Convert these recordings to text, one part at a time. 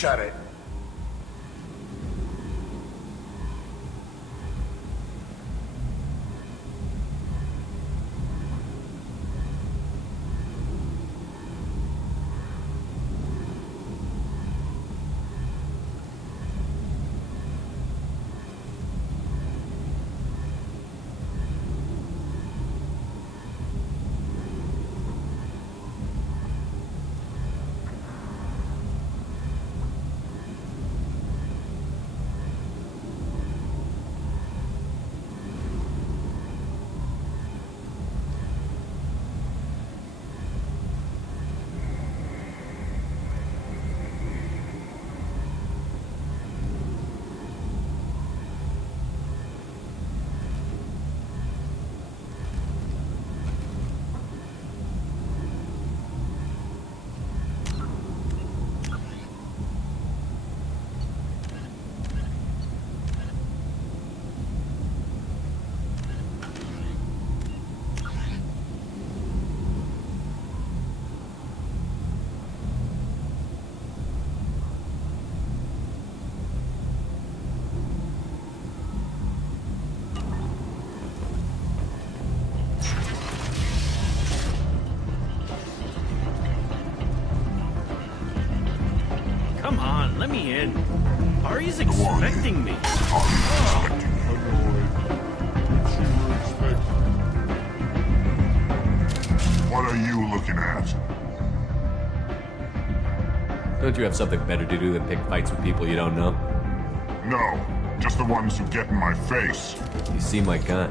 shut it. Come on, let me in. Ari's expecting me. What are you looking at? Don't you have something better to do than pick fights with people you don't know? No, just the ones who get in my face. You see my gun.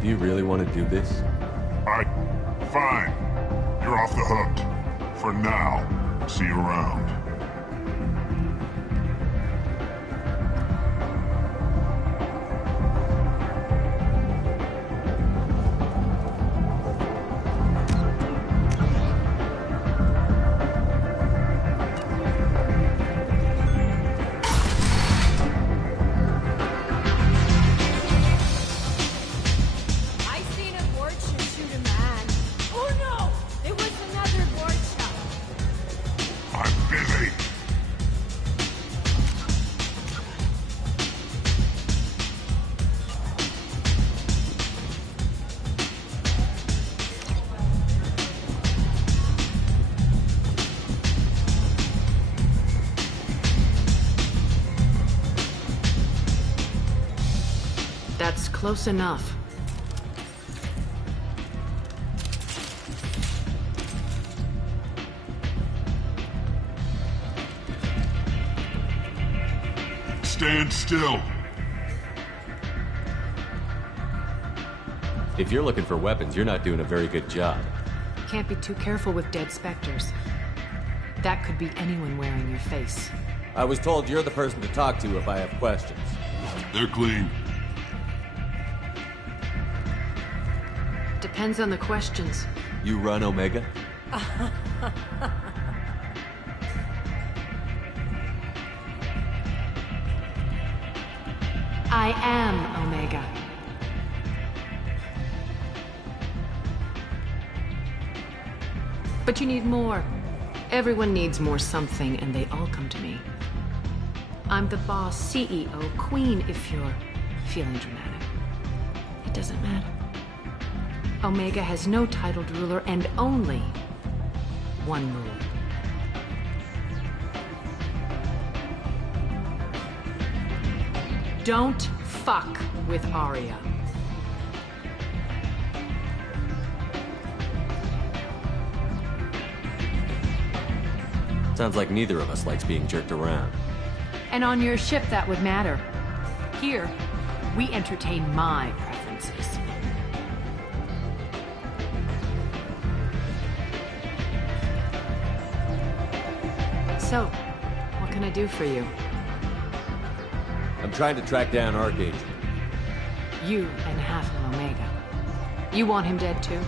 Do you really want to do this? Fine. You're off the hook. For now. See you around. That's close enough. Stand still. If you're looking for weapons, you're not doing a very good job. Can't be too careful with dead specters. That could be anyone wearing your face. I was told you're the person to talk to if I have questions. They're clean. Depends on the questions. You run Omega? I am Omega. But you need more. Everyone needs more something, and they all come to me. I'm the boss, CEO, queen, if you're feeling dramatic. It doesn't matter. Omega has no titled ruler and only one rule. Don't fuck with Aria. Sounds like neither of us likes being jerked around. And on your ship, that would matter. Here, we entertain my preferences. So, what can I do for you? I'm trying to track down Archangel. You and half of Omega. You want him dead too?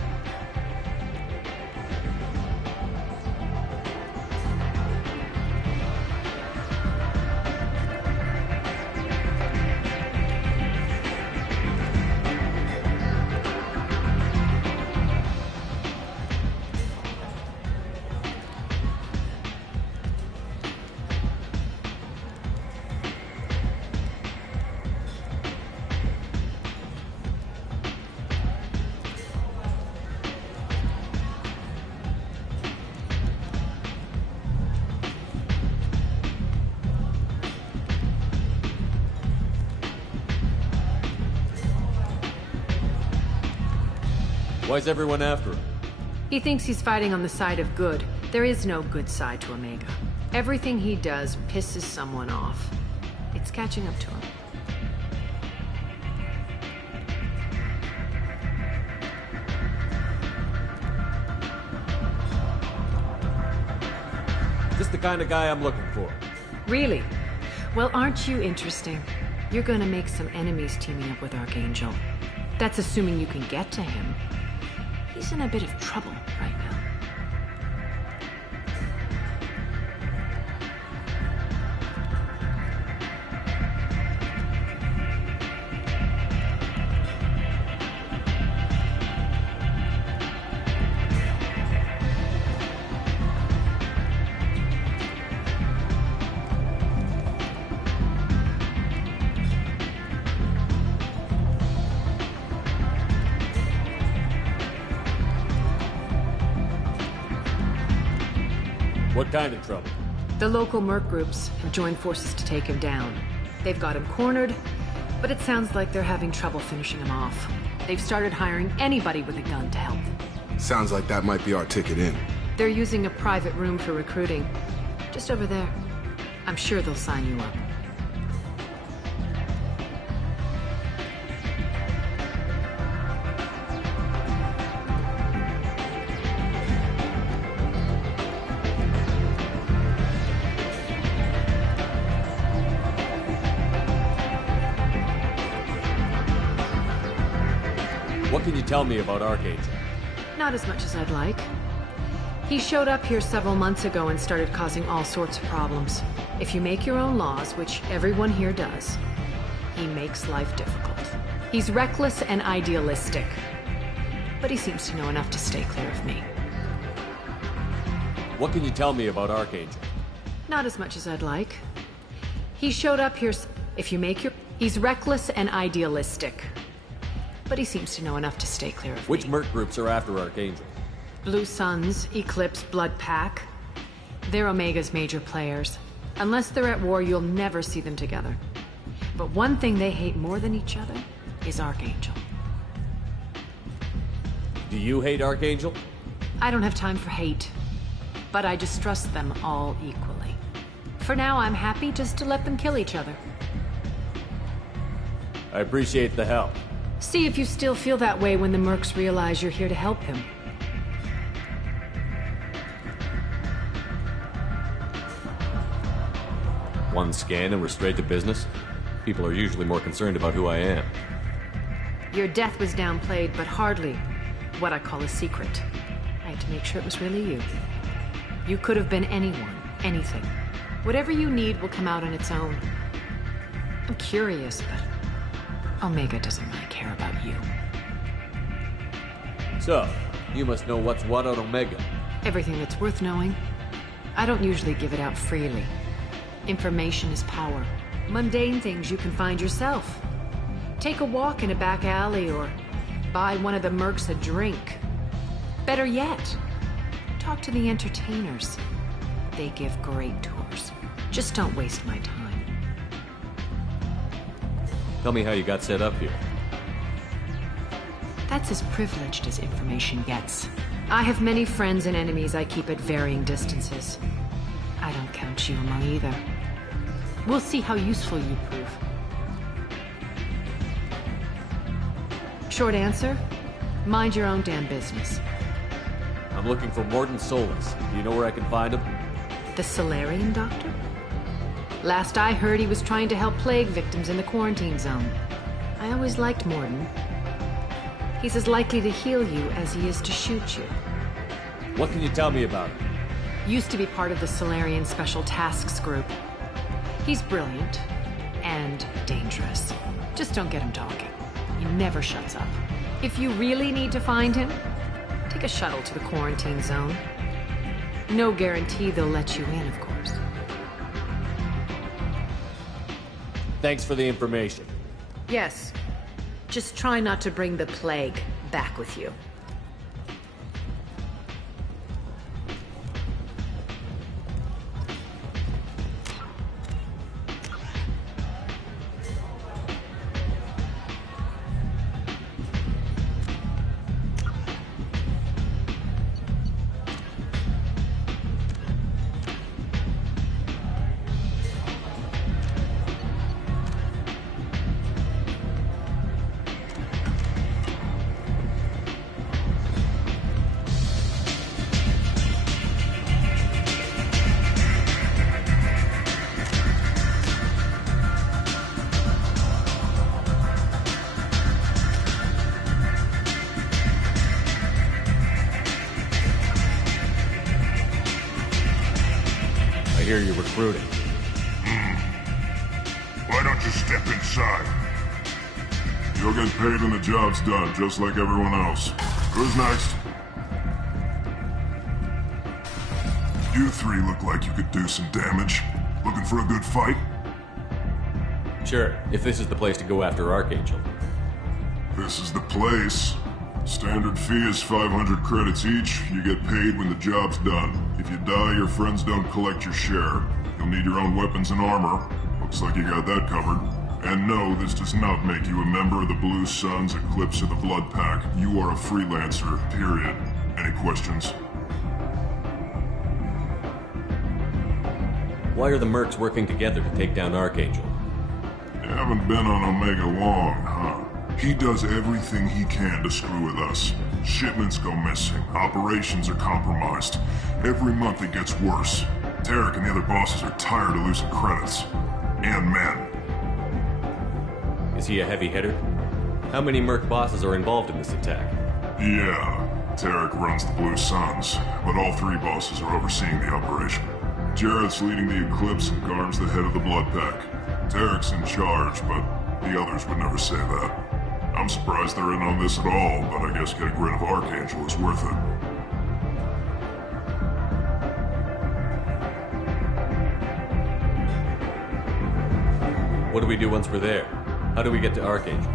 Why's everyone after him? He thinks he's fighting on the side of good. There is no good side to Omega. Everything he does pisses someone off. It's catching up to him. Just the kind of guy I'm looking for. Really? Well, aren't you interesting? You're gonna make some enemies teaming up with Archangel. That's assuming you can get to him. He's in a bit of trouble right now. What kind of trouble? The local merc groups have joined forces to take him down. They've got him cornered, but it sounds like they're having trouble finishing him off. They've started hiring anybody with a gun to help them. Sounds like that might be our ticket in. They're using a private room for recruiting. Just over there. I'm sure they'll sign you up. What can you tell me about Archangel? Not as much as I'd like. He showed up here several months ago and started causing all sorts of problems. If you make your own laws, which everyone here does, he makes life difficult. He's reckless and idealistic. But he seems to know enough to stay clear of me. What can you tell me about Archangel? Not as much as I'd like. He showed up here... If you make your... He's reckless and idealistic. But he seems to know enough to stay clear of me. Which merc groups are after Archangel? Blue Suns, Eclipse, Blood Pack. They're Omega's major players. Unless they're at war, you'll never see them together. But one thing they hate more than each other is Archangel. Do you hate Archangel? I don't have time for hate. But I distrust them all equally. For now, I'm happy just to let them kill each other. I appreciate the help. See if you still feel that way when the mercs realize you're here to help him. One scan and we're straight to business? People are usually more concerned about who I am. Your death was downplayed, but hardly what I call a secret. I had to make sure it was really you. You could have been anyone, anything. Whatever you need will come out on its own. I'm curious, but Omega doesn't really care about you. So, you must know what's what on Omega. Everything that's worth knowing. I don't usually give it out freely. Information is power. Mundane things you can find yourself. Take a walk in a back alley or buy one of the mercs a drink. Better yet, talk to the entertainers. They give great tours. Just don't waste my time. Tell me how you got set up here. That's as privileged as information gets. I have many friends and enemies I keep at varying distances. I don't count you among either. We'll see how useful you prove. Short answer, mind your own damn business. I'm looking for Morton Solus. Do you know where I can find him? The Solarian doctor? Last I heard, he was trying to help plague victims in the quarantine zone. I always liked Morton. He's as likely to heal you as he is to shoot you. What can you tell me about him? Used to be part of the Solarian Special Tasks Group. He's brilliant and dangerous. Just don't get him talking. He never shuts up. If you really need to find him, take a shuttle to the quarantine zone. No guarantee they'll let you in, of course. Thanks for the information. Yes. Just try not to bring the plague back with you. hear you're recruiting. Why don't you step inside? You'll get paid when the job's done, just like everyone else. Who's next? You three look like you could do some damage. Looking for a good fight? Sure, if this is the place to go after Archangel. This is the place. Standard fee is 500 credits each. You get paid when the job's done. If you die, your friends don't collect your share. You'll need your own weapons and armor. Looks like you got that covered. And no, this does not make you a member of the Blue Suns, Eclipse, or the Blood Pack. You are a freelancer, period. Any questions? Why are the mercs working together to take down Archangel? You haven't been on Omega long, huh? He does everything he can to screw with us. Shipments go missing, operations are compromised. Every month it gets worse. Tarek and the other bosses are tired of losing credits. And men. Is he a heavy hitter? How many merc bosses are involved in this attack? Yeah, Tarek runs the Blue Suns, but all three bosses are overseeing the operation. Jarrett's leading the Eclipse and Garm's the head of the Blood Pack. Tarek's in charge, but the others would never say that. I'm surprised they're in on this at all, but I guess getting rid of Archangel is worth it. What do we do once we're there? How do we get to Archangel?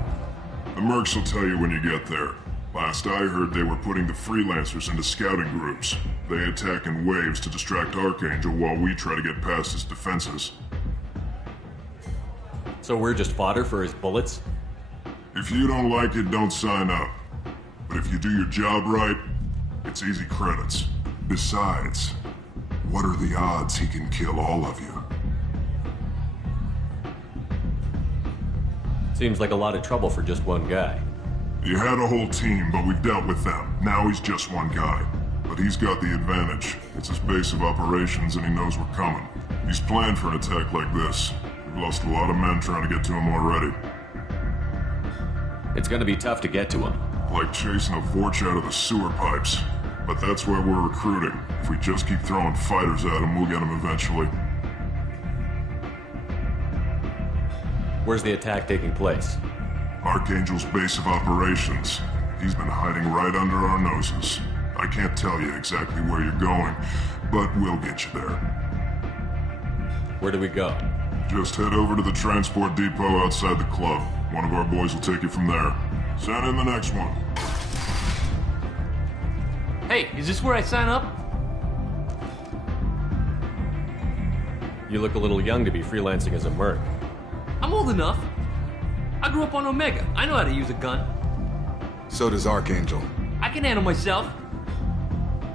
The mercs will tell you when you get there. Last I heard, they were putting the freelancers into scouting groups. They attack in waves to distract Archangel while we try to get past his defenses. So we're just fodder for his bullets? If you don't like it, don't sign up. But if you do your job right, it's easy credits. Besides, what are the odds he can kill all of you? Seems like a lot of trouble for just one guy. He had a whole team, but we dealt with them. Now he's just one guy. But he's got the advantage. It's his base of operations and he knows we're coming. He's planned for an attack like this. We've lost a lot of men trying to get to him already. It's gonna be tough to get to him. Like chasing a Vorch out of the sewer pipes. But that's why we're recruiting. If we just keep throwing fighters at him, we'll get him eventually. Where's the attack taking place? Archangel's base of operations. He's been hiding right under our noses. I can't tell you exactly where you're going, but we'll get you there. Where do we go? Just head over to the transport depot outside the club. One of our boys will take you from there. Send in the next one. Hey, is this where I sign up? You look a little young to be freelancing as a merc. I'm old enough. I grew up on Omega. I know how to use a gun. So does Archangel. I can handle myself.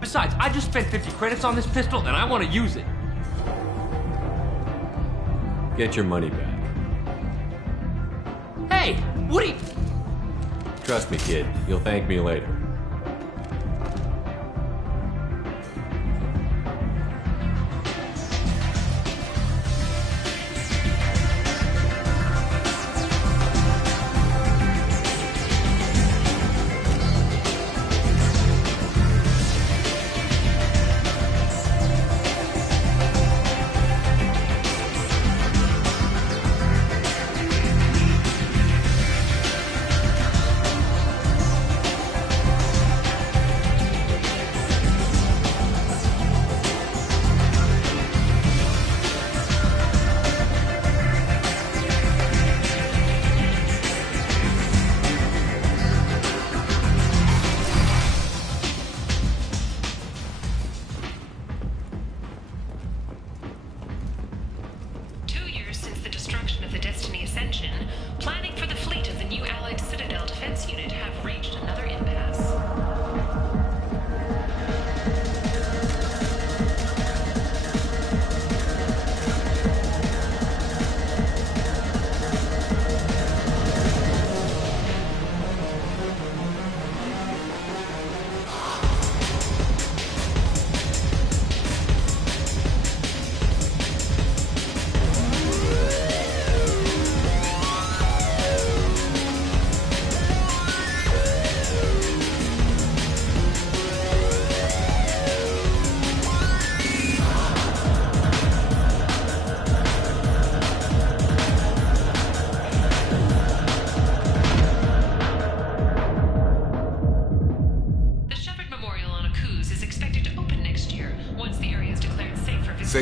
Besides, I just spent 50 credits on this pistol and I want to use it. Get your money back. Hey, what are you... Trust me, kid. You'll thank me later.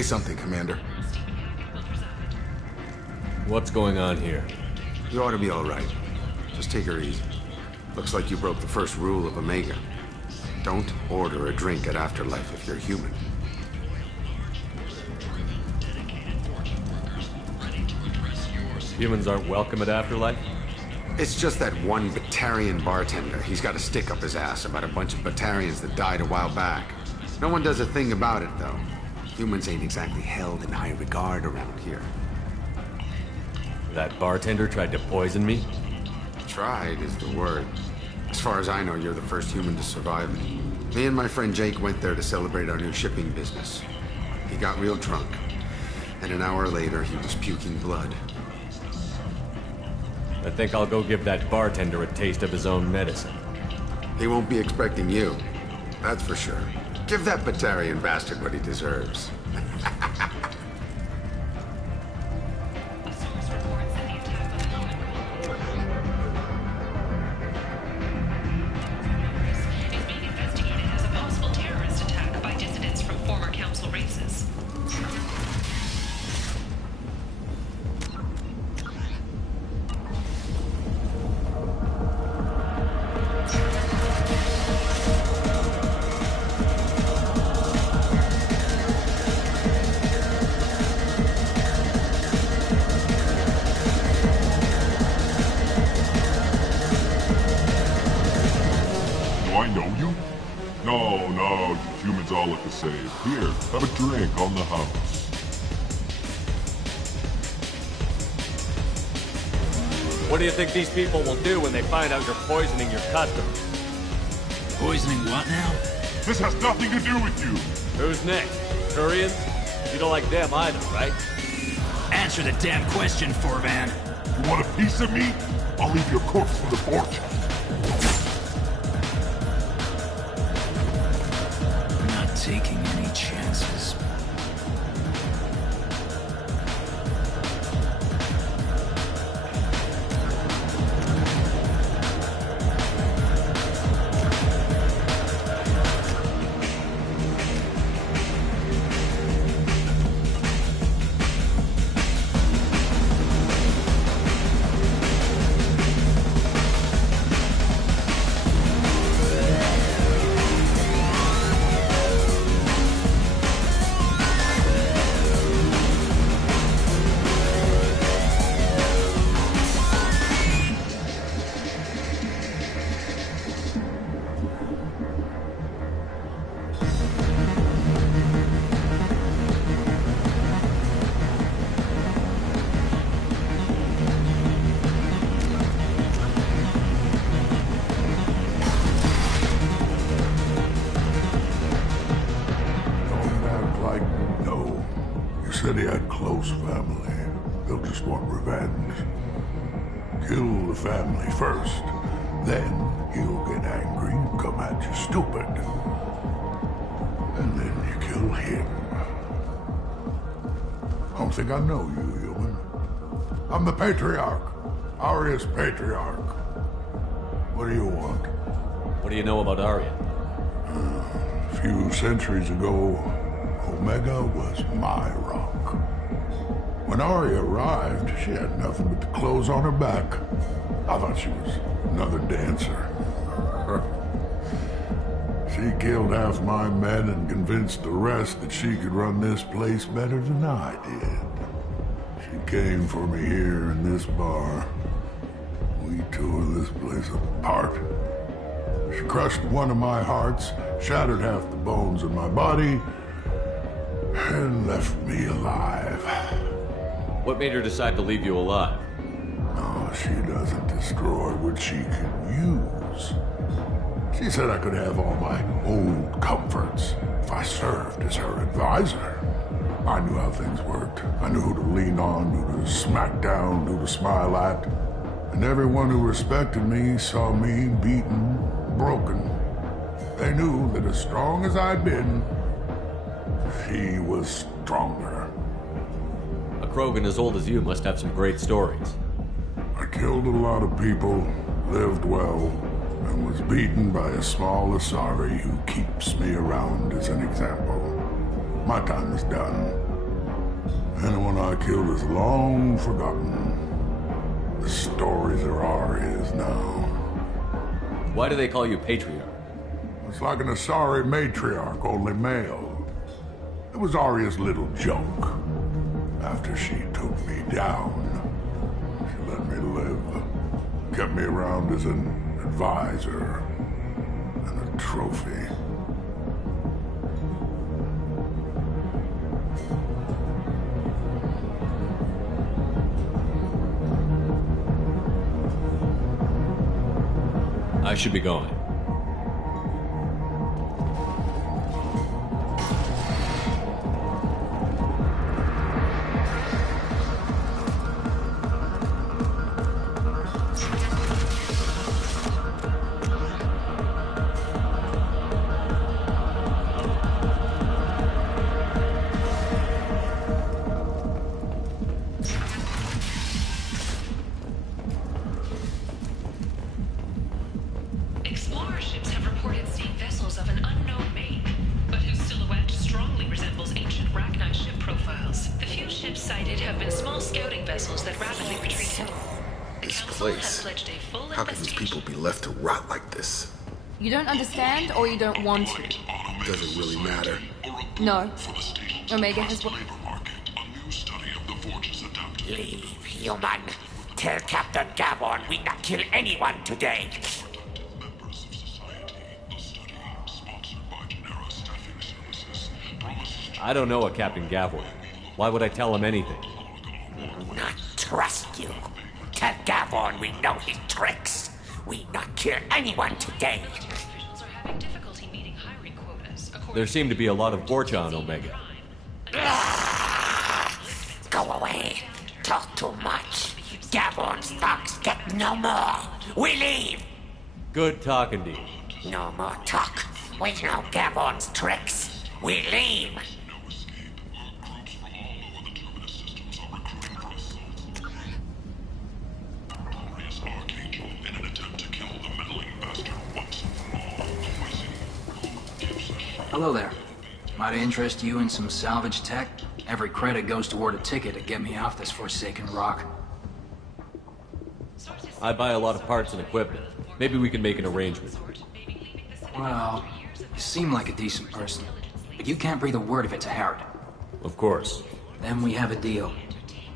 Say something, Commander. What's going on here? You ought to be all right. Just take her easy. Looks like you broke the first rule of Omega. Don't order a drink at Afterlife if you're human. Humans aren't welcome at Afterlife? It's just that one Batarian bartender. He's got a stick up his ass about a bunch of Batarians that died a while back. No one does a thing about it, though. Humans ain't exactly held in high regard around here. That bartender tried to poison me? Tried is the word. As far as I know, you're the first human to survive it. Me and my friend Jake went there to celebrate our new shipping business. He got real drunk, and an hour later he was puking blood. I think I'll go give that bartender a taste of his own medicine. He won't be expecting you, that's for sure. Give that Batarian bastard what he deserves. No, humans all look the same. Here, have a drink on the house. What do you think these people will do when they find out you're poisoning your customers? Poisoning what now? This has nothing to do with you. Who's next? Turians? You don't like them either, right? Answer the damn question, Forvan. You want a piece of me? I'll leave your corpse for the fortune. Not taking any chances. Said he had close family. They'll just want revenge. Kill the family first, then he'll get angry and come at you stupid. And then you kill him. I don't think I know you, human. I'm the Patriarch. Aria's Patriarch. What do you want? What do you know about Arya? A few centuries ago, Omega was my rock. When Arya arrived, she had nothing but the clothes on her back. I thought she was another dancer. She killed half my men and convinced the rest that she could run this place better than I did. She came for me here in this bar. We tore this place apart. She crushed one of my hearts, shattered half the bones in my body, and left me alive. What made her decide to leave you alive? No, she doesn't destroy what she can use. She said I could have all my old comforts if I served as her advisor. I knew how things worked. I knew who to lean on, who to smack down, who to smile at. And everyone who respected me saw me beaten, broken. They knew that as strong as I'd been, she was stronger. A Krogan as old as you must have some great stories. I killed a lot of people, lived well, and was beaten by a small Asari who keeps me around as an example. My time is done. Anyone I killed is long forgotten. The stories are ours now. Why do they call you Patriarch? It's like an Asari matriarch, only male. It was Arya's little joke. After she took me down, she let me live. Kept me around as an advisor and a trophy. I should be going. Explorer ships have reported seeing vessels of an unknown make, but whose silhouette strongly resembles ancient Ragnar ship profiles. The few ships sighted have been small scouting vessels that rapidly retreated. This place. How can these people be left to rot like this? You don't understand or you don't want to? Doesn't really matter. No. Omega has what... Leave, human. Tell Captain Gavon we not kill anyone today. I don't know a Captain Gavon. Why would I tell him anything? Not trust you. Tell Gavon we know his tricks. We not kill anyone today. There seem to be a lot of Borcha on Omega. Go away. Talk too much. Gavon's thugs get no more. We leave. Good talking to you. No more talk. We know Gavon's tricks. We leave. Hello there. Might interest you in some salvage tech? Every credit goes toward a ticket to get me off this forsaken rock. I buy a lot of parts and equipment. Maybe we can make an arrangement. Well, you seem like a decent person, but you can't breathe a word of it to Harrod. Of course. Then we have a deal.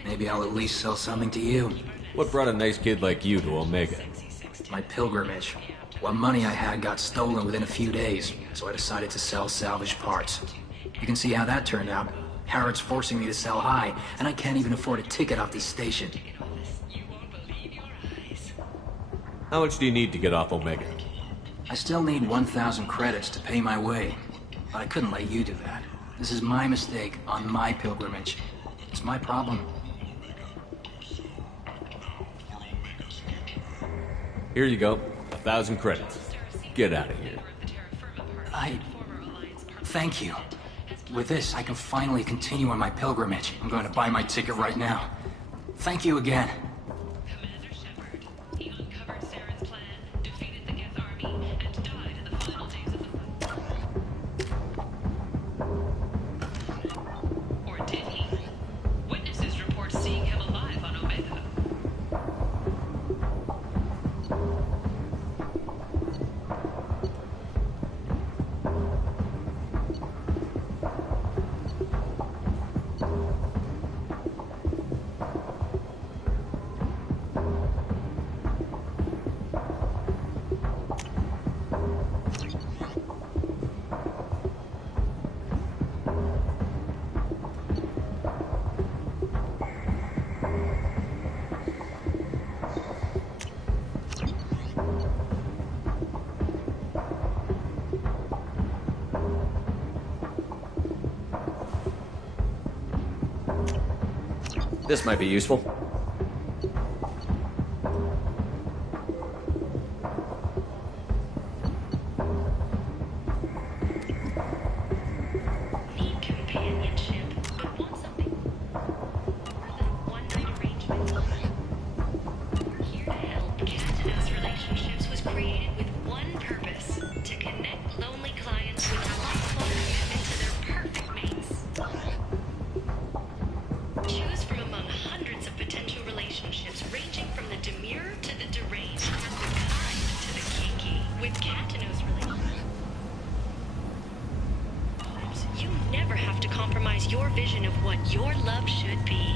Maybe I'll at least sell something to you. What brought a nice kid like you to Omega? My pilgrimage. What money I had got stolen within a few days, so I decided to sell salvaged parts. You can see how that turned out. Harrod's forcing me to sell high, and I can't even afford a ticket off this station. How much do you need to get off Omega? I still need 1,000 credits to pay my way, but I couldn't let you do that. This is my mistake on my pilgrimage. It's my problem. Here you go. 1,000 credits. Get out of here. Thank you. With this, I can finally continue on my pilgrimage. I'm going to buy my ticket right now. Thank you again. This might be useful. your love should be.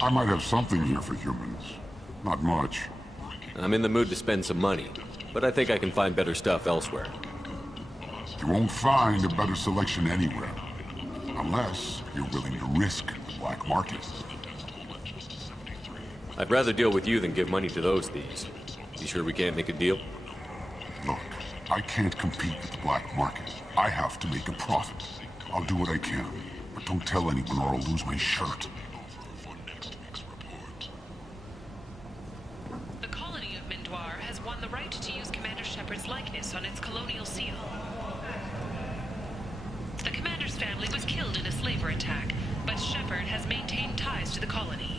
I might have something here for humans. Not much. I'm in the mood to spend some money, but I think I can find better stuff elsewhere. You won't find a better selection anywhere. Unless you're willing to risk the black market. I'd rather deal with you than give money to those thieves. You sure we can't make a deal? Look, I can't compete with the black market. I have to make a profit. I'll do what I can, but don't tell anyone or I'll lose my shirt. On its colonial seal. The commander's family was killed in a slaver attack, but Shepard has maintained ties to the colony.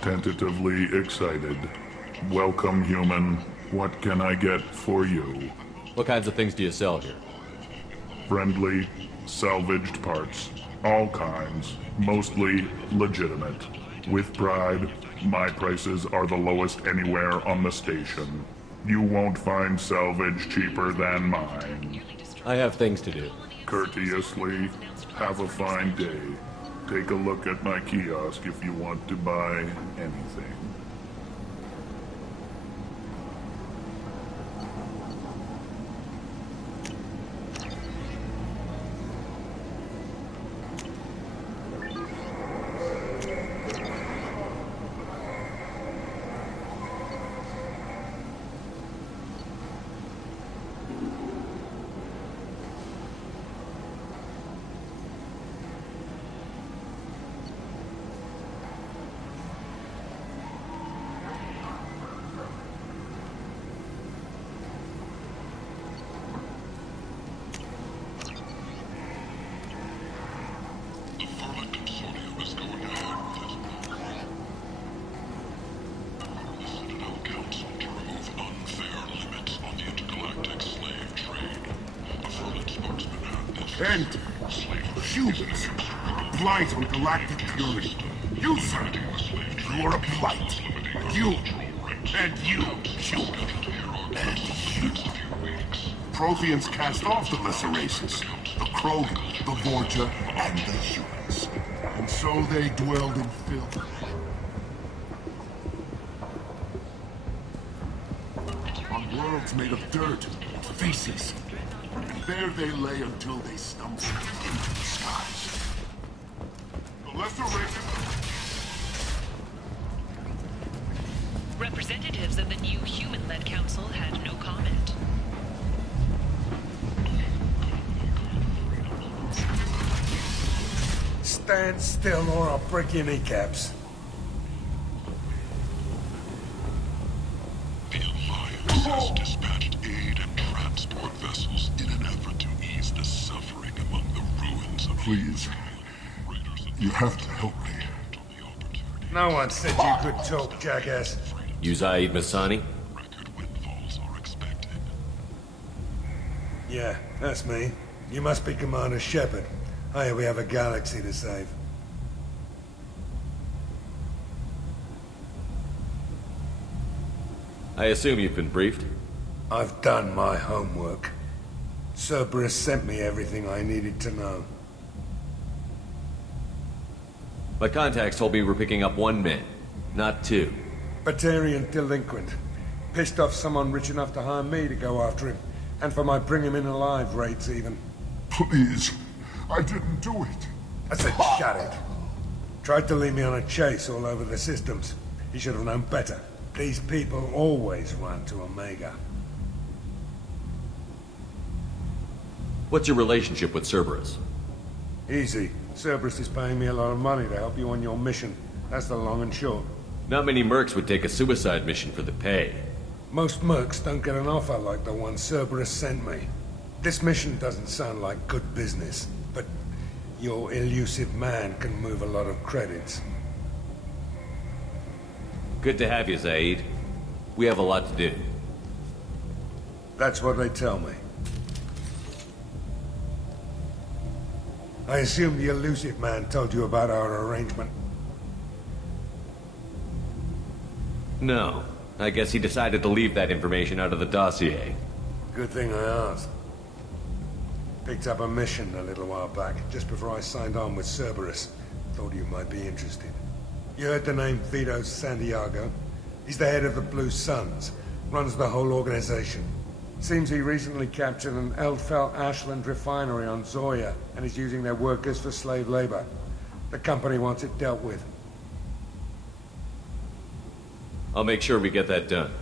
Tentatively excited. Welcome, human. What can I get for you? What kinds of things do you sell here? Friendly, salvaged parts. All kinds. Mostly legitimate. With pride, my prices are the lowest anywhere on the station. You won't find salvage cheaper than mine. I have things to do. Courteously, have a fine day. Take a look at my kiosk if you want to buy anything. And humans, blight on galactic purity. You, sir, you are a blight. You, and you, human, and you. Protheans cast off the lesser races, the Krogan, the Vorja, and the humans. And so they dwelled in filth. On worlds made of dirt and feces. And there they lay until they stumbled into the skies. The lesser races... Representatives of the new human-led council had no comment. Stand still or I'll break your kneecaps. The Alliance has dispatched aid and transport vessels in an effort to ease the suffering among the ruins of... Please, you have to help me. No one said you could talk, jackass. Uzaid Masani? Yeah, that's me. You must be Commander Shepard. I hear we have a galaxy to save. I assume you've been briefed? I've done my homework. Cerberus sent me everything I needed to know. My contacts told me we're picking up 1 man, not 2. Batarian delinquent. Pissed off someone rich enough to hire me to go after him. And for my bring him in alive rates even. Please, I didn't do it. I said shut it. Tried to lead me on a chase all over the systems. He should have known better. These people always run to Omega. What's your relationship with Cerberus? Easy. Cerberus is paying me a lot of money to help you on your mission. That's the long and short. Not many mercs would take a suicide mission for the pay. Most mercs don't get an offer like the one Cerberus sent me. This mission doesn't sound like good business, but your elusive man can move a lot of credits. Good to have you, Zaid. We have a lot to do. That's what they tell me. I assume the elusive man told you about our arrangement. No. I guess he decided to leave that information out of the dossier. Good thing I asked. Picked up a mission a little while back, just before I signed on with Cerberus. Thought you might be interested. You heard the name Vito Santiago? He's the head of the Blue Suns, runs the whole organization. Seems he recently captured an Eldfell Ashland refinery on Zoya, and is using their workers for slave labor. The company wants it dealt with. I'll make sure we get that done.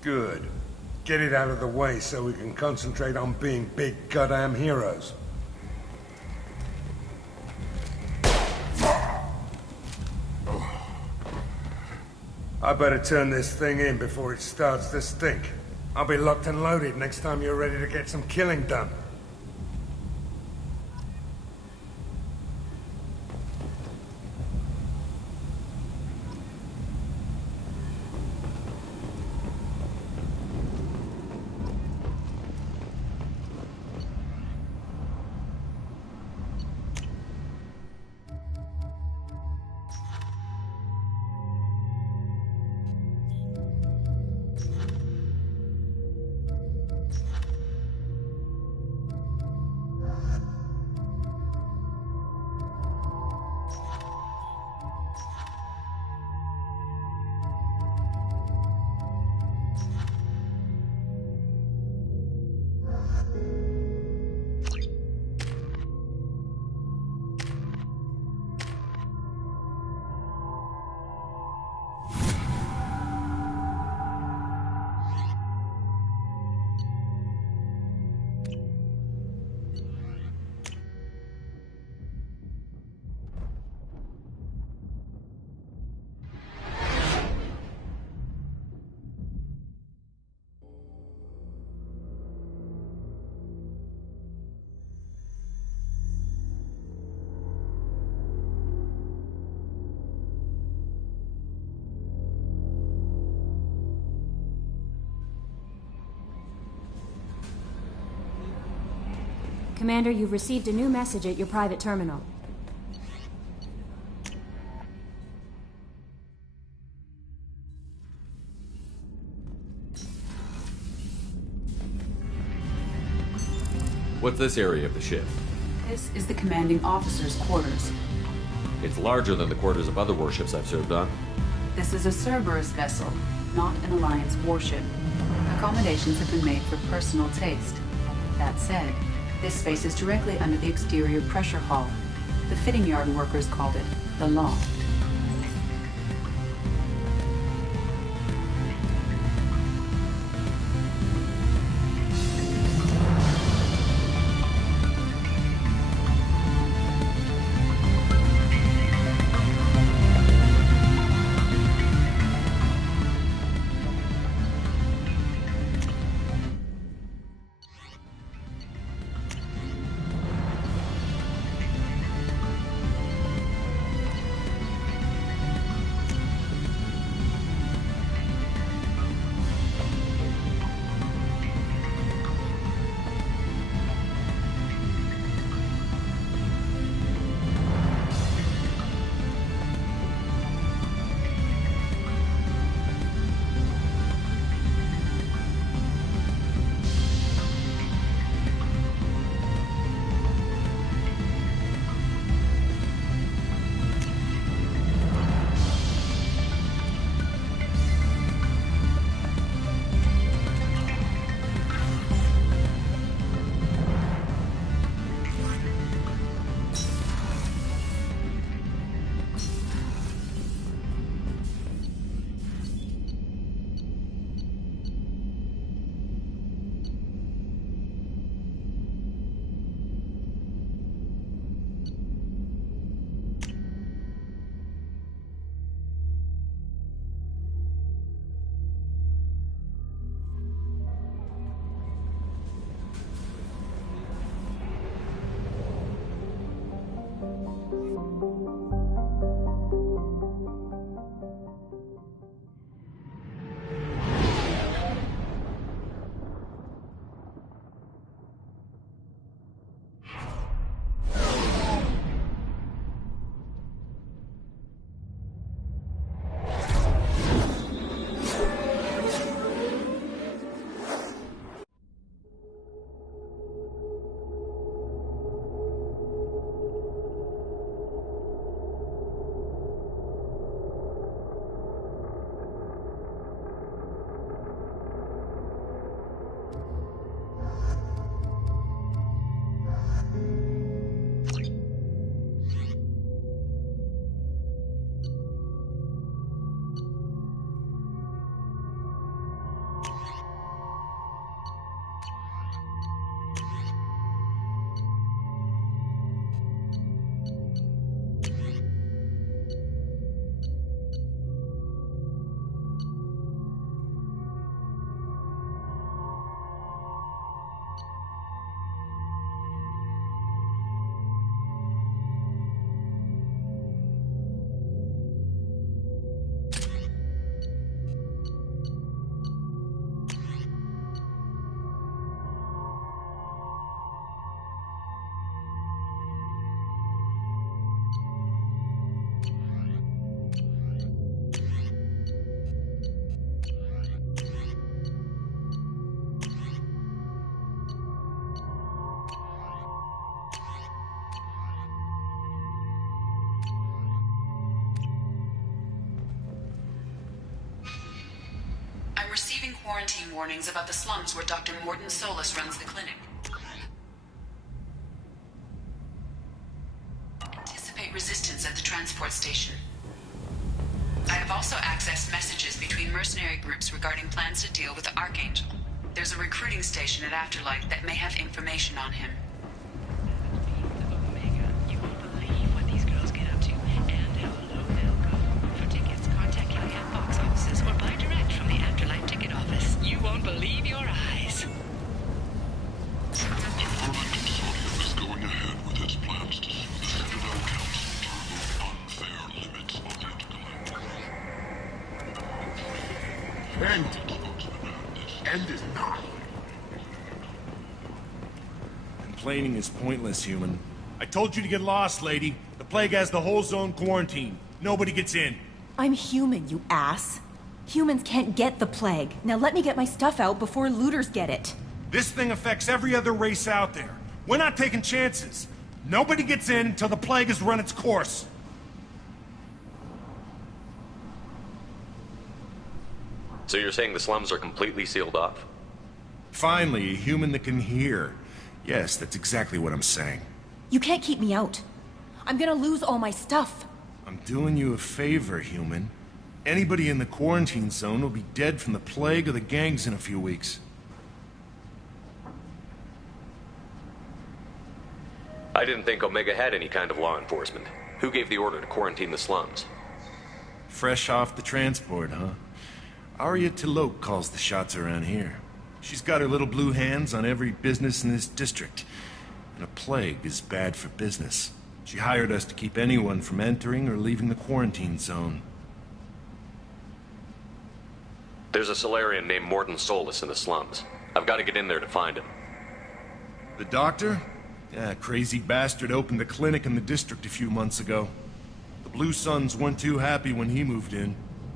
Good. Get it out of the way so we can concentrate on being big goddamn heroes. I better turn this thing in before it starts to stink. I'll be locked and loaded next time you're ready to get some killing done. Commander, you've received a new message at your private terminal. What's this area of the ship? This is the commanding officer's quarters. It's larger than the quarters of other warships I've served on. This is a Cerberus vessel, not an Alliance warship. Accommodations have been made for personal taste. That said, this space is directly under the exterior pressure hull. The fitting yard workers called it the loft. quarantine warnings about the slums where Dr. Morton Solus runs the clinic. Anticipate resistance at the transport station. I have also accessed messages between mercenary groups regarding plans to deal with the Archangel. There's a recruiting station at Afterlight that may have information on him. You won't believe what these girls get up to and how low they'll go. For tickets, contact Callahan box offices or buy direct from the Afterlight ticket office. You won't believe your eyes. The Furman Consortium is going ahead with its plans to sue the Citadel Council to remove unfair limits on the End is not. Complaining is pointless, human. I told you to get lost, lady. The plague has the whole zone quarantined. Nobody gets in. I'm human, you ass. Humans can't get the plague. Now let me get my stuff out before looters get it. This thing affects every other race out there. We're not taking chances. Nobody gets in until the plague has run its course. So you're saying the slums are completely sealed off? Finally, a human that can hear. Yes, that's exactly what I'm saying. You can't keep me out. I'm gonna lose all my stuff. I'm doing you a favor, human. Anybody in the quarantine zone will be dead from the plague or the gangs in a few weeks. I didn't think Omega had any kind of law enforcement. Who gave the order to quarantine the slums? Fresh off the transport, huh? Arya Tilok calls the shots around here. She's got her little blue hands on every business in this district. And a plague is bad for business. She hired us to keep anyone from entering or leaving the quarantine zone. There's a Solarian named Morton Solus in the slums. I've got to get in there to find him. The doctor? Yeah, crazy bastard opened a clinic in the district a few months ago. The Blue Suns weren't too happy when he moved in.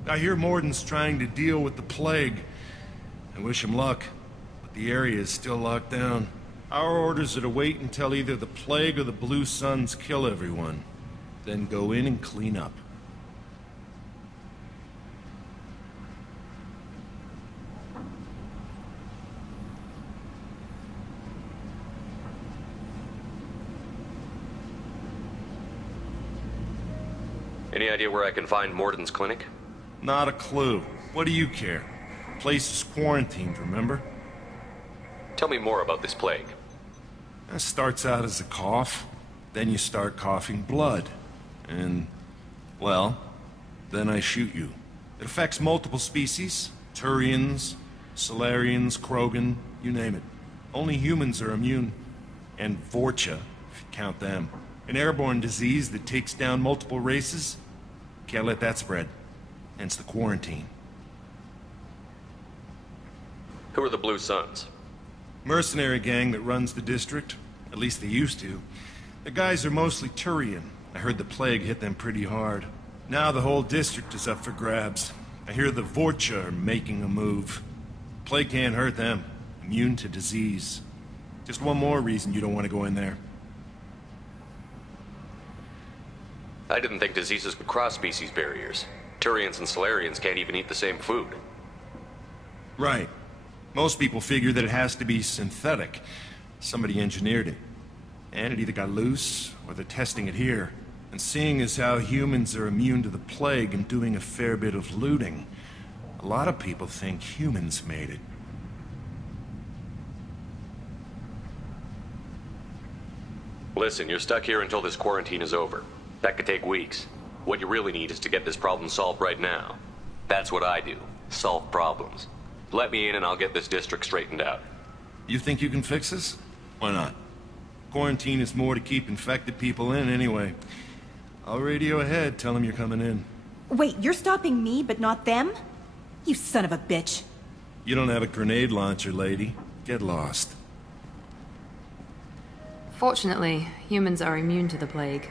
I hear Morton's trying to deal with the plague. I wish him luck, but the area is still locked down. Our orders are to wait until either the plague or the Blue Suns kill everyone. Then go in and clean up. Any idea where I can find Morton's clinic? Not a clue. What do you care? The place is quarantined, remember? Tell me more about this plague. It starts out as a cough, then you start coughing blood. And, well, then I shoot you. It affects multiple species. Turians, Solarians, Krogan, you name it. Only humans are immune. And Vorcha, if you count them. An airborne disease that takes down multiple races. Can't let that spread. Hence the quarantine. Who are the Blue Suns? Mercenary gang that runs the district. At least they used to. The guys are mostly Turian. I heard the plague hit them pretty hard. Now the whole district is up for grabs. I hear the Vorcha are making a move. Plague can't hurt them. Immune to disease. Just one more reason you don't want to go in there. I didn't think diseases could cross species barriers. Turians and Solarians can't even eat the same food. Right. Most people figure that it has to be synthetic. Somebody engineered it. And it either got loose, or they're testing it here. And seeing as how humans are immune to the plague and doing a fair bit of looting, a lot of people think humans made it. Listen, you're stuck here until this quarantine is over. That could take weeks. What you really need is to get this problem solved right now. That's what I do. Solve problems. Let me in and I'll get this district straightened out. You think you can fix this? Why not? Quarantine is more to keep infected people in anyway. I'll radio ahead, tell them you're coming in. Wait, you're stopping me, but not them? You son of a bitch. You don't have a grenade launcher, lady. Get lost. Fortunately, humans are immune to the plague.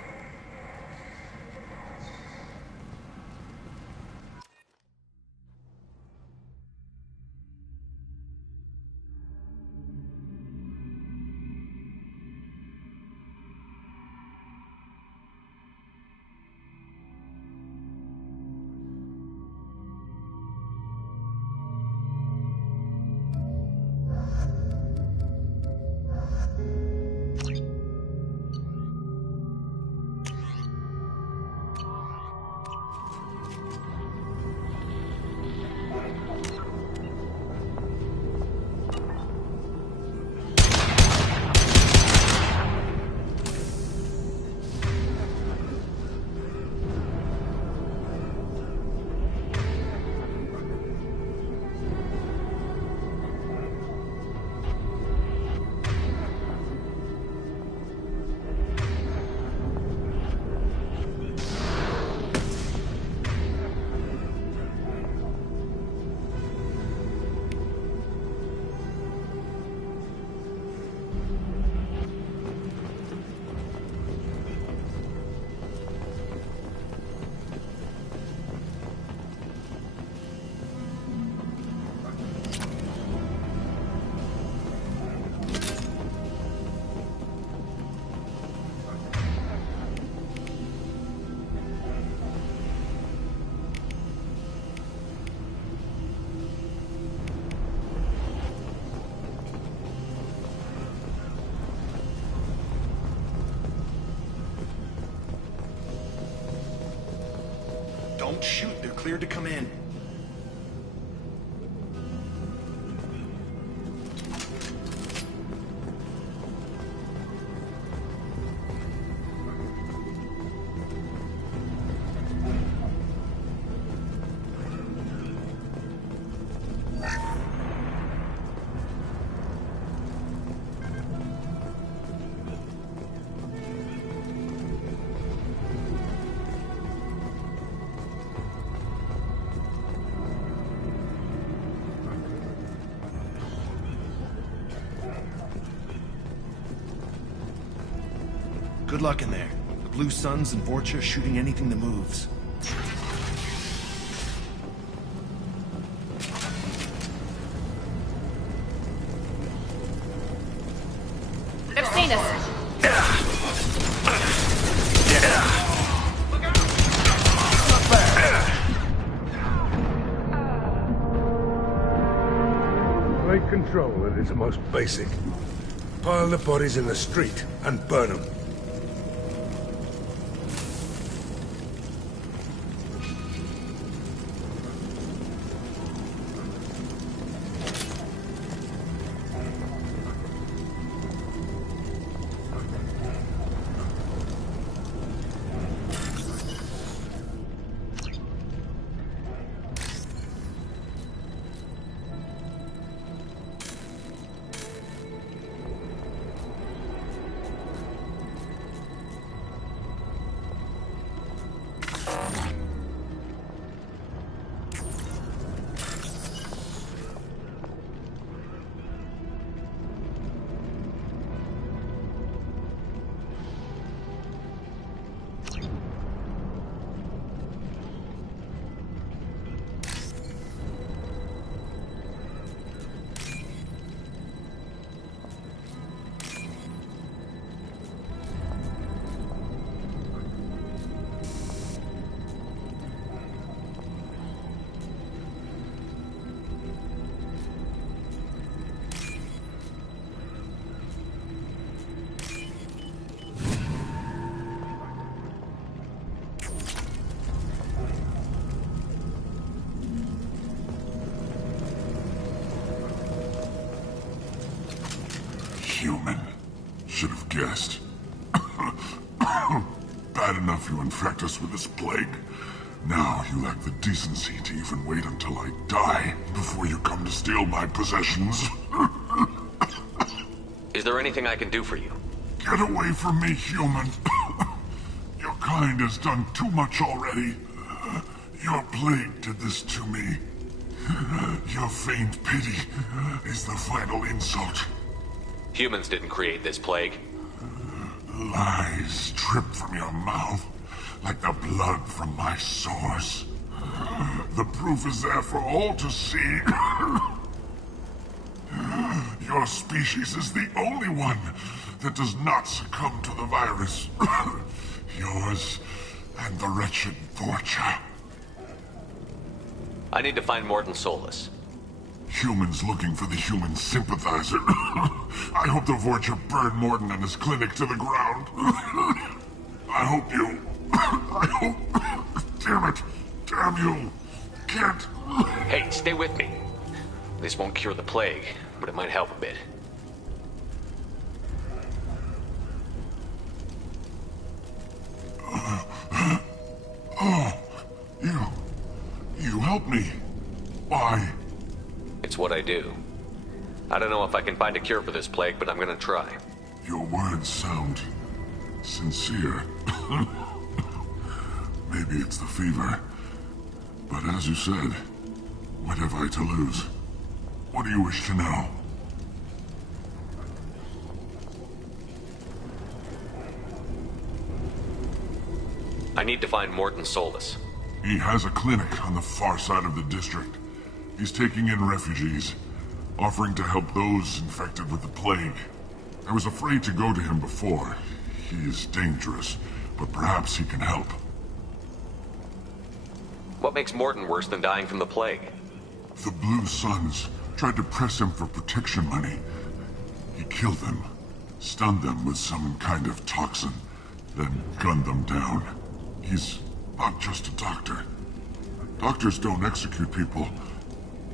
Don't shoot. They're cleared to come in. Good luck in there. The Blue Suns and Vorcha shooting anything that moves. They've seen us. Great control at its most basic. Pile the bodies in the street and burn them. Human. Should have guessed. Bad enough you infect us with this plague. Now you lack the decency to even wait until I die before you come to steal my possessions. Is there anything I can do for you? Get away from me, human. Your kind has done too much already. Your plague did this to me. Your feigned pity is the final insult. Humans didn't create this plague. Lies drip from your mouth like the blood from my sores. The proof is there for all to see. Your species is the only one that does not succumb to the virus. Yours and the wretched Vorcha. I need to find Morton Solus. Humans looking for the human sympathizer. I hope the Vorcha burned Morton and his clinic to the ground. I hope you... I hope... Damn it. Damn you. Can't... Hey, stay with me. This won't cure the plague, but it might help a bit. Oh, you helped me. Why? It's what I do. I don't know if I can find a cure for this plague, but I'm gonna try. Your words sound sincere. Maybe it's the fever. But as you said, what have I to lose? What do you wish to know? I need to find Morton Solus. He has a clinic on the far side of the district. He's taking in refugees, offering to help those infected with the plague. I was afraid to go to him before. He is dangerous, but perhaps he can help. What makes Morton worse than dying from the plague? The Blue Suns tried to press him for protection money. He killed them, stunned them with some kind of toxin, then gunned them down. He's not just a doctor. Doctors don't execute people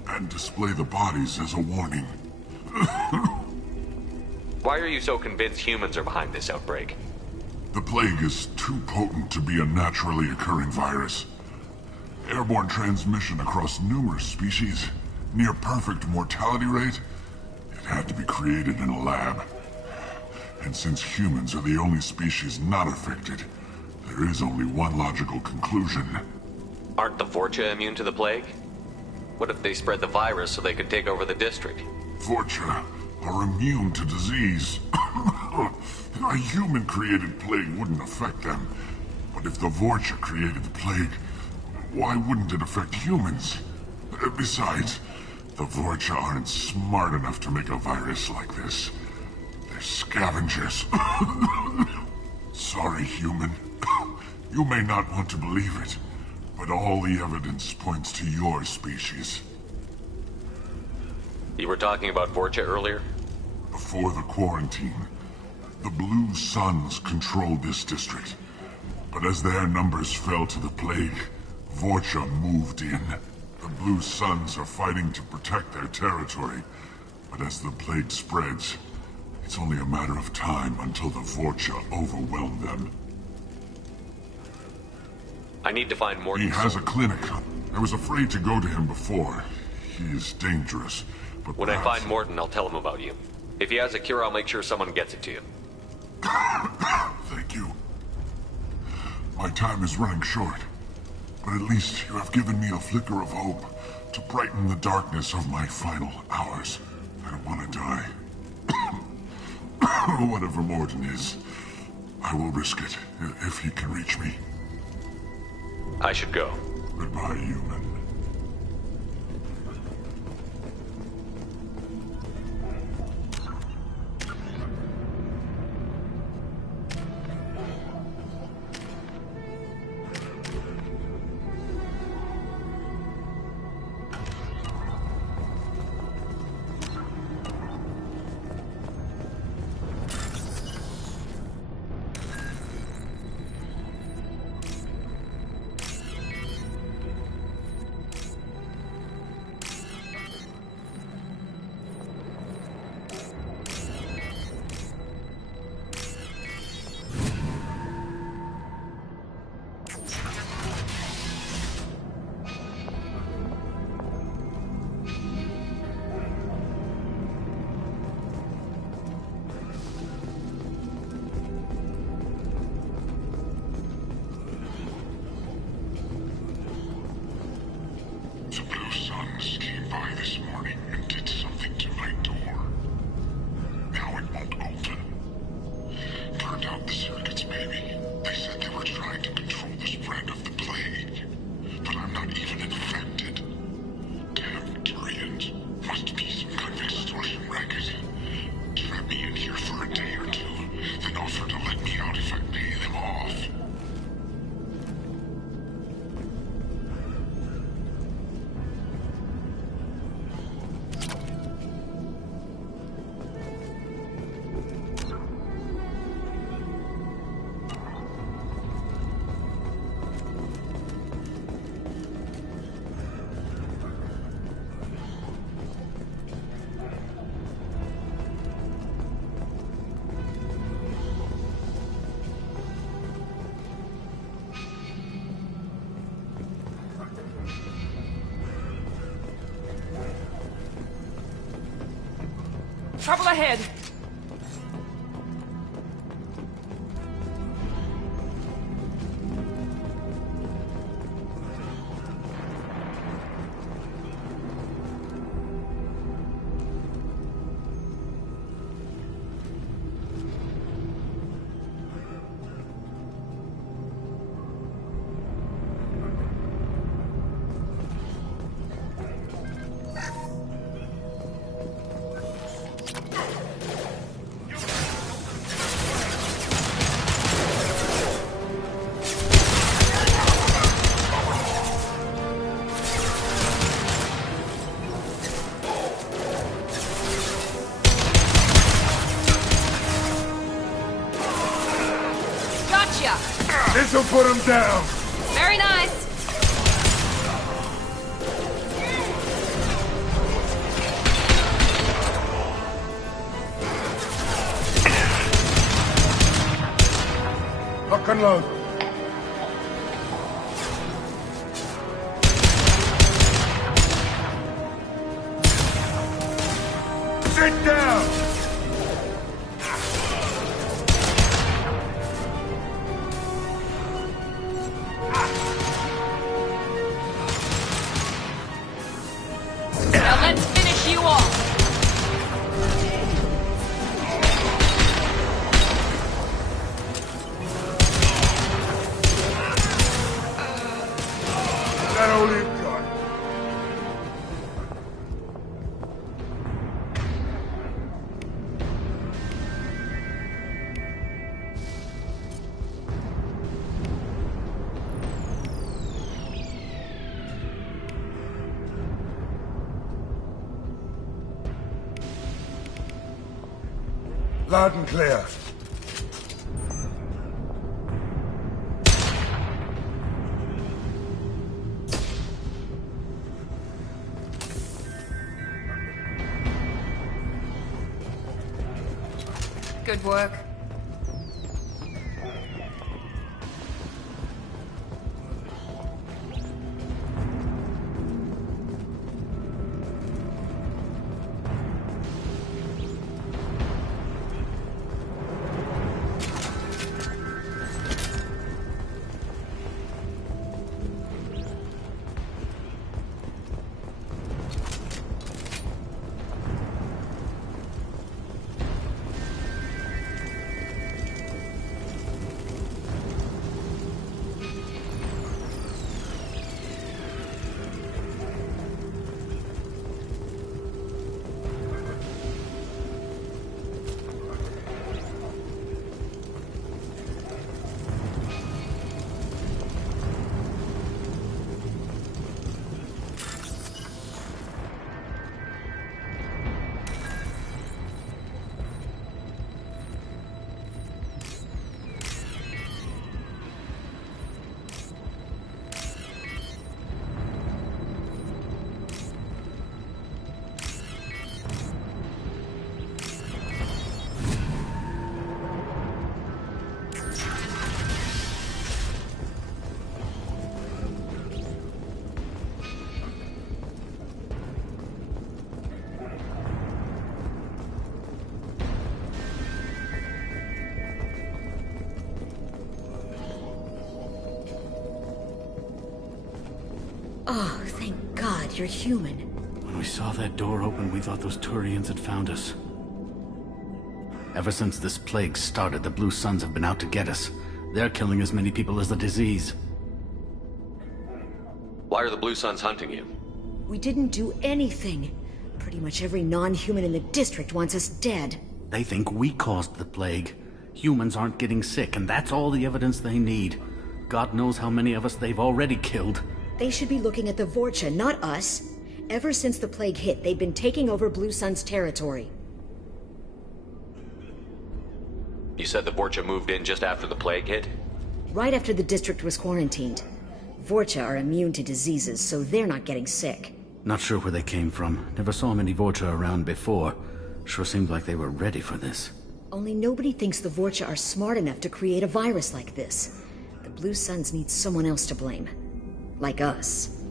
and display the bodies as a warning. Why are you so convinced humans are behind this outbreak? The plague is too potent to be a naturally occurring virus. Airborne transmission across numerous species, near perfect mortality rate. It had to be created in a lab. And since humans are the only species not affected, there is only one logical conclusion. Aren't the Vorcha immune to the plague? What if they spread the virus so they could take over the district? Vorcha are immune to disease. A human-created plague wouldn't affect them. But if the Vorcha created the plague, why wouldn't it affect humans? Besides, the Vorcha aren't smart enough to make a virus like this. They're scavengers. Sorry, human. You may not want to believe it, but all the evidence points to your species. You were talking about Vorcha earlier? Before the quarantine, the Blue Suns controlled this district. But as their numbers fell to the plague, Vorcha moved in. The Blue Suns are fighting to protect their territory. But as the plague spreads, it's only a matter of time until the Vorcha overwhelm them. I need to find Morton. He has a clinic. I was afraid to go to him before. He is dangerous, but when I find Morton, I'll tell him about you. If he has a cure, I'll make sure someone gets it to you. Thank you. My time is running short, but at least you have given me a flicker of hope to brighten the darkness of my final hours. I don't want to die. Whatever Morton is, I will risk it if he can reach me. I should go. Goodbye, human. Trouble ahead. This'll put him down. Very nice. Lock and load. Sit down! Now let's finish you off! That all you've got? Loud and clear. Good work. Oh, thank God you're human. When we saw that door open, we thought those Turians had found us. Ever since this plague started, the Blue Suns have been out to get us. They're killing as many people as the disease. Why are the Blue Suns hunting you? We didn't do anything. Pretty much every non-human in the district wants us dead. They think we caused the plague. Humans aren't getting sick, and that's all the evidence they need. God knows how many of us they've already killed. They should be looking at the Vorcha, not us. Ever since the plague hit, they've been taking over Blue Sun's territory. You said the Vorcha moved in just after the plague hit? Right after the district was quarantined. Vorcha are immune to diseases, so they're not getting sick. Not sure where they came from. Never saw many Vorcha around before. Sure seemed like they were ready for this. Only nobody thinks the Vorcha are smart enough to create a virus like this. The Blue Suns need someone else to blame. Like us.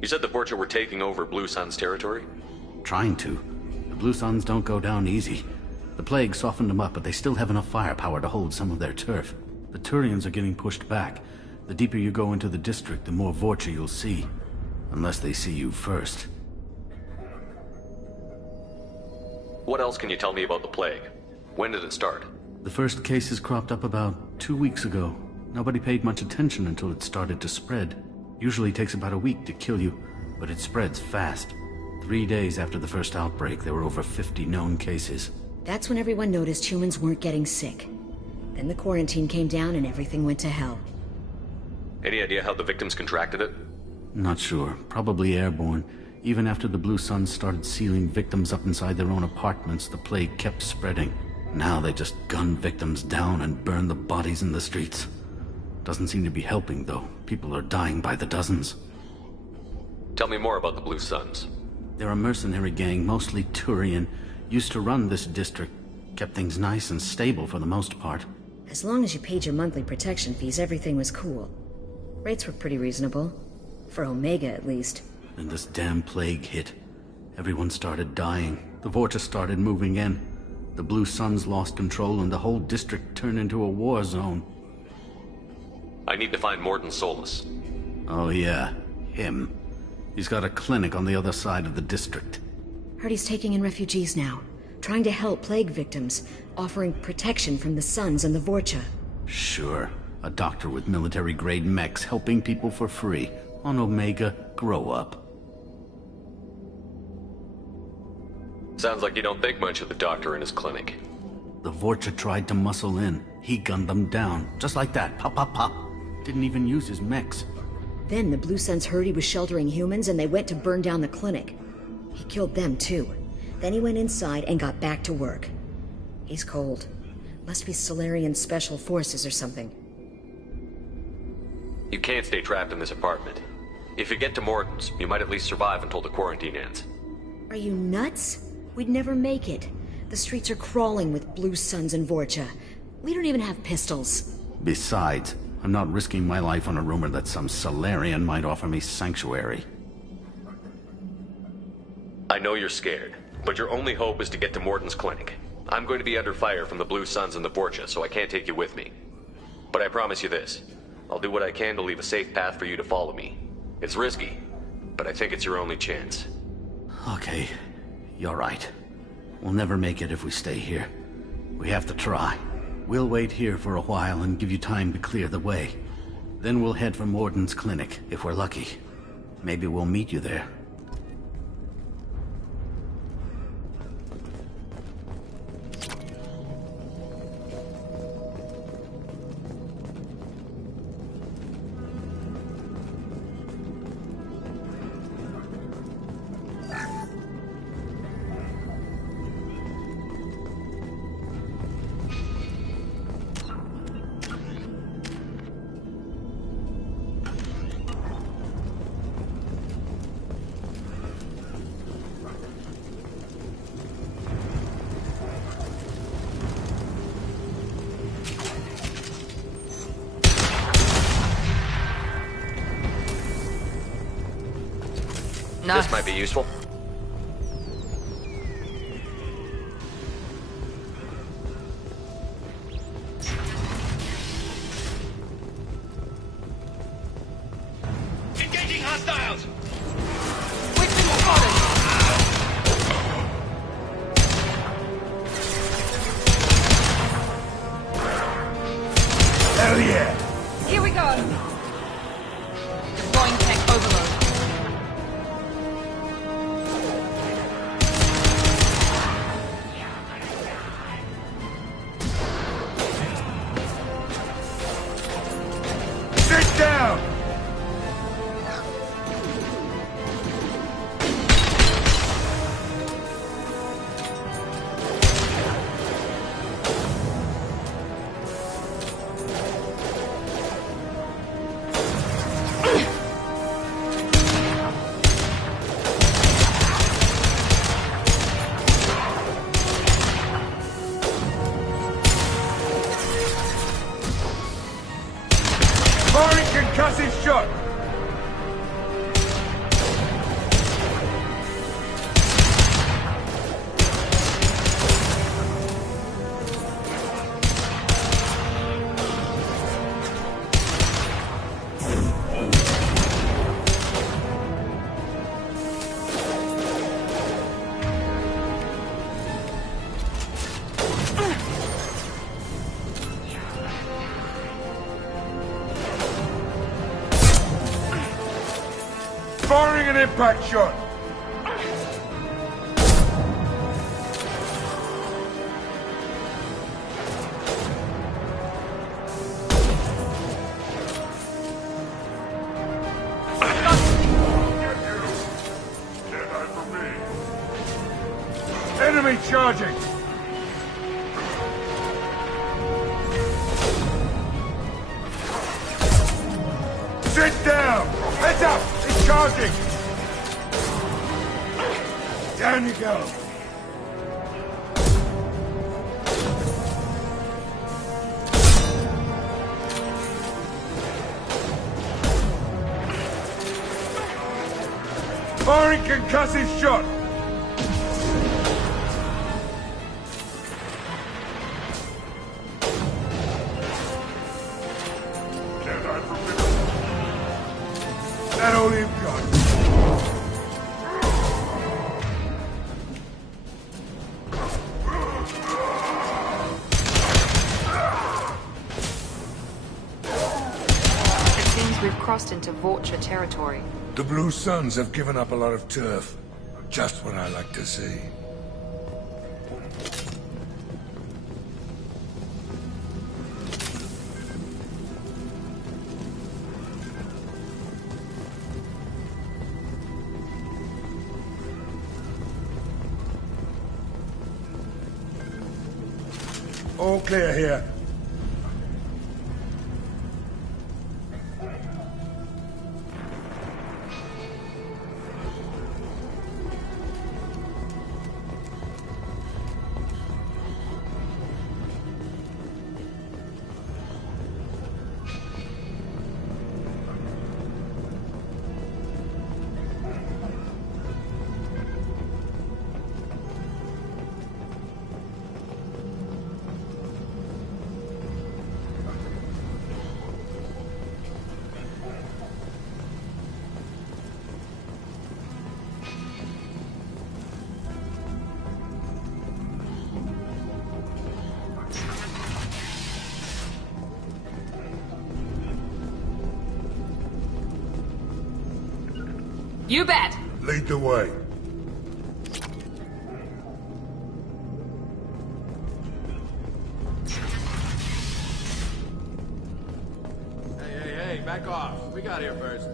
You said the Vorcha were taking over Blue Sun's territory? Trying to. The Blue Suns don't go down easy. The plague softened them up, but they still have enough firepower to hold some of their turf. The Turians are getting pushed back. The deeper you go into the district, the more Vorcha you'll see. Unless they see you first. What else can you tell me about the plague? When did it start? The first cases cropped up about 2 weeks ago. Nobody paid much attention until it started to spread. Usually takes about a week to kill you, but it spreads fast. 3 days after the first outbreak, there were over 50 known cases. That's when everyone noticed humans weren't getting sick. Then the quarantine came down and everything went to hell. Any idea how the victims contracted it? Not sure. Probably airborne. Even after the Blue Suns started sealing victims up inside their own apartments, the plague kept spreading. Now they just gun victims down and burn the bodies in the streets. Doesn't seem to be helping, though. People are dying by the dozens. Tell me more about the Blue Suns. They're a mercenary gang, mostly Turian. Used to run this district. Kept things nice and stable for the most part. As long as you paid your monthly protection fees, everything was cool. Rates were pretty reasonable. For Omega, at least. Then this damn plague hit. Everyone started dying. The Vorcha started moving in. The Blue Suns lost control and the whole district turned into a war zone. I need to find Morden Solus. Oh yeah, him. He's got a clinic on the other side of the district. Heard he's taking in refugees now. Trying to help plague victims. Offering protection from the Suns and the Vorcha. Sure. A doctor with military-grade mechs helping people for free. On Omega, grow up. Sounds like you don't think much of the doctor in his clinic. The Vorcha tried to muscle in. He gunned them down. Just like that. Pop, pop, pop. Didn't even use his mechs. Then the Blue Suns heard he was sheltering humans and they went to burn down the clinic. He killed them too. Then he went inside and got back to work. He's cold. Must be Solarian Special Forces or something. You can't stay trapped in this apartment. If you get to Morden's, you might at least survive until the quarantine ends. Are you nuts? We'd never make it. The streets are crawling with Blue Suns and Vorcha. We don't even have pistols. Besides, I'm not risking my life on a rumor that some Solarian might offer me sanctuary. I know you're scared, but your only hope is to get to Morden's clinic. I'm going to be under fire from the Blue Suns and the Vorcha, so I can't take you with me. But I promise you this. I'll do what I can to leave a safe path for you to follow me. It's risky, but I think it's your only chance. Okay, you're right. We'll never make it if we stay here. We have to try. We'll wait here for a while and give you time to clear the way. Then we'll head for Morden's clinic, if we're lucky. Maybe we'll meet you there. This might be useful. Engaging hostiles! Hell yeah! Here we go! Deploying tech overload. Sit down! Firing concussive shot! Firing an impact shot! Enemy charging! Sit down! Heads up! It's charging! Down you go! Firing concussive shot! That all you've got? It seems we've crossed into Vulture territory. The Blue Suns have given up a lot of turf. Just what I like to see. All clear here. You bet. Lead the way. Hey, back off. We got here first.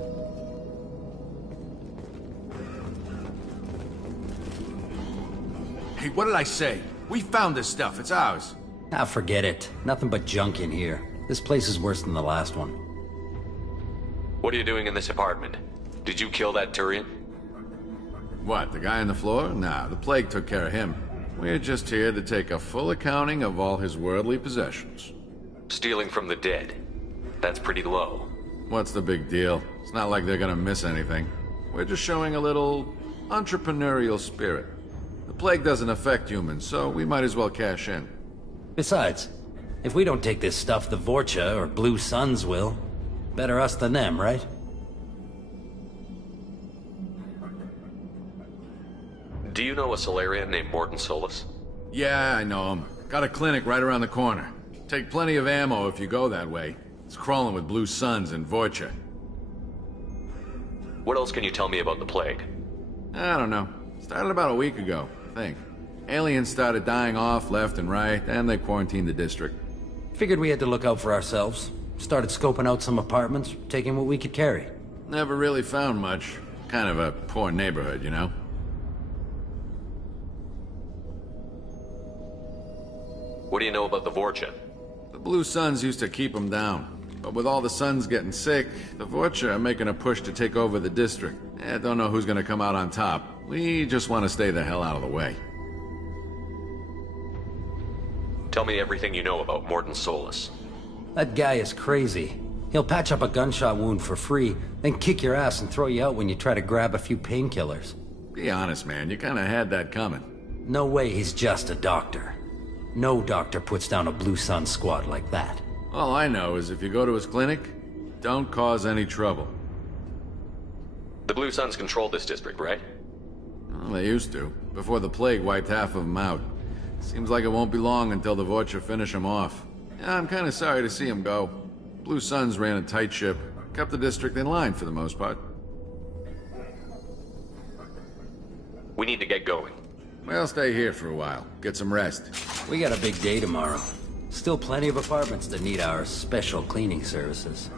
Hey, what did I say? We found this stuff. It's ours. Ah, forget it. Nothing but junk in here. This place is worse than the last one. What are you doing in this apartment? Did you kill that Turian? What, the guy on the floor? Nah, the plague took care of him. We're just here to take a full accounting of all his worldly possessions. Stealing from the dead. That's pretty low. What's the big deal? It's not like they're gonna miss anything. We're just showing a little entrepreneurial spirit. The plague doesn't affect humans, so we might as well cash in. Besides, if we don't take this stuff, the Vorcha or Blue Suns will. Better us than them, right? Do you know a Solarian named Morton Solus? Yeah, I know him. Got a clinic right around the corner. Take plenty of ammo if you go that way. It's crawling with Blue Suns and Vorcha. What else can you tell me about the plague? I don't know. Started about a week ago, I think. Aliens started dying off left and right, and they quarantined the district. Figured we had to look out for ourselves. Started scoping out some apartments, taking what we could carry. Never really found much. Kind of a poor neighborhood, you know? What do you know about the Vorcha? The Blue Suns used to keep them down. But with all the Suns getting sick, the Vorcha are making a push to take over the district. Don't know who's gonna come out on top. We just want to stay the hell out of the way. Tell me everything you know about Morton Solus. That guy is crazy. He'll patch up a gunshot wound for free, then kick your ass and throw you out when you try to grab a few painkillers. Be honest, man. You kinda had that coming. No way he's just a doctor. No doctor puts down a Blue Sun squad like that. All I know is if you go to his clinic, don't cause any trouble. The Blue Suns control this district, right? Well, they used to, before the plague wiped half of them out. Seems like it won't be long until the Vorcha finish him off. Yeah, I'm kinda sorry to see him go. Blue Suns ran a tight ship, kept the district in line for the most part. We need to get going. We'll stay here for a while, get some rest. We got a big day tomorrow. Still plenty of apartments that need our special cleaning services.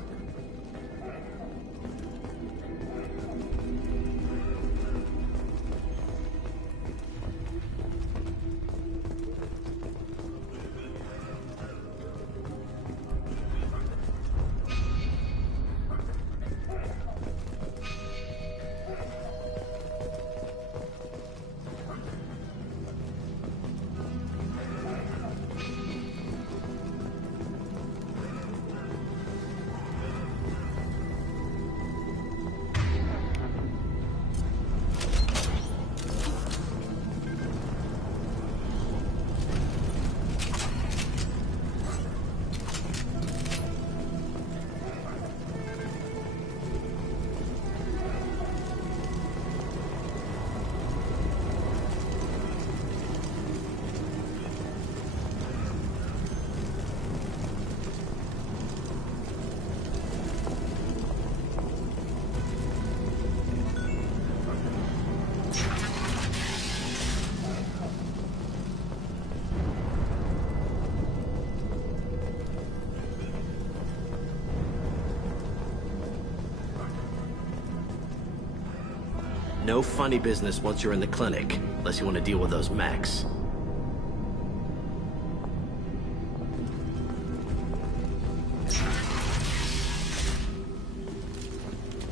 No funny business once you're in the clinic, unless you want to deal with those mechs.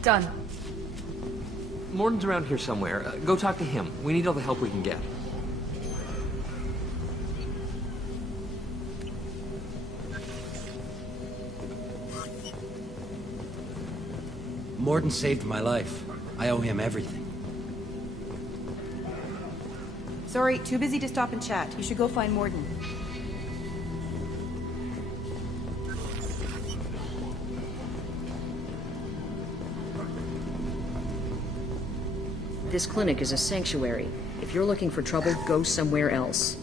Done. Morton's around here somewhere. Go talk to him. We need all the help we can get. Morton saved my life. I owe him everything. Sorry, too busy to stop and chat. You should go find Morton. This clinic is a sanctuary. If you're looking for trouble, go somewhere else.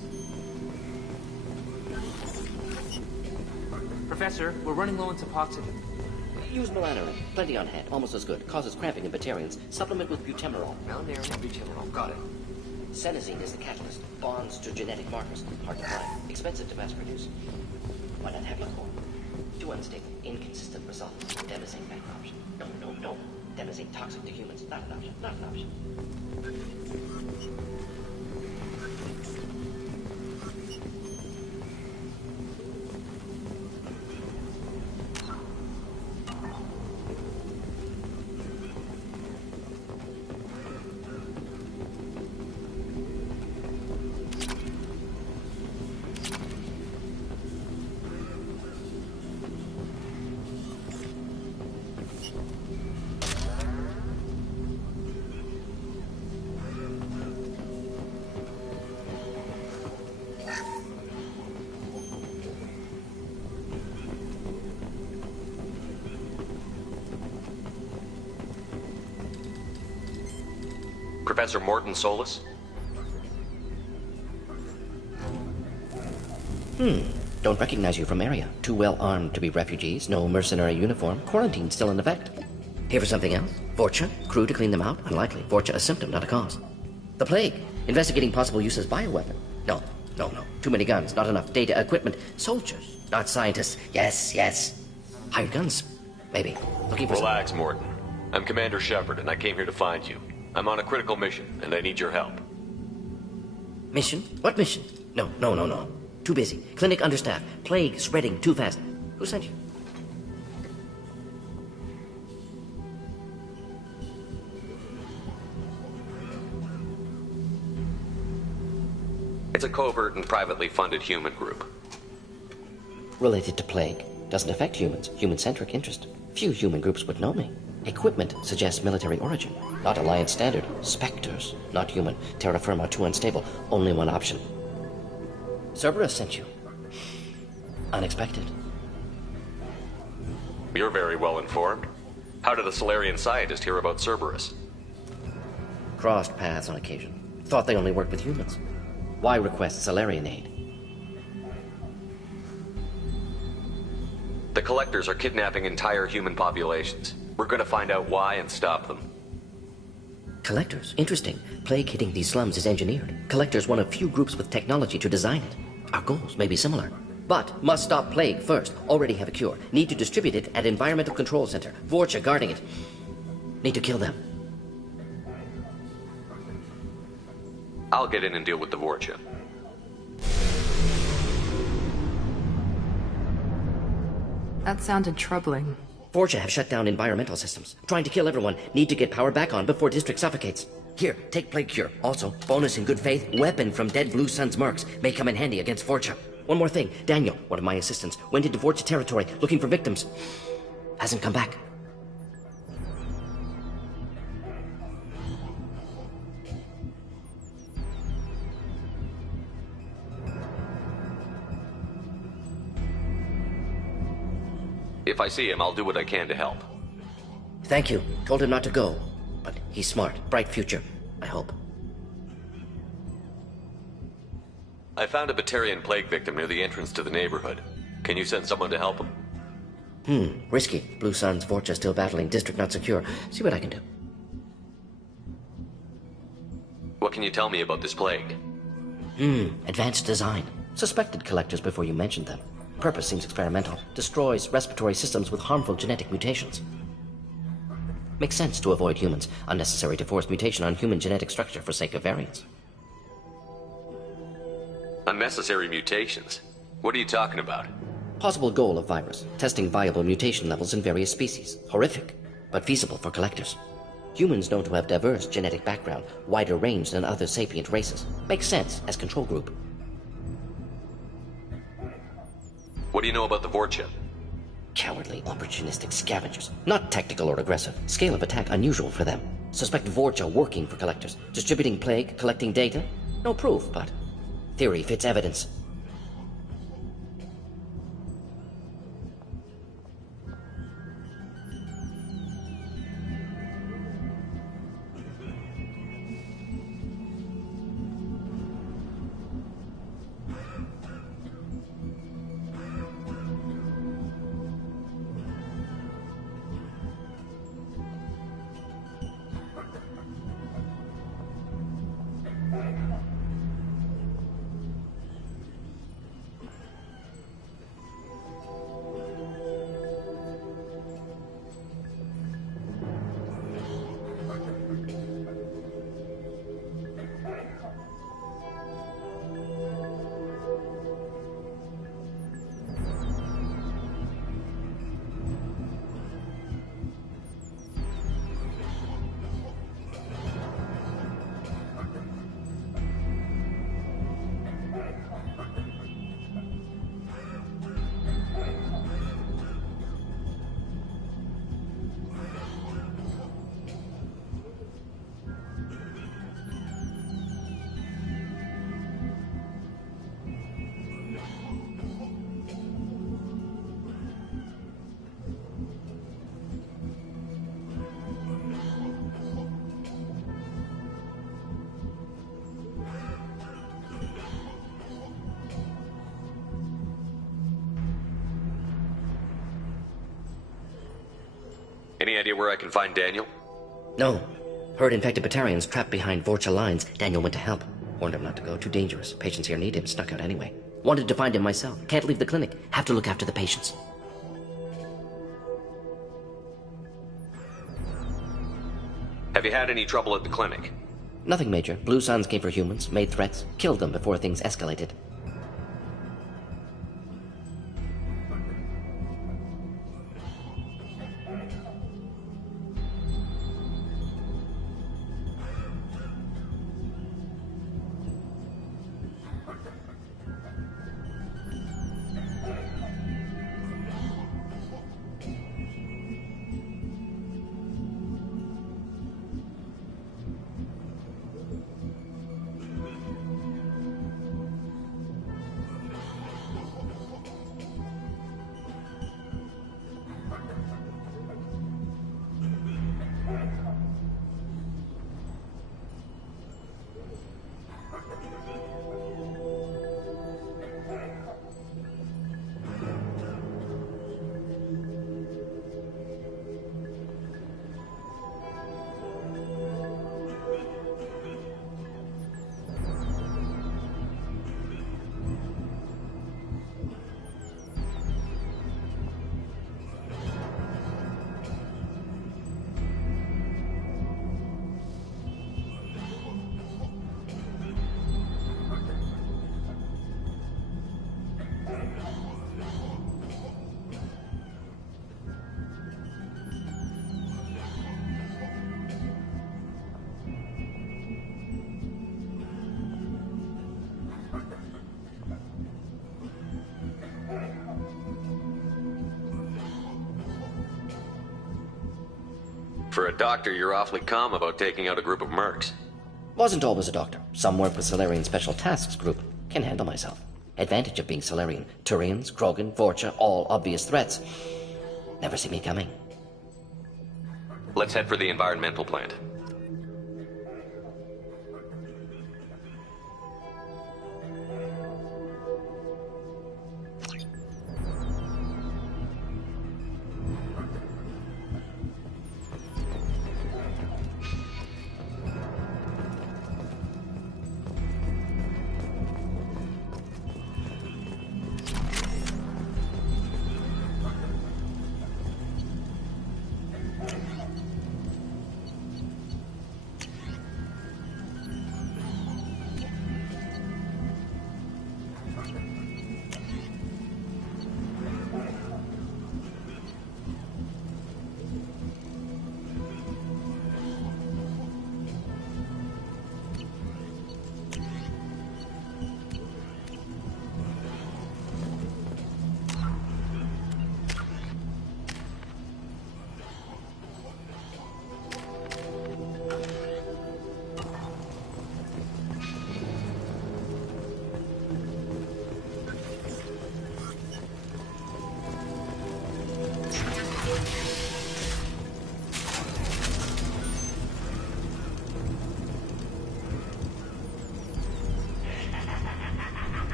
Professor, we're running low on Suboxone. Use melanorin. Plenty on hand. Almost as good. Causes cramping in Batarians. Supplement with butemerol. Melanorin and butemerol. Got it. Senesine is the catalyst. Bonds to genetic markers. Hard to find. Expensive to mass produce. Why not have your core? Too unstable. Inconsistent results. Demazine back option. No. Demazine toxic to humans. Not an option. Not an option. Professor Morton Solus? Don't recognize you from area. Too well armed to be refugees. No mercenary uniform. Quarantine still in effect. Here for something else? Vorcha? Crew to clean them out? Unlikely. Vorcha a symptom, not a cause. The plague. Investigating possible use as bioweapon. No. Too many guns. Not enough data, equipment. Soldiers. Not scientists. Yes. Hired guns. Maybe. Looking for Relax, Morton. I'm Commander Shepard, and I came here to find you. I'm on a critical mission, and I need your help. Mission? What mission? No. Too busy. Clinic understaffed. Plague spreading too fast. Who sent you? It's a covert and privately funded human group. Related to plague. Doesn't affect humans. Human-centric interest. Few human groups would know me. Equipment suggests military origin. Not Alliance standard. Spectres. Not human. Terra firma too unstable. Only one option. Cerberus sent you. Unexpected. You're very well informed. How did a Solarian scientist hear about Cerberus? Crossed paths on occasion. Thought they only worked with humans. Why request Solarian aid? The Collectors are kidnapping entire human populations. We're gonna find out why and stop them. Collectors? Interesting. Plague hitting these slums is engineered. Collectors one of few groups with technology to design it. Our goals may be similar. But must stop plague first. Already have a cure. Need to distribute it at Environmental Control Center. Vorcha guarding it. Need to kill them. I'll get in and deal with the Vorcha. That sounded troubling. Vorcha have shut down environmental systems. Trying to kill everyone. Need to get power back on before district suffocates. Here, take plague cure. Also, bonus in good faith, weapon from dead Blue Sun's mercs. May come in handy against Vorcha. One more thing. Daniel, one of my assistants, went into Vorcha territory looking for victims. Hasn't come back. If I see him, I'll do what I can to help. Thank you. Told him not to go. But he's smart. Bright future. I hope. I found a Batarian plague victim near the entrance to the neighborhood. Can you send someone to help him? Risky. Blue Sun's Vorcha still battling. District not secure. See what I can do. What can you tell me about this plague? Advanced design. Suspected collectors before you mentioned them. Purpose seems experimental. Destroys respiratory systems with harmful genetic mutations. Makes sense to avoid humans. Unnecessary to force mutation on human genetic structure for sake of variance. Unnecessary mutations? What are you talking about? Possible goal of virus. Testing viable mutation levels in various species. Horrific, but feasible for collectors. Humans known to have diverse genetic background, wider range than other sapient races. Makes sense as control group. What do you know about the Vorcha? Cowardly, opportunistic scavengers. Not tactical or aggressive. Scale of attack unusual for them. Suspect Vorcha working for collectors. Distributing plague, collecting data? No proof, but theory fits evidence. Any idea where I can find Daniel? No. Heard infected Batarians trapped behind Vorcha lines. Daniel went to help. Warned him not to go. Too dangerous. Patients here need him. Snuck out anyway. Wanted to find him myself. Can't leave the clinic. Have to look after the patients. Have you had any trouble at the clinic? Nothing major. Blue Suns came for humans, made threats, killed them before things escalated. For a doctor, you're awfully calm about taking out a group of mercs. Wasn't always a doctor. Some work with Solarian Special Tasks Group. Can handle myself. Advantage of being Solarian. Turians, Krogan, Vorcha, all obvious threats. Never see me coming. Let's head for the environmental plant.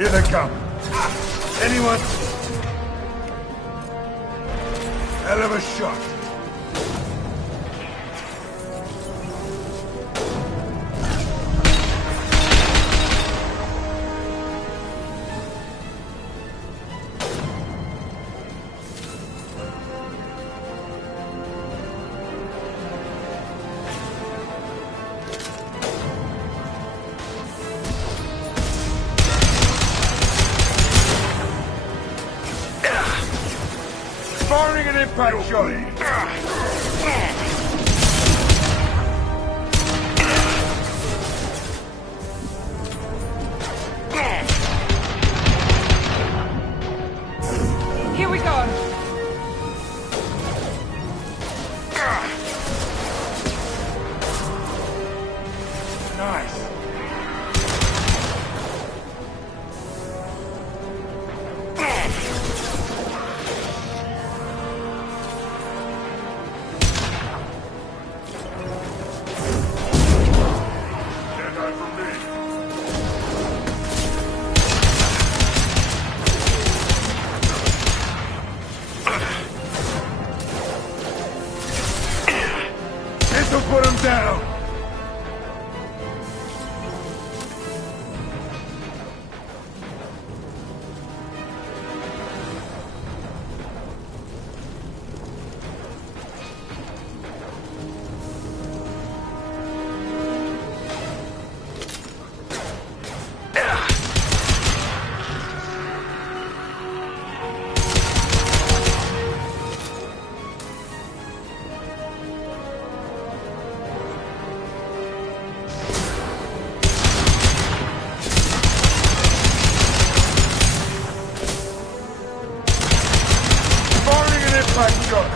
Here they come. Anyone? Hell of a shot. Firing an impact shot. Here we go. Nice. This'll put him down. Firing an impact shot.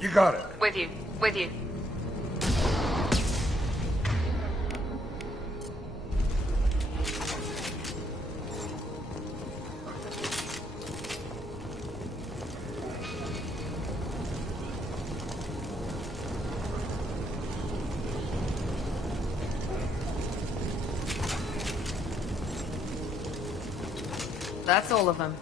You got it. With you. With you. That's all of them.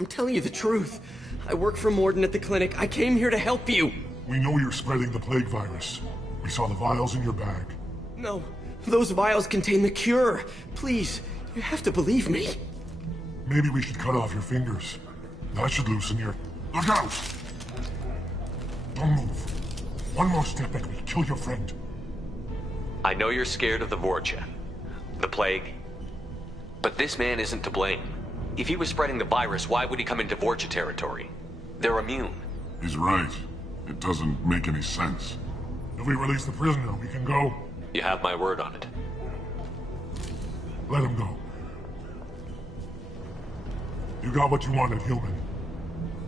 I'm telling you the truth. I work for Morden at the clinic. I came here to help you. We know you're spreading the plague virus. We saw the vials in your bag. No, those vials contain the cure. Please, you have to believe me. Maybe we should cut off your fingers. That should loosen your... Look out! Don't move. One more step and we'll kill your friend. I know you're scared of the Vorcha, the plague, but this man isn't to blame. If he was spreading the virus, why would he come into Vorcha territory? They're immune. He's right. It doesn't make any sense. If we release the prisoner, we can go. You have my word on it. Let him go. You got what you wanted, human.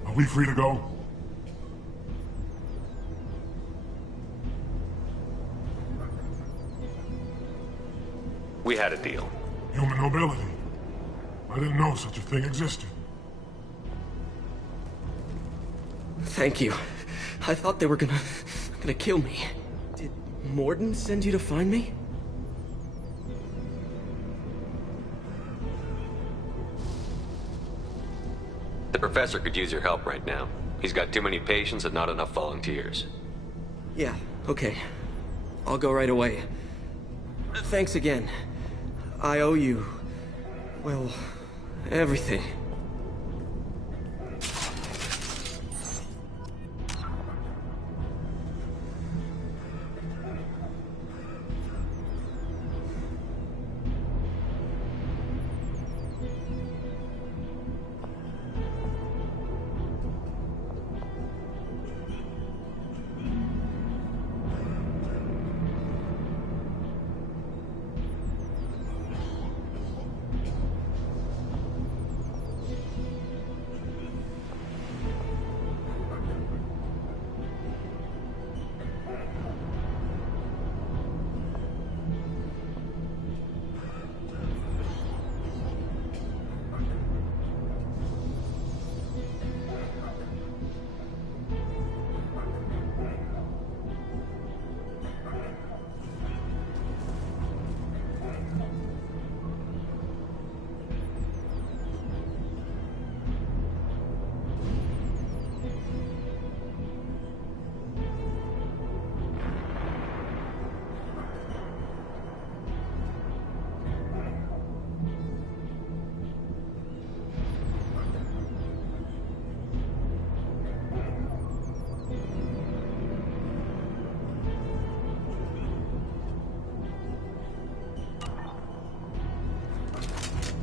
Are we free to go? We had a deal. Human nobility. I didn't know such a thing existed. Thank you. I thought they were gonna kill me. Did Morden send you to find me? The professor could use your help right now. He's got too many patients and not enough volunteers. Yeah, okay. I'll go right away. Thanks again. I owe you... well, everything.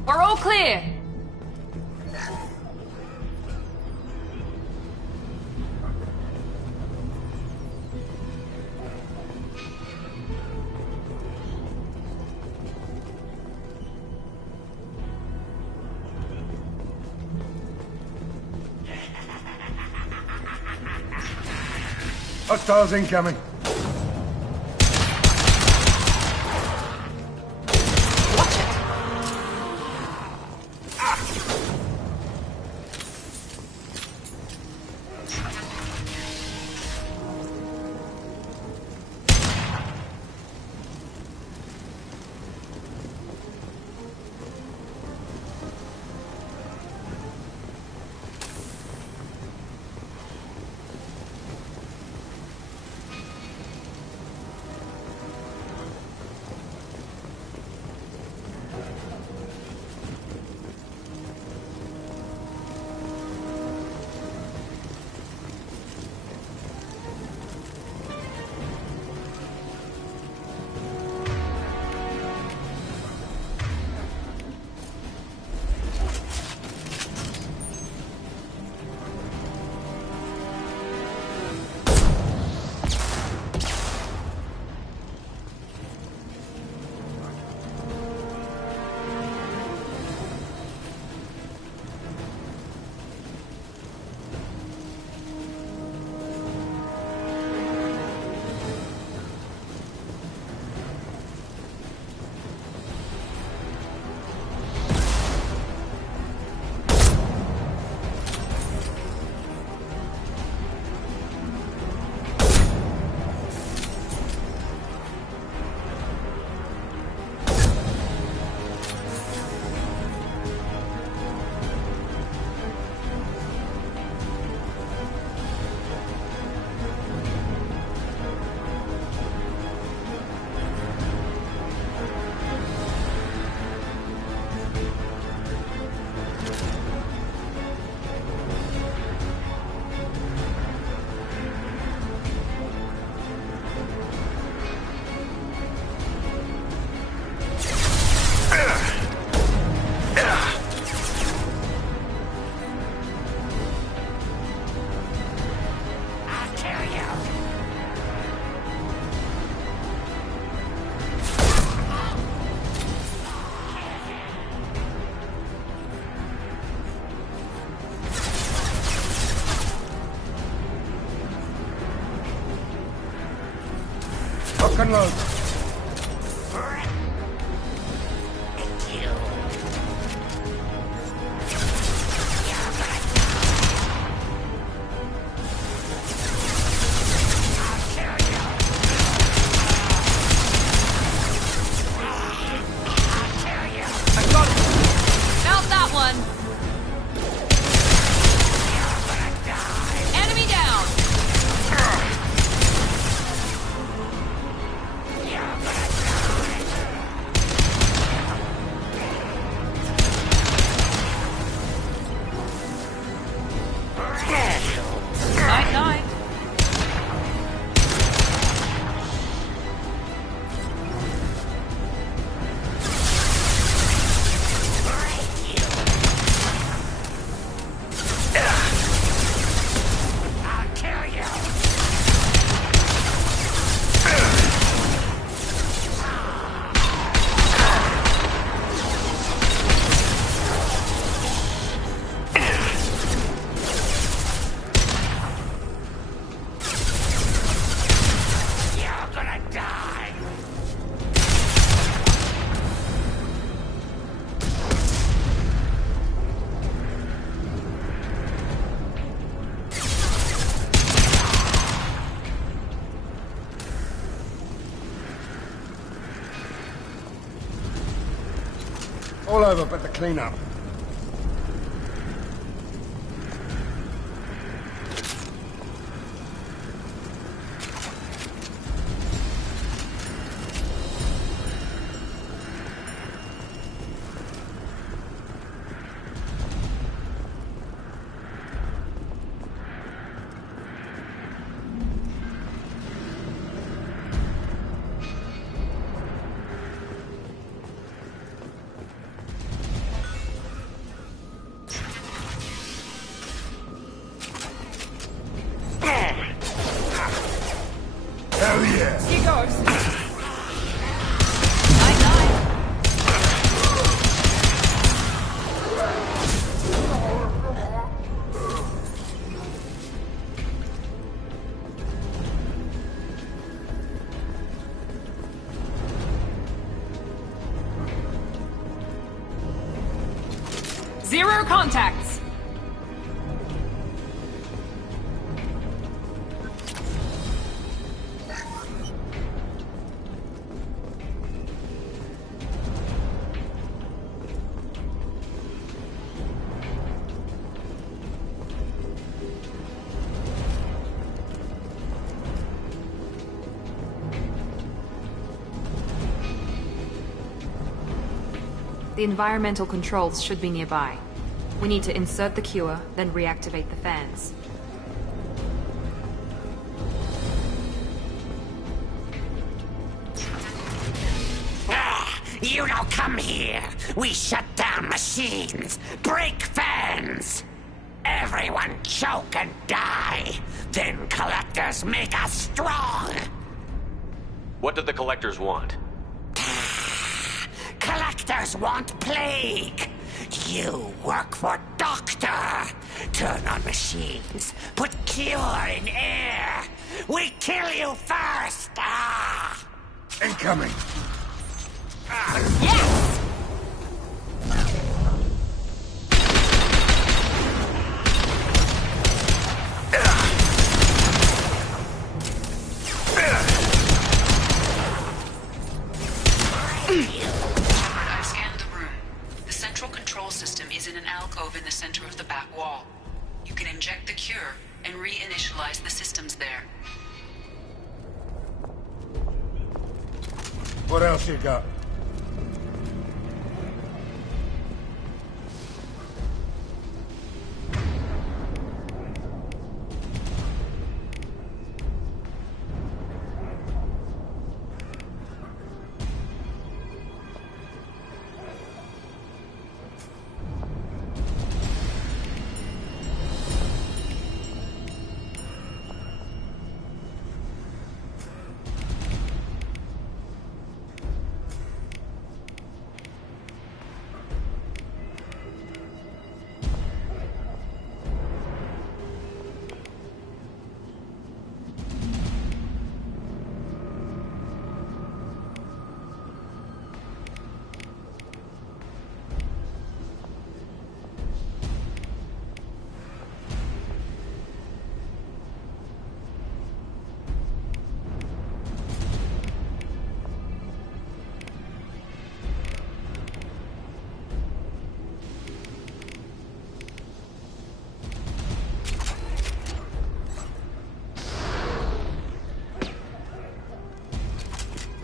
We're all clear. Hostiles incoming. Lock and load. All over but the cleanup. Hell yeah! Here goes. Zero contacts. The environmental controls should be nearby. We need to insert the cure, then reactivate the fans. You don't come here. We shut down machines, break fans. Everyone choke and die. Then collectors make us strong. What do the collectors want? Collectors want plague. You work for Doctor. Turn on machines. Put cure in air. We kill you first. Incoming. Yes! I've scanned the room. The central control system is in an alcove in the center of the back wall. You can inject the cure and reinitialize the systems there. What else you got?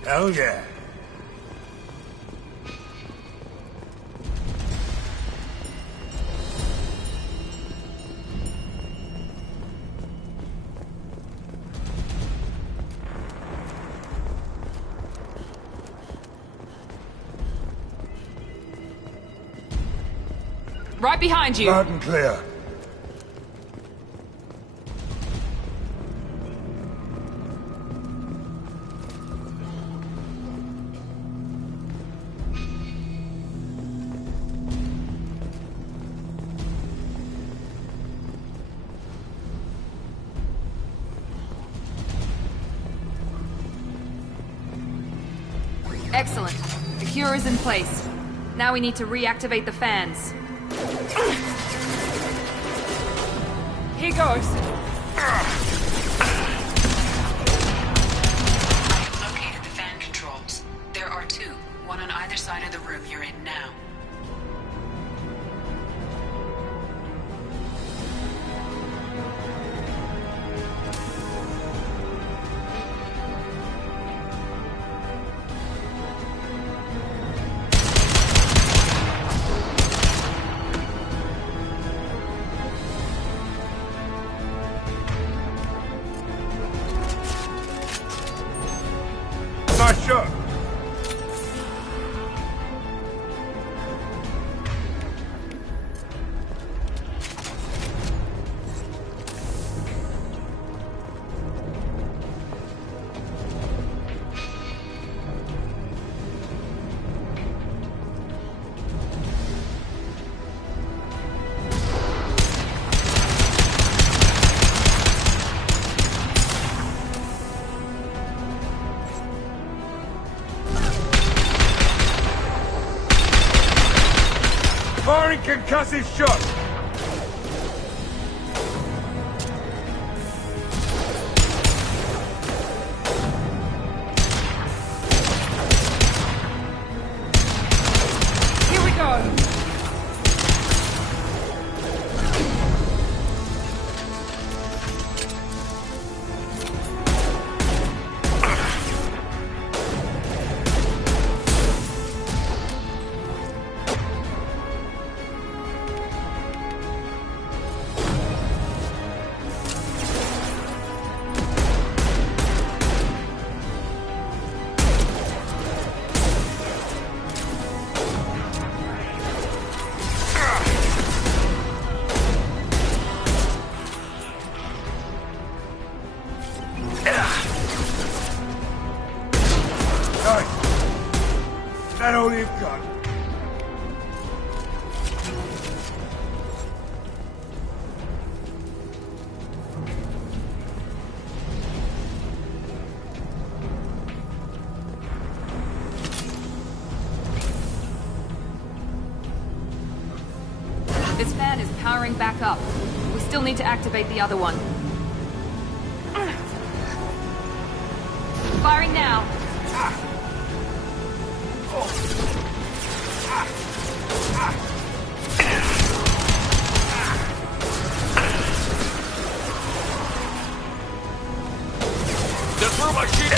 Hell yeah. Right behind you. Loud and clear. Excellent. The cure is in place. Now we need to reactivate the fans. Here goes. I've located the fan controls. There are two, one on either side of the room you're in now. Nice shot. Firing concussive shot! Here we go. That all you've got? This fan is powering back up. We still need to activate the other one. Firing now. Just through my sheet.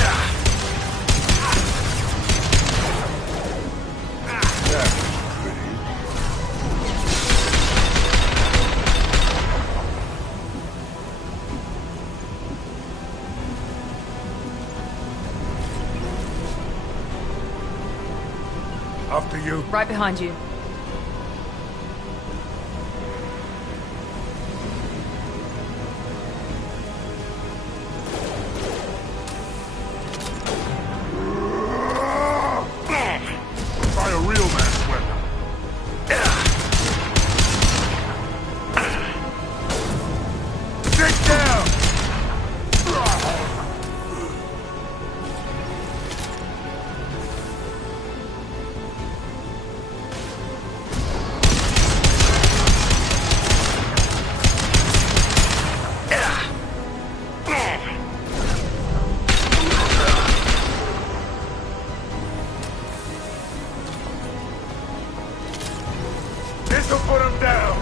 After you. Right behind you. Try a real man's weapon. Dig down! This'll put him down!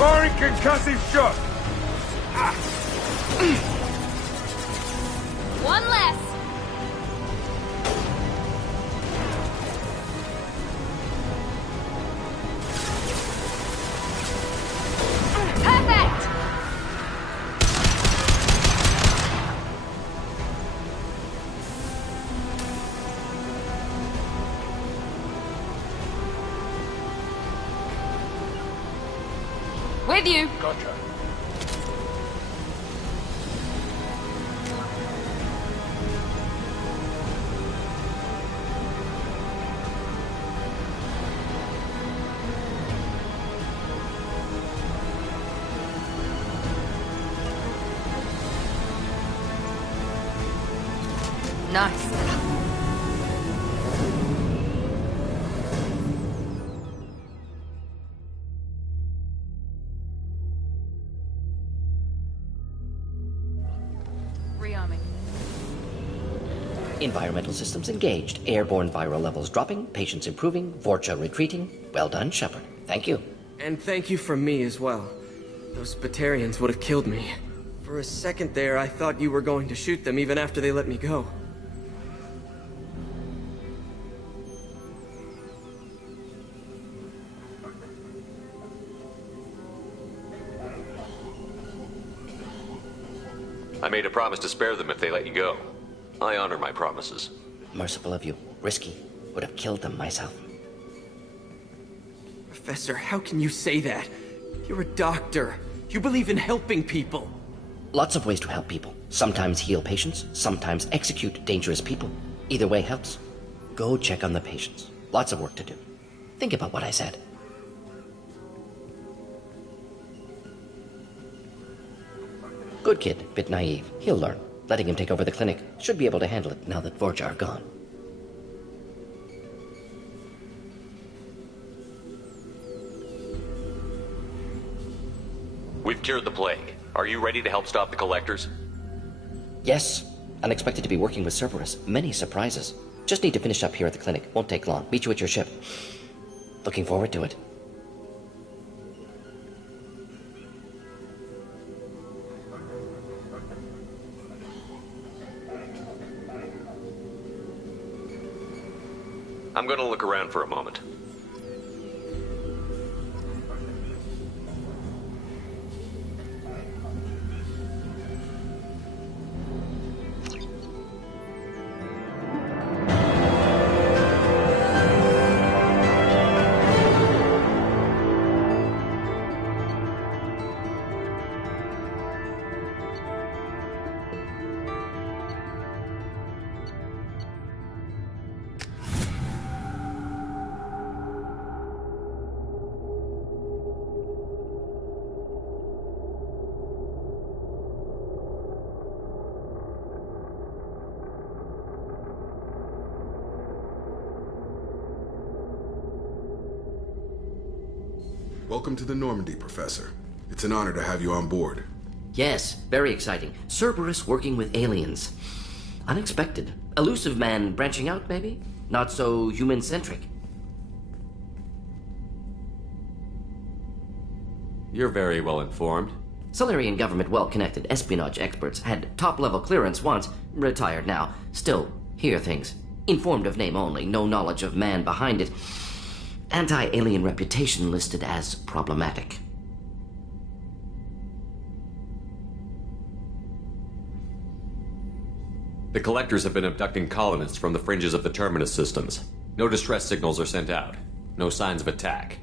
Firing concussive shot! One less. Perfect. With you. Gotcha. Nice. Rearming. Environmental systems engaged. Airborne viral levels dropping. Patients improving. Vorcha retreating. Well done, Shepard. Thank you. And thank you from me as well. Those Batarians would have killed me. For a second there, I thought you were going to shoot them even after they let me go. I made a promise to spare them if they let you go. I honor my promises. Merciful of you. Risky. Would have killed them myself. Professor, how can you say that? You're a doctor. You believe in helping people. Lots of ways to help people. Sometimes heal patients, sometimes execute dangerous people. Either way helps. Go check on the patients. Lots of work to do. Think about what I said. Good kid, bit naive. He'll learn. Letting him take over the clinic. Should be able to handle it now that Vorja are gone. We've cured the plague. Are you ready to help stop the collectors? Yes. Unexpected to be working with Cerberus. Many surprises. Just need to finish up here at the clinic. Won't take long. Meet you at your ship. Looking forward to it. I'm gonna look around for a moment. Welcome to the Normandy, Professor. It's an honor to have you on board. Yes, very exciting. Cerberus working with aliens. Unexpected. Elusive man branching out, maybe? Not so human-centric. You're very well informed. Solarian government well-connected. Espionage experts. Had top-level clearance once. Retired now. Still, hear things. Informed of name only. No knowledge of man behind it. Anti-alien reputation listed as problematic. The collectors have been abducting colonists from the fringes of the terminus systems. No distress signals are sent out. No signs of attack.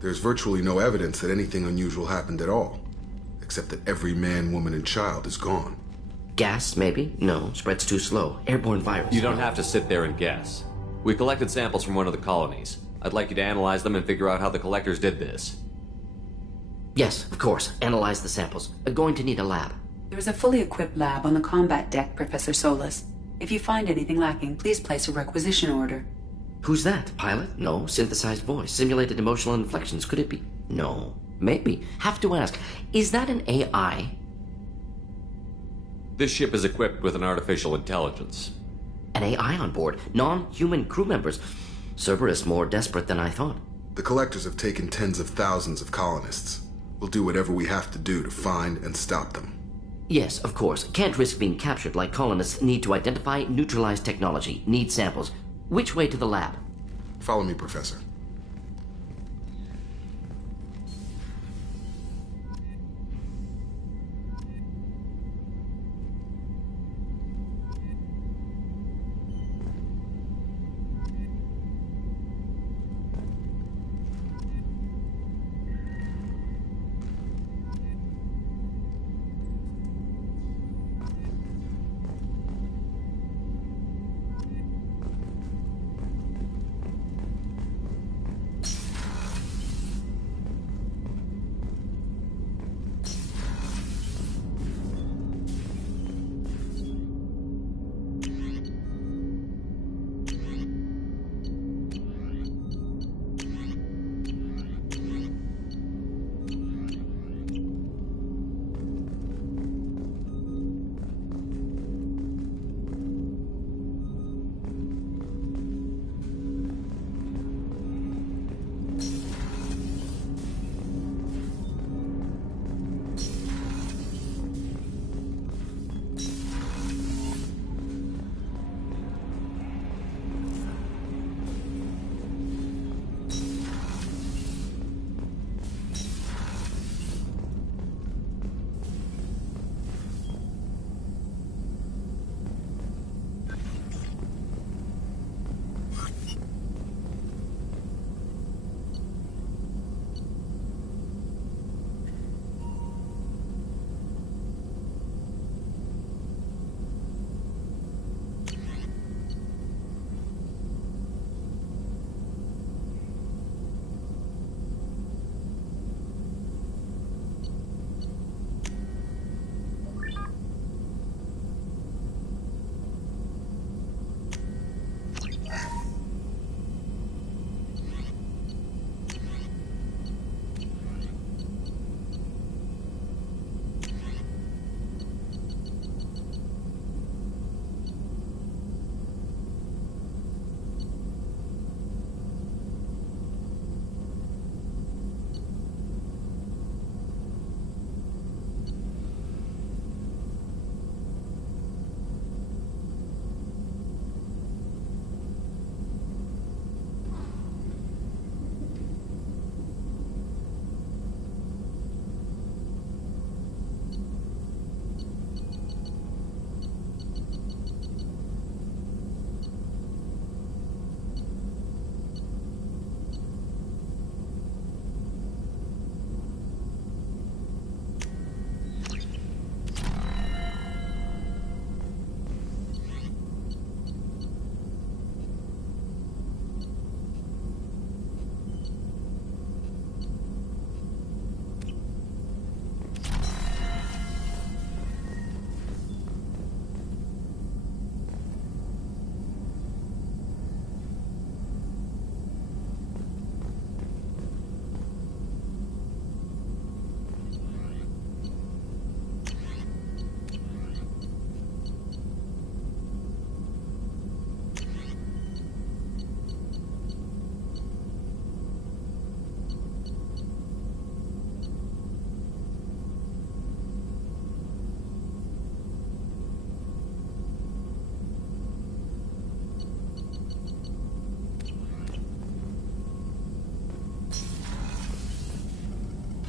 There's virtually no evidence that anything unusual happened at all. Except that every man, woman, and child is gone. Gas, maybe? No, spreads too slow. Airborne virus. You don't have to sit there and guess. We collected samples from one of the colonies. I'd like you to analyze them and figure out how the collectors did this. Yes, of course. Analyze the samples. Going to need a lab. There is a fully equipped lab on the combat deck, Professor Solis. If you find anything lacking, please place a requisition order. Who's that? Pilot? No. Synthesized voice. Simulated emotional inflections. Could it be? No. Maybe. Have to ask. Is that an AI? This ship is equipped with an artificial intelligence. An AI on board? Non-human crew members? Cerberus more desperate than I thought. The collectors have taken tens of thousands of colonists. We'll do whatever we have to do to find and stop them. Yes, of course. Can't risk being captured like colonists need to identify, neutralize technology, need samples. Which way to the lab? Follow me, Professor.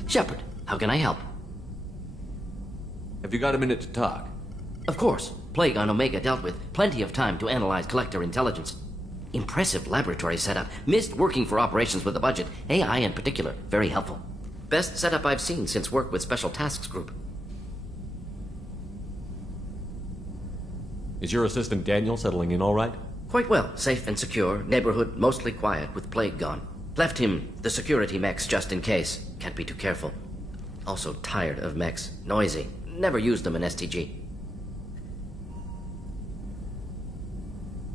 Shepard, how can I help? Have you got a minute to talk? Of course. Plague on Omega dealt with. Plenty of time to analyze collector intelligence. Impressive laboratory setup. Missed working for operations with a budget. AI in particular. Very helpful. Best setup I've seen since work with Special Tasks Group. Is your assistant Daniel settling in all right? Quite well. Safe and secure. Neighborhood mostly quiet with Plague gone. Left him the security mechs just in case. Can't be too careful. Also tired of mechs. Noisy. Never used them in STG.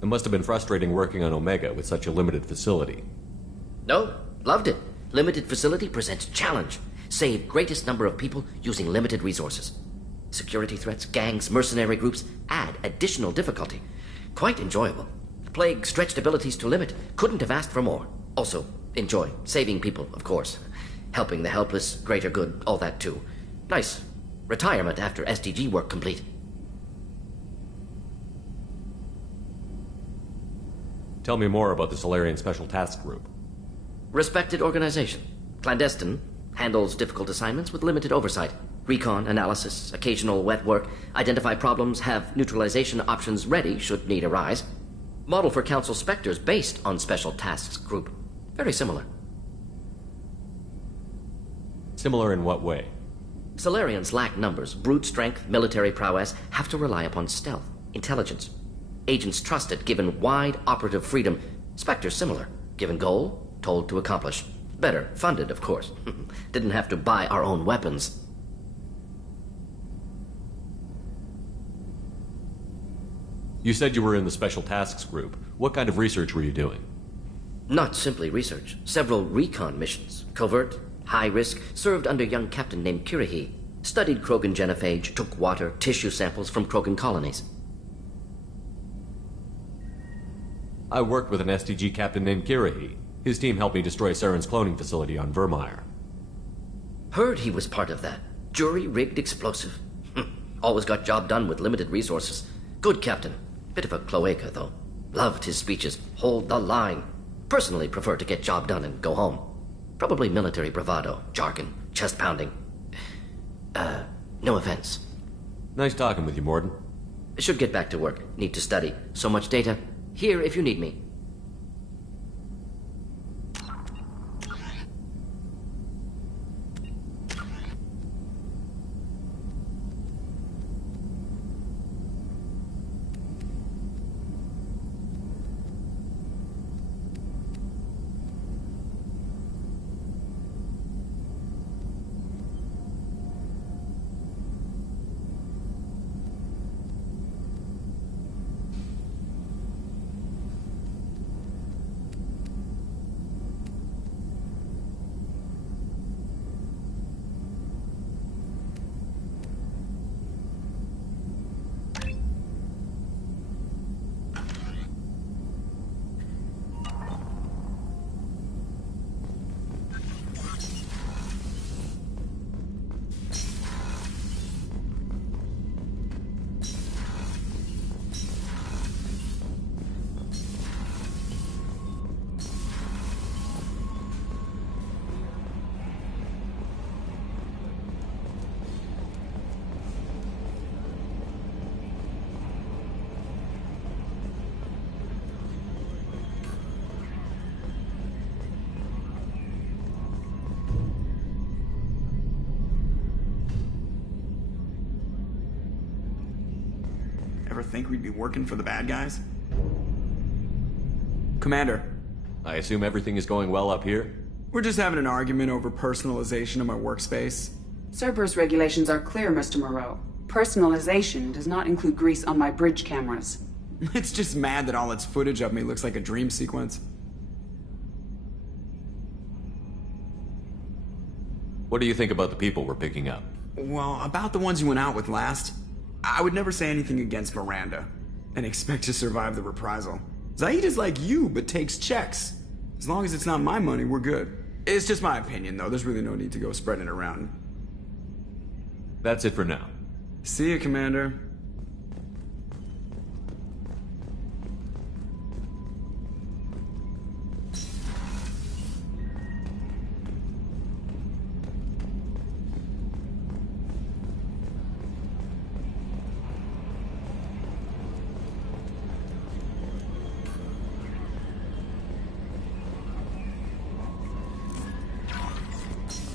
It must have been frustrating working on Omega with such a limited facility. No, loved it. Limited facility presents challenge. Save greatest number of people using limited resources. Security threats, gangs, mercenary groups add additional difficulty. Quite enjoyable. Plague stretched abilities to limit. Couldn't have asked for more. Also, enjoy. Saving people, of course. Helping the helpless, greater good, all that too. Nice retirement after SDG work complete. Tell me more about the Solarian Special Task Group. Respected organization. Clandestine. Handles difficult assignments with limited oversight. Recon, analysis, occasional wet work. Identify problems, have neutralization options ready should need arise. Model for Council Spectres based on Special Tasks Group. Very similar. Similar in what way? Solarians lack numbers, brute strength, military prowess, have to rely upon stealth, intelligence. Agents trusted, given wide operative freedom. Spectres similar, given goal, told to accomplish. Better, funded, of course. Didn't have to buy our own weapons. You said you were in the Special Tasks Group. What kind of research were you doing? Not simply research. Several recon missions. Covert, high risk, served under a young captain named Kirihi. Studied Krogan genophage, took water, tissue samples from Krogan colonies. I worked with an STG captain named Kirihi. His team helped me destroy Saren's cloning facility on Vermeer. Heard he was part of that. Jury-rigged explosive. Always got job done with limited resources. Good captain. Bit of a cloaca, though. Loved his speeches. Hold the line. Personally prefer to get job done and go home. Probably military bravado, jargon, chest pounding. No offense. Nice talking with you, Morden. Should get back to work. Need to study. So much data. Here if you need me. Ever think we'd be working for the bad guys? Commander. I assume everything is going well up here? We're just having an argument over personalization of my workspace. Cerberus regulations are clear, Mr. Moreau. Personalization does not include grease on my bridge cameras. It's just mad that all its footage of me looks like a dream sequence. What do you think about the people we're picking up? Well, about the ones you went out with last, I would never say anything against Miranda and expect to survive the reprisal. Zaid is like you, but takes checks. As long as it's not my money, we're good. It's just my opinion, though. There's really no need to go spreading it around. That's it for now. See you, Commander.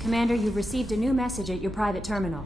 Commander, you've received a new message at your private terminal.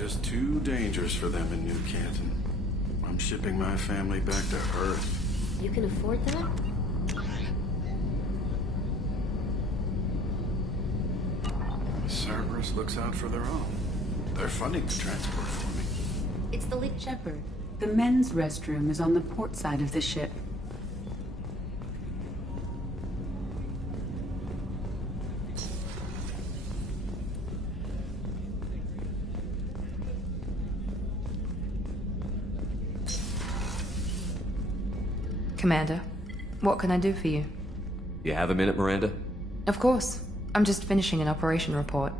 just too dangerous for them in New Canton. I'm shipping my family back to Earth. You can afford that? Cerberus looks out for their own. They're funding the transport for me. It's the lead shepherd. The men's restroom is on the port side of the ship. Commander, what can I do for you? You have a minute, Miranda? Of course. I'm just finishing an operation report.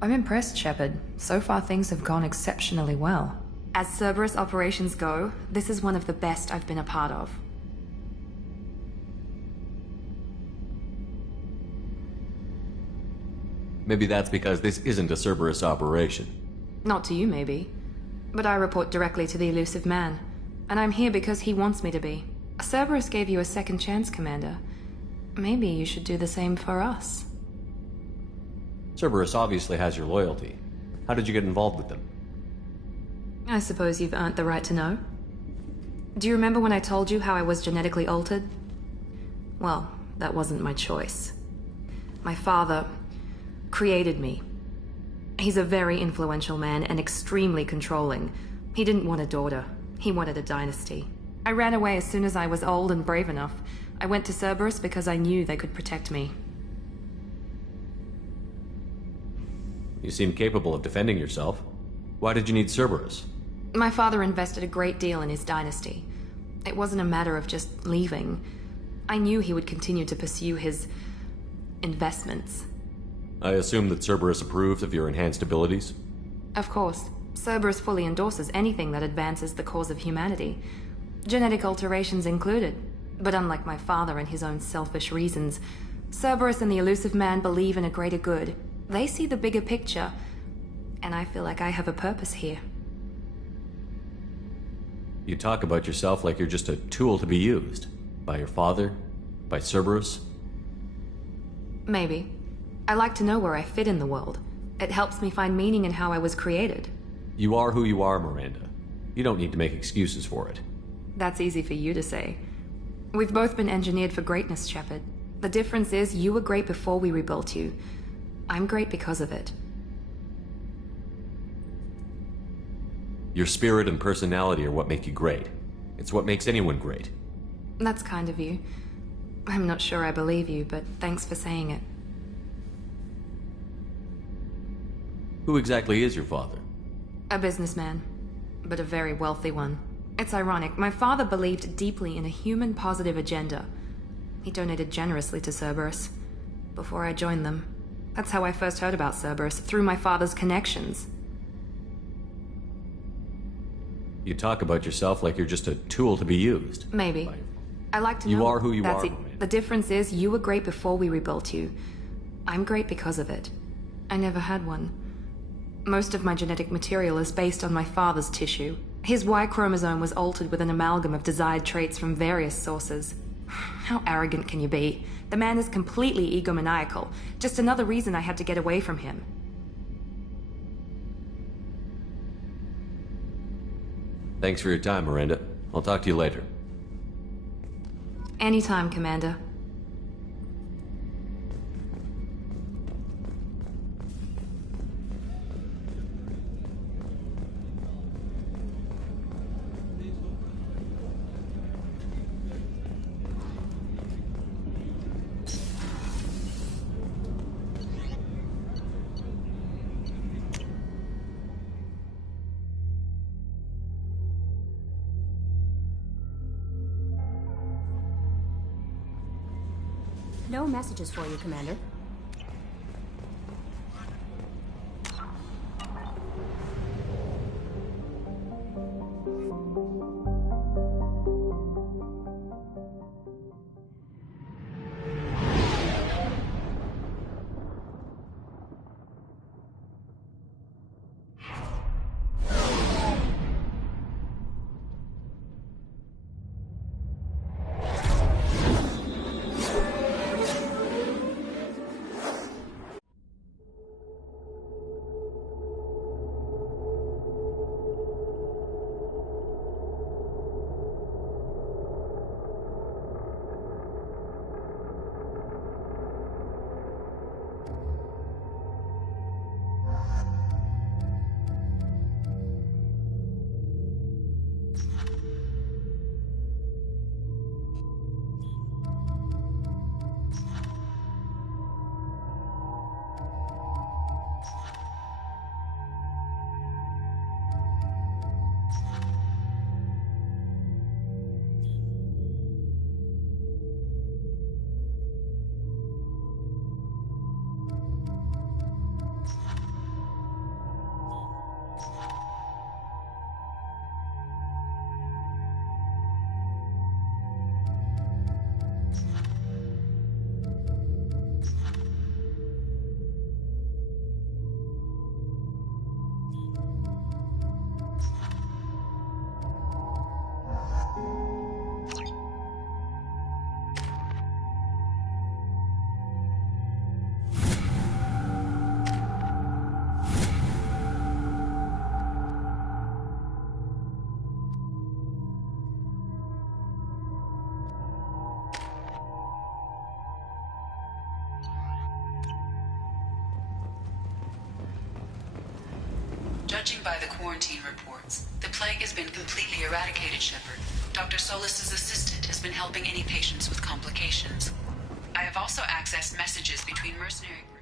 I'm impressed, Shepard. So far things have gone exceptionally well. As Cerberus operations go, this is one of the best I've been a part of. Maybe that's because this isn't a Cerberus operation. Not to you, maybe. But I report directly to the elusive man. And I'm here because he wants me to be. Cerberus gave you a second chance, Commander. Maybe you should do the same for us. Cerberus obviously has your loyalty. How did you get involved with them? I suppose you've earned the right to know. Do you remember when I told you how I was genetically altered? Well, that wasn't my choice. My father created me. He's a very influential man and extremely controlling. He didn't want a daughter. He wanted a dynasty. I ran away as soon as I was old and brave enough. I went to Cerberus because I knew they could protect me. You seem capable of defending yourself. Why did you need Cerberus? My father invested a great deal in his dynasty. It wasn't a matter of just leaving. I knew he would continue to pursue his investments. I assume that Cerberus approved of your enhanced abilities? Of course. Cerberus fully endorses anything that advances the cause of humanity. Genetic alterations included. But unlike my father and his own selfish reasons, Cerberus and the elusive man believe in a greater good. They see the bigger picture, and I feel like I have a purpose here. You talk about yourself like you're just a tool to be used. By your father? By Cerberus? Maybe. I like to know where I fit in the world. It helps me find meaning in how I was created. You are who you are, Miranda. You don't need to make excuses for it. That's easy for you to say. We've both been engineered for greatness, Shepard. The difference is you were great before we rebuilt you. I'm great because of it. Your spirit and personality are what make you great. It's what makes anyone great. That's kind of you. I'm not sure I believe you, but thanks for saying it. Who exactly is your father? A businessman, but a very wealthy one. It's ironic, my father believed deeply in a human-positive agenda. He donated generously to Cerberus before I joined them. That's how I first heard about Cerberus, through my father's connections. You talk about yourself like you're just a tool to be used. Maybe. I like to know... You are who you That's are. it. The difference is you were great before we rebuilt you. I'm great because of it. I never had one. Most of my genetic material is based on my father's tissue. His Y chromosome was altered with an amalgam of desired traits from various sources. How arrogant can you be? The man is completely egomaniacal. Just another reason I had to get away from him. Thanks for your time, Miranda. I'll talk to you later. Anytime, Commander. No messages for you, Commander. Judging by the quarantine reports, the plague has been completely eradicated, Shepard. Dr. Solis's assistant has been helping any patients with complications. I have also accessed messages between mercenary groups.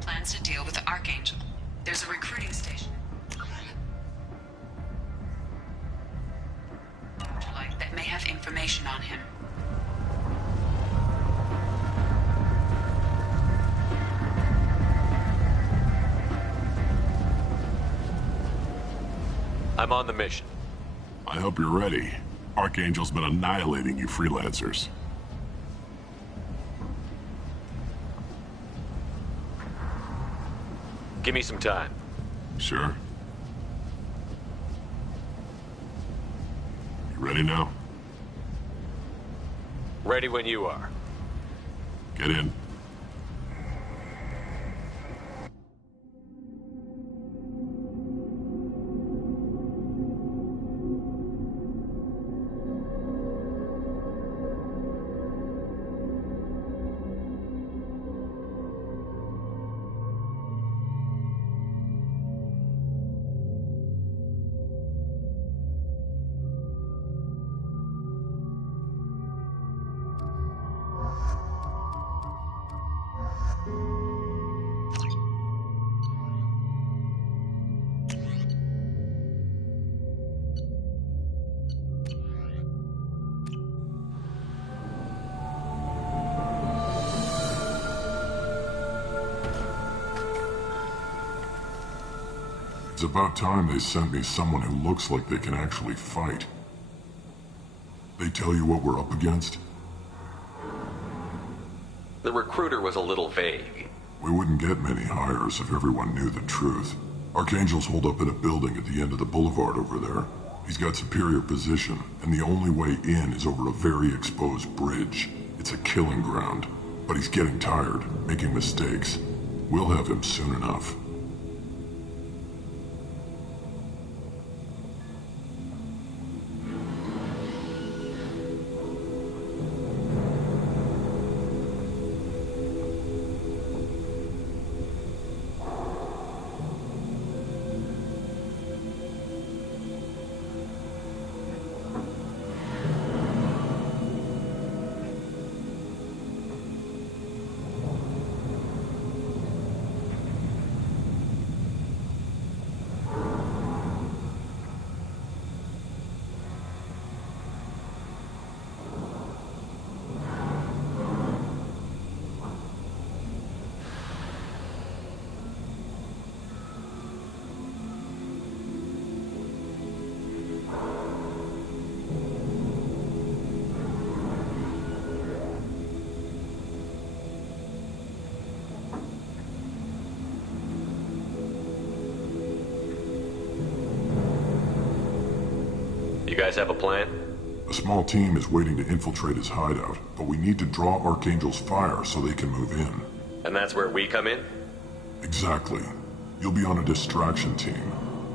Plans to deal with the Archangel. There's a recruiting station that may have information on him. I'm on the mission. I hope you're ready. Archangel's been annihilating you freelancers. Give me some time. Sure. You ready now? Ready when you are. Get in. It's about time they sent me someone who looks like they can actually fight. They tell you what we're up against? The recruiter was a little vague. We wouldn't get many hires if everyone knew the truth. Archangel's holed up in a building at the end of the boulevard over there. He's got superior position, and the only way in is over a very exposed bridge. It's a killing ground. But he's getting tired, making mistakes. We'll have him soon enough. You guys have a plan? A small team is waiting to infiltrate his hideout, but we need to draw Archangel's fire so they can move in. And that's where we come in? Exactly. You'll be on a distraction team.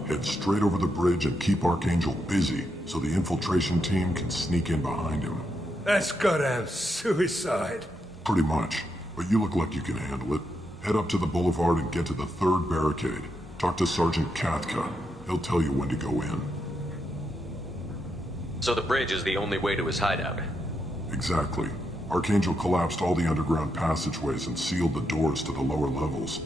Head straight over the bridge and keep Archangel busy so the infiltration team can sneak in behind him. That's goddamn suicide. Pretty much, but you look like you can handle it. Head up to the boulevard and get to the 3rd barricade. Talk to Sergeant Katka. He'll tell you when to go in. So the bridge is the only way to his hideout? Exactly. Archangel collapsed all the underground passageways and sealed the doors to the lower levels.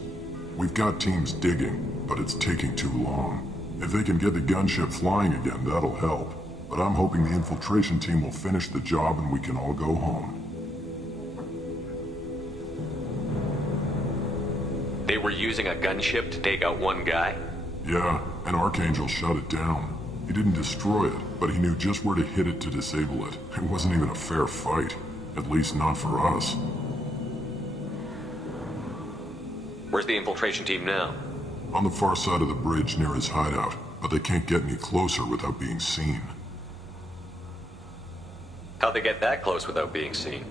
We've got teams digging, but it's taking too long. If they can get the gunship flying again, that'll help. But I'm hoping the infiltration team will finish the job and we can all go home. They were using a gunship to take out one guy? Yeah, and Archangel shut it down. He didn't destroy it, but he knew just where to hit it to disable it. It wasn't even a fair fight. At least not for us. Where's the infiltration team now? On the far side of the bridge near his hideout, but they can't get any closer without being seen. How'd they get that close without being seen?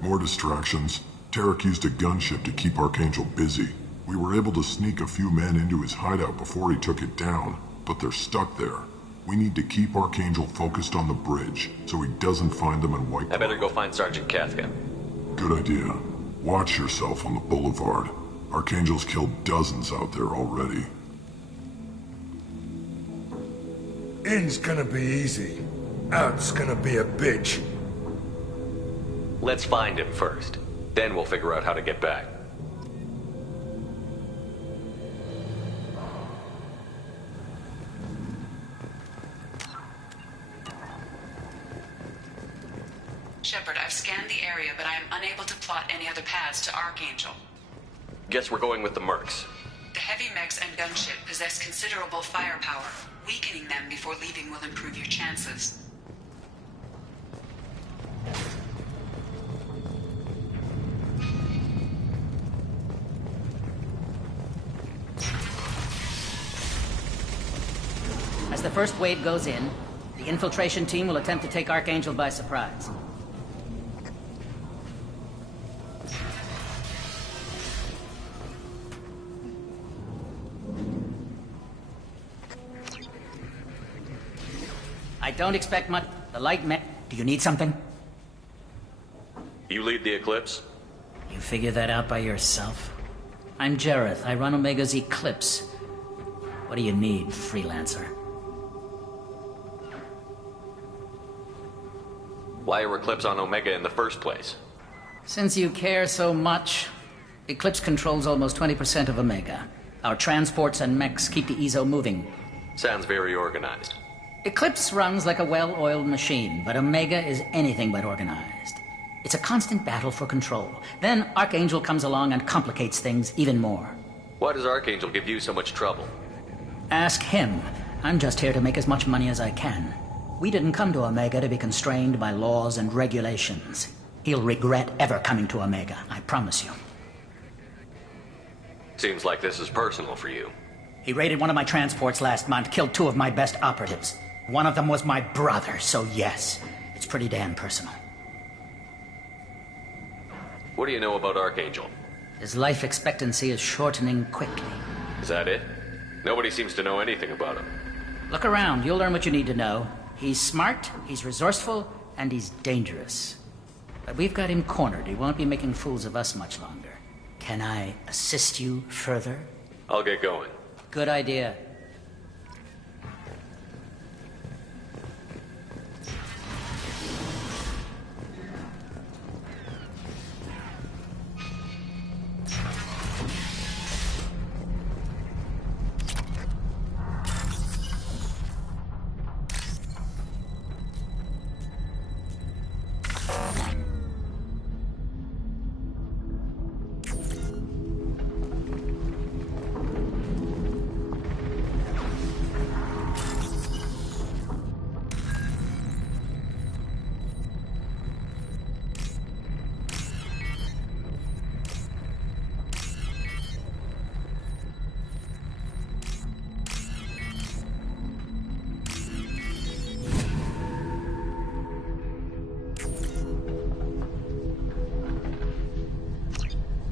More distractions. Tarek used a gunship to keep Archangel busy. We were able to sneak a few men into his hideout before he took it down, but they're stuck there. We need to keep Archangel focused on the bridge, so he doesn't find them and wipe them. I better go find Sergeant Katka. Good idea. Watch yourself on the boulevard. Archangel's killed dozens out there already. In's gonna be easy. Out's gonna be a bitch. Let's find him first. Then we'll figure out how to get back. Shepard, I've scanned the area, but I am unable to plot any other paths to Archangel. Guess we're going with the mercs. The heavy mechs and gunship possess considerable firepower. Weakening them before leaving will improve your chances. As the first wave goes in, the infiltration team will attempt to take Archangel by surprise. I don't expect much. The light mech. Do you need something? You lead the Eclipse? You figure that out by yourself? I'm Jareth. I run Omega's Eclipse. What do you need, freelancer? Why are Eclipse on Omega in the first place? Since you care so much, Eclipse controls almost 20% of Omega. Our transports and mechs keep the EZO moving. Sounds very organized. Eclipse runs like a well-oiled machine, but Omega is anything but organized. It's a constant battle for control. Then Archangel comes along and complicates things even more. Why does Archangel give you so much trouble? Ask him. I'm just here to make as much money as I can. We didn't come to Omega to be constrained by laws and regulations. He'll regret ever coming to Omega, I promise you. Seems like this is personal for you. He raided one of my transports last month, killed 2 of my best operatives. One of them was my brother, so yes, it's pretty damn personal. What do you know about Archangel? His life expectancy is shortening quickly. Is that it? Nobody seems to know anything about him. Look around, you'll learn what you need to know. He's smart, he's resourceful, and he's dangerous. But we've got him cornered. He won't be making fools of us much longer. Can I assist you further? I'll get going. Good idea.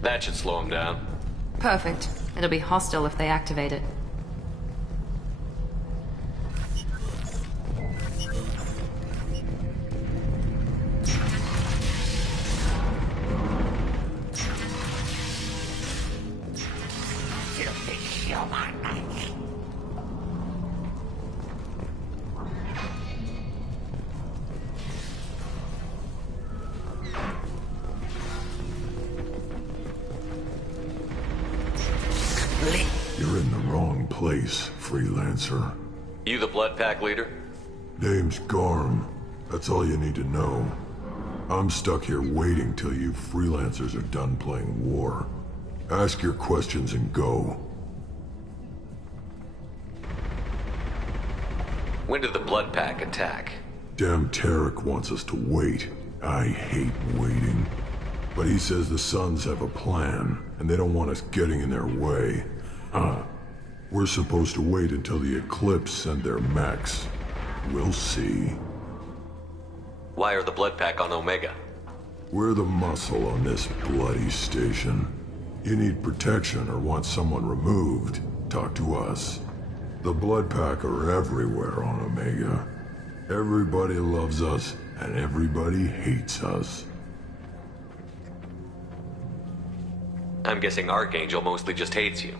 That should slow them down. Perfect. It'll be hostile if they activate it. You're in the wrong place, freelancer. You the blood pack leader? Name's Garm. That's all you need to know. I'm stuck here waiting till you freelancers are done playing war. Ask your questions and go. When did the blood pack attack? Damn Tarek wants us to wait. I hate waiting. But he says the Sons have a plan, and they don't want us getting in their way. We're supposed to wait until the Eclipse send their mechs. We'll see. Why are the blood pack on Omega? We're the muscle on this bloody station. You need protection or want someone removed, talk to us. The blood pack are everywhere on Omega. Everybody loves us, and everybody hates us. I'm guessing Archangel mostly just hates you.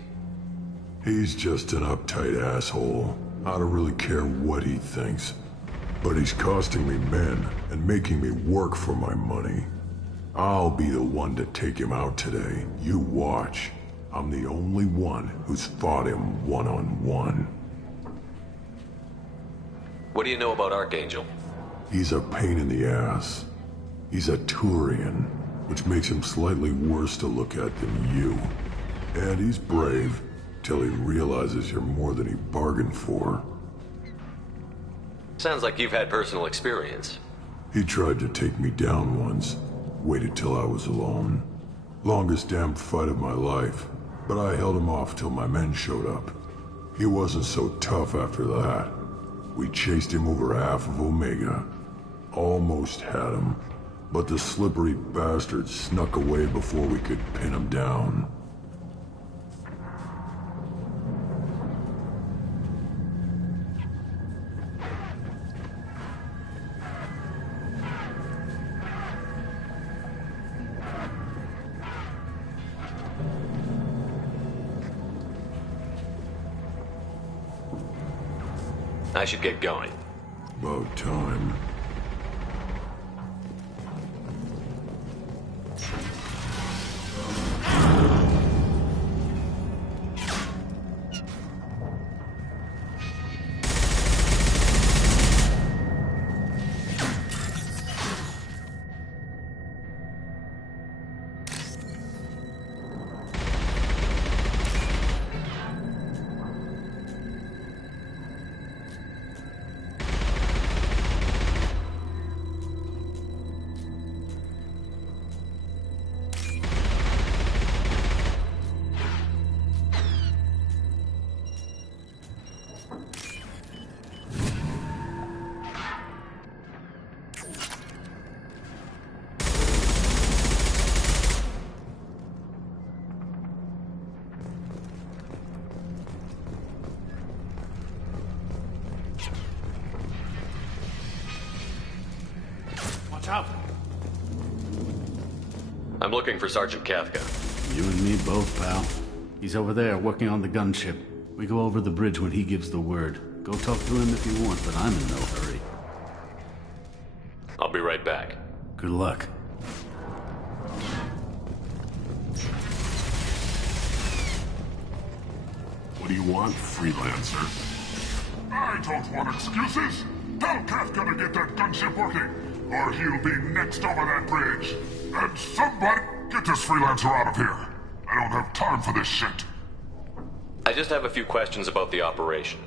He's just an uptight asshole. I don't really care what he thinks. But he's costing me men and making me work for my money. I'll be the one to take him out today. You watch. I'm the only one who's fought him one-on-one. What do you know about Archangel? He's a pain in the ass. He's a Turian, which makes him slightly worse to look at than you. And he's brave, till he realizes you're more than he bargained for. Sounds like you've had personal experience. He tried to take me down once. Waited till I was alone. Longest damn fight of my life. But I held him off till my men showed up. He wasn't so tough after that. We chased him over half of Omega. Almost had him. But the slippery bastard snuck away before we could pin him down. I should get going. About time. Out. I'm looking for Sergeant Kafka. You and me both, pal. He's over there working on the gunship. We go over the bridge when he gives the word. Go talk to him if you want, but I'm in no hurry. I'll be right back. Good luck. What do you want, freelancer? I don't want excuses. Tell Kafka to get that gunship working, or he'll be next over that bridge. And somebody get this freelancer out of here. I don't have time for this shit. I just have a few questions about the operation.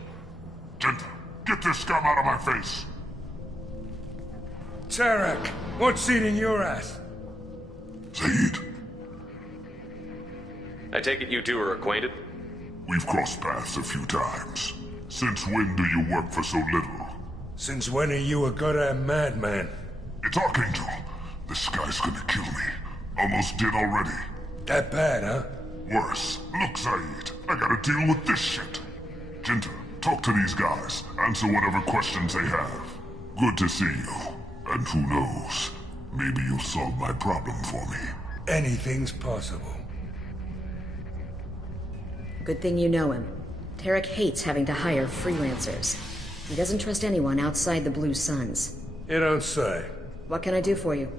Genta, get this scum out of my face. Tarek, what's eating your ass? Zaid, I take it you two are acquainted? we've crossed paths a few times. Since when do you work for so little? Since when are you a goddamn madman? It's Archangel. This guy's gonna kill me. Almost did already. That bad, huh? Worse. Look, Zaid, I gotta deal with this shit. Jinta, talk to these guys. Answer whatever questions they have. Good to see you. And who knows, maybe you'll solve my problem for me. Anything's possible. Good thing you know him. Tarek hates having to hire freelancers. He doesn't trust anyone outside the Blue Suns. You don't say. What can I do for you?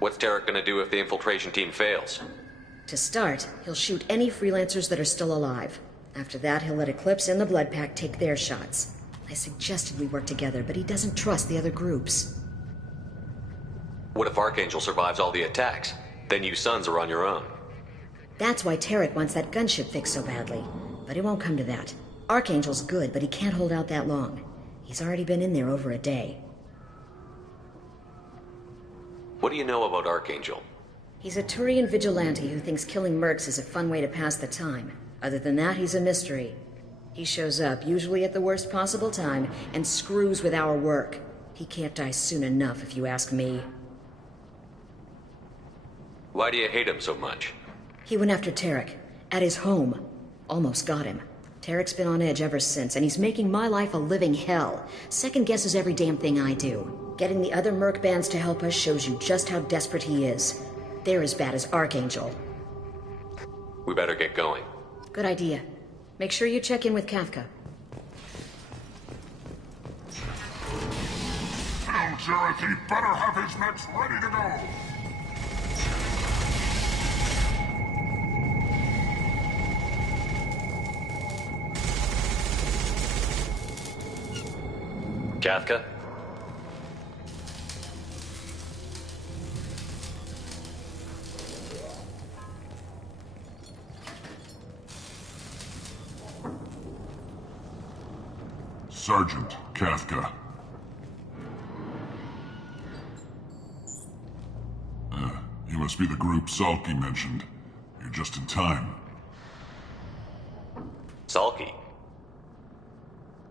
What's Tarek gonna do if the infiltration team fails? To start, he'll shoot any freelancers that are still alive. After that, he'll let Eclipse and the Blood Pack take their shots. I suggested we work together, but he doesn't trust the other groups. What if Archangel survives all the attacks? Then you Sons are on your own. That's why Tarek wants that gunship fixed so badly. But it won't come to that. Archangel's good, but he can't hold out that long. He's already been in there over a day. What do you know about Archangel? He's a Turian vigilante who thinks killing mercs is a fun way to pass the time. Other than that, he's a mystery. He shows up, usually at the worst possible time, and screws with our work. He can't die soon enough, if you ask me. Why do you hate him so much? He went after Tarek, at his home. Almost got him. Tarek's been on edge ever since, and he's making my life a living hell. Second guesses every damn thing I do. Getting the other merc bands to help us shows you just how desperate he is. They're as bad as Archangel. We better get going. Good idea. Make sure you check in with Kafka. Tell Jareth he better have his meds ready to go. Kafka? Sergeant Kafka. You must be the group Salky mentioned. You're just in time. Salky?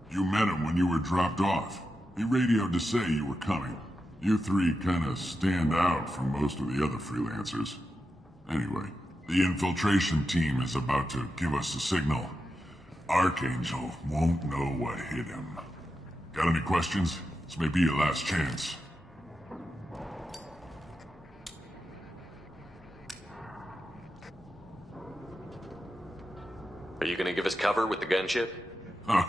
You met him when you were dropped off. He radioed to say you were coming. You three kinda stand out from most of the other freelancers. Anyway, the infiltration team is about to give us a signal. Archangel won't know what hit him. Got any questions? This may be your last chance. Are you gonna give us cover with the gunship? Huh.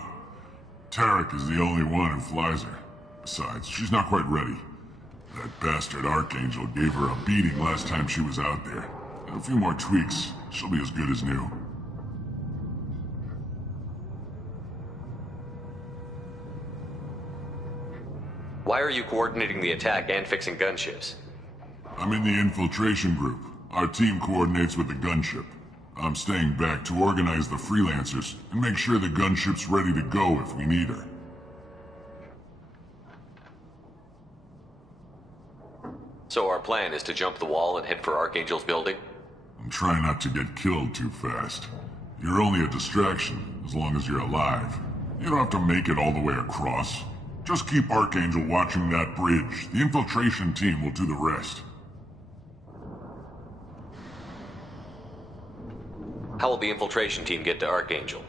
Tarek is the only one who flies her. Besides, she's not quite ready. That bastard Archangel gave her a beating last time she was out there. A few more tweaks, she'll be as good as new. Why are you coordinating the attack and fixing gunships? I'm in the infiltration group. Our team coordinates with the gunship. I'm staying back to organize the freelancers and make sure the gunship's ready to go if we need her. So our plan is to jump the wall and head for Archangel's building? And try not to get killed too fast. You're only a distraction, as long as you're alive. You don't have to make it all the way across. Just keep Archangel watching that bridge. The infiltration team will do the rest. How will the infiltration team get to Archangel?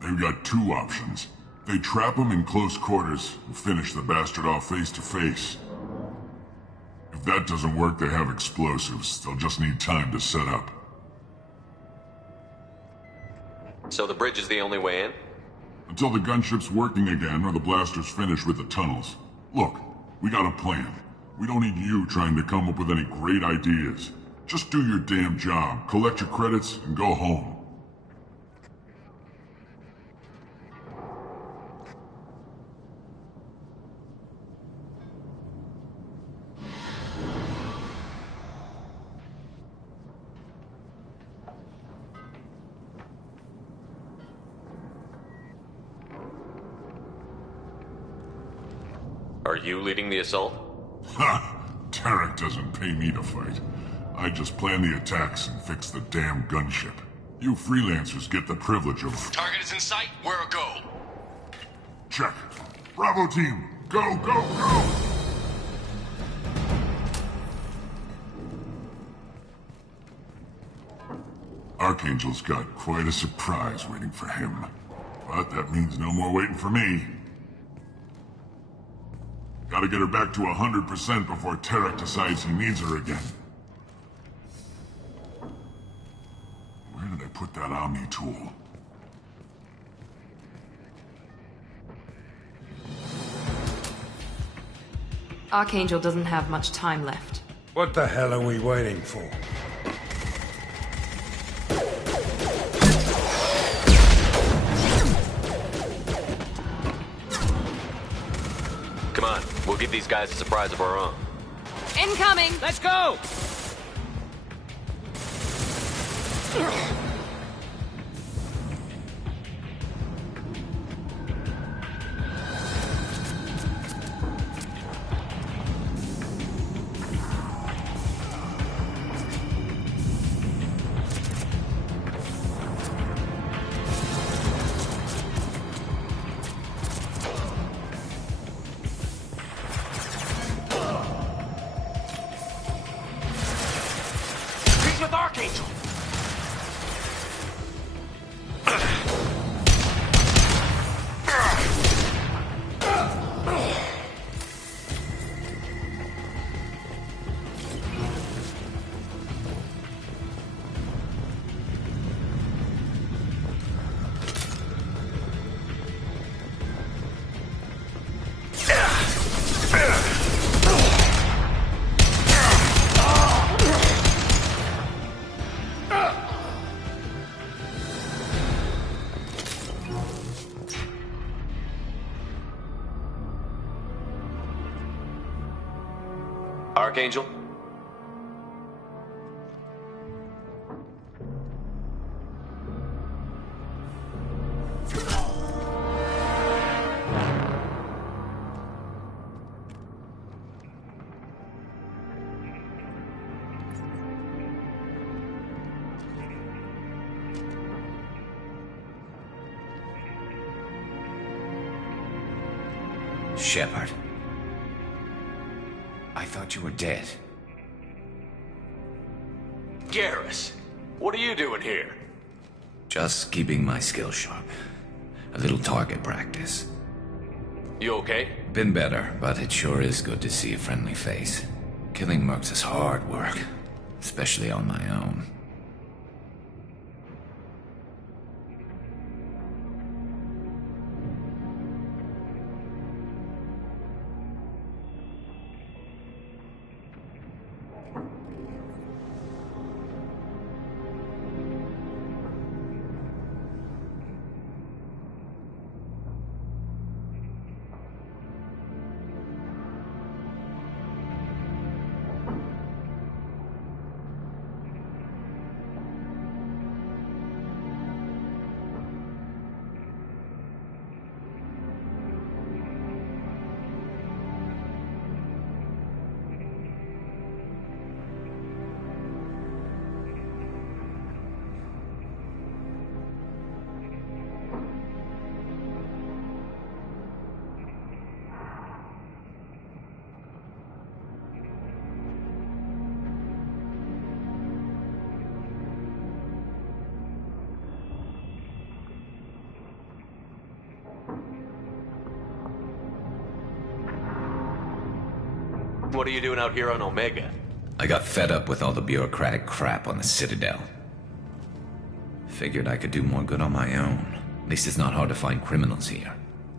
They've got two options. They trap him in close quarters and finish the bastard off face to face. If that doesn't work, they have explosives. They'll just need time to set up. So the bridge is the only way in? Until the gunship's working again or the blasters finish with the tunnels. Look, we got a plan. We don't need you trying to come up with any great ideas. Just do your damn job, collect your credits, and go home. Are you leading the assault? Ha! Tarek doesn't pay me to fight. I just plan the attacks and fix the damn gunship. You freelancers get the privilege of... Target is in sight. Where a go? Check. Bravo team, go, go, go! Archangel's got quite a surprise waiting for him. But that means no more waiting for me. Gotta get her back to 100% before Tarek decides he needs her again. Where did I put that Omni tool? Archangel doesn't have much time left. What the hell are we waiting for? Come on, we'll give these guys a surprise of our own. Incoming! Let's go! Archangel! Archangel? Shepard. I thought you were dead. Garrus, what are you doing here? Just keeping my skills sharp. A little target practice. You okay? Been better, but it sure is good to see a friendly face. Killing mercs is hard work, especially on my own. What are you doing out here on Omega? I got fed up with all the bureaucratic crap on the Citadel. Figured I could do more good on my own. At least it's not hard to find criminals here.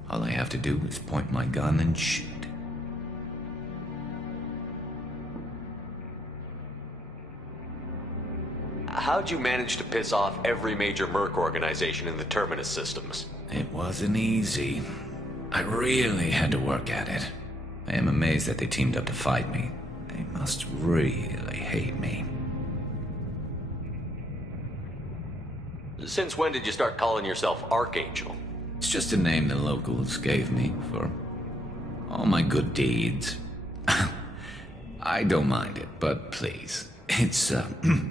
All I have to do is point my gun and shoot. How'd you manage to piss off every major merc organization in the Terminus systems? It wasn't easy. I really had to work at it. I am amazed that they teamed up to fight me. They must really hate me. Since when did you start calling yourself Archangel? It's just a name the locals gave me for All my good deeds. I don't mind it, but please, it's,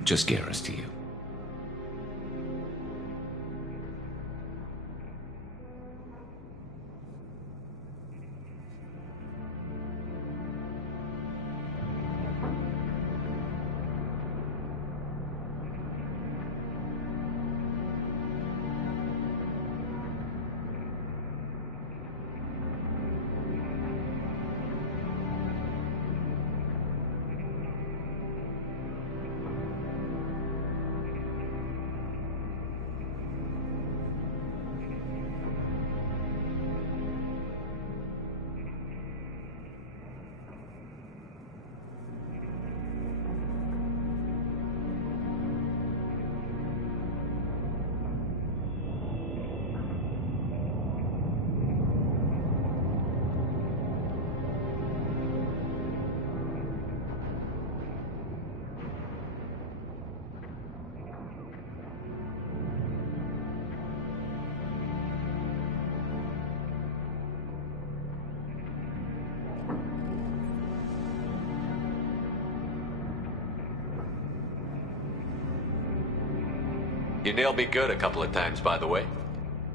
just Garrus to you. You nailed me good a couple of times, by the way.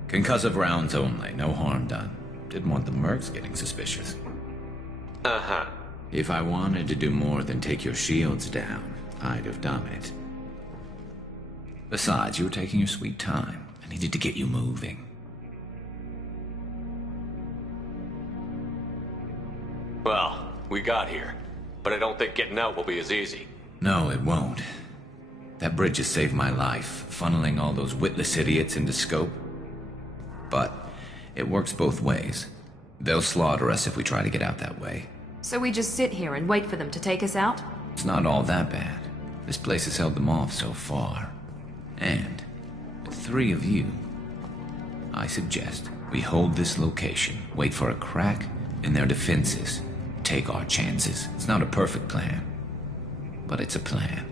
Concussive rounds only, no harm done. Didn't want the mercs getting suspicious. Uh-huh. If I wanted to do more than take your shields down, I'd have done it. Besides, you were taking your sweet time. I needed to get you moving. Well, we got here. But I don't think getting out will be as easy. No, it won't. That bridge has saved my life, funneling all those witless idiots into scope. But it works both ways. They'll slaughter us if we try to get out that way. So we just sit here and wait for them to take us out? It's not all that bad. This place has held them off so far. And with 3 of you, I suggest we hold this location, wait for a crack in their defenses, take our chances. It's not a perfect plan, but it's a plan.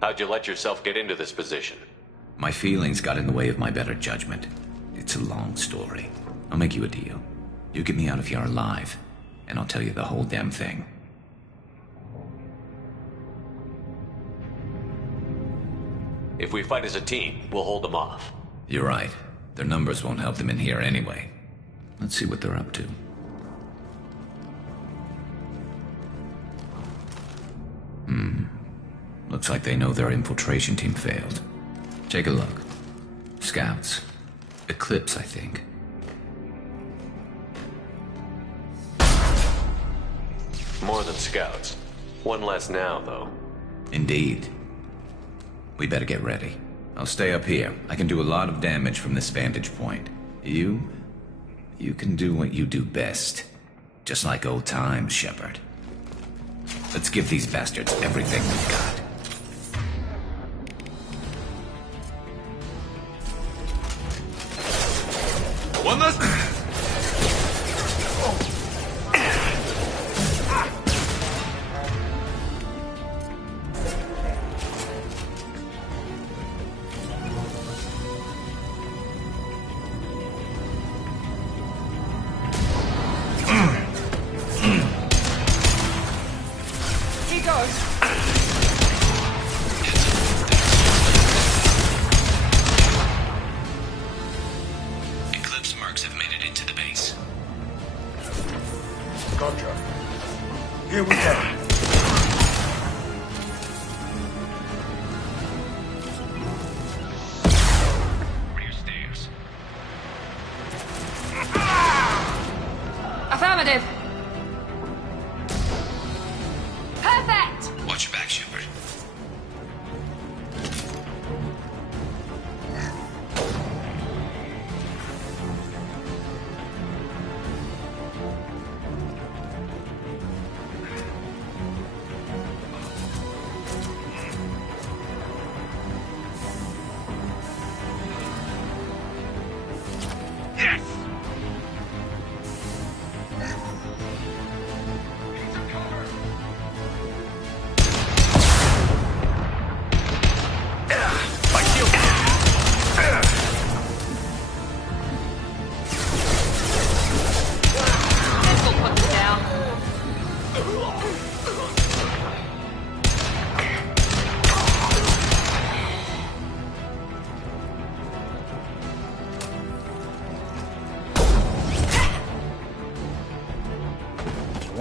How'd you let yourself get into this position? My feelings got in the way of my better judgment. It's a long story. I'll make you a deal. You get me out of here alive, and I'll tell you the whole damn thing. If we fight as a team, we'll hold them off. You're right. Their numbers won't help them in here anyway. Let's see what they're up to. Looks like they know their infiltration team failed. Take a look. Scouts. Eclipse, I think. More than scouts. One less now, though. Indeed. We better get ready. I'll stay up here. I can do a lot of damage from this vantage point. You can do what you do best. Just like old times, Shepard. Let's give these bastards everything we've got. One less. He goes.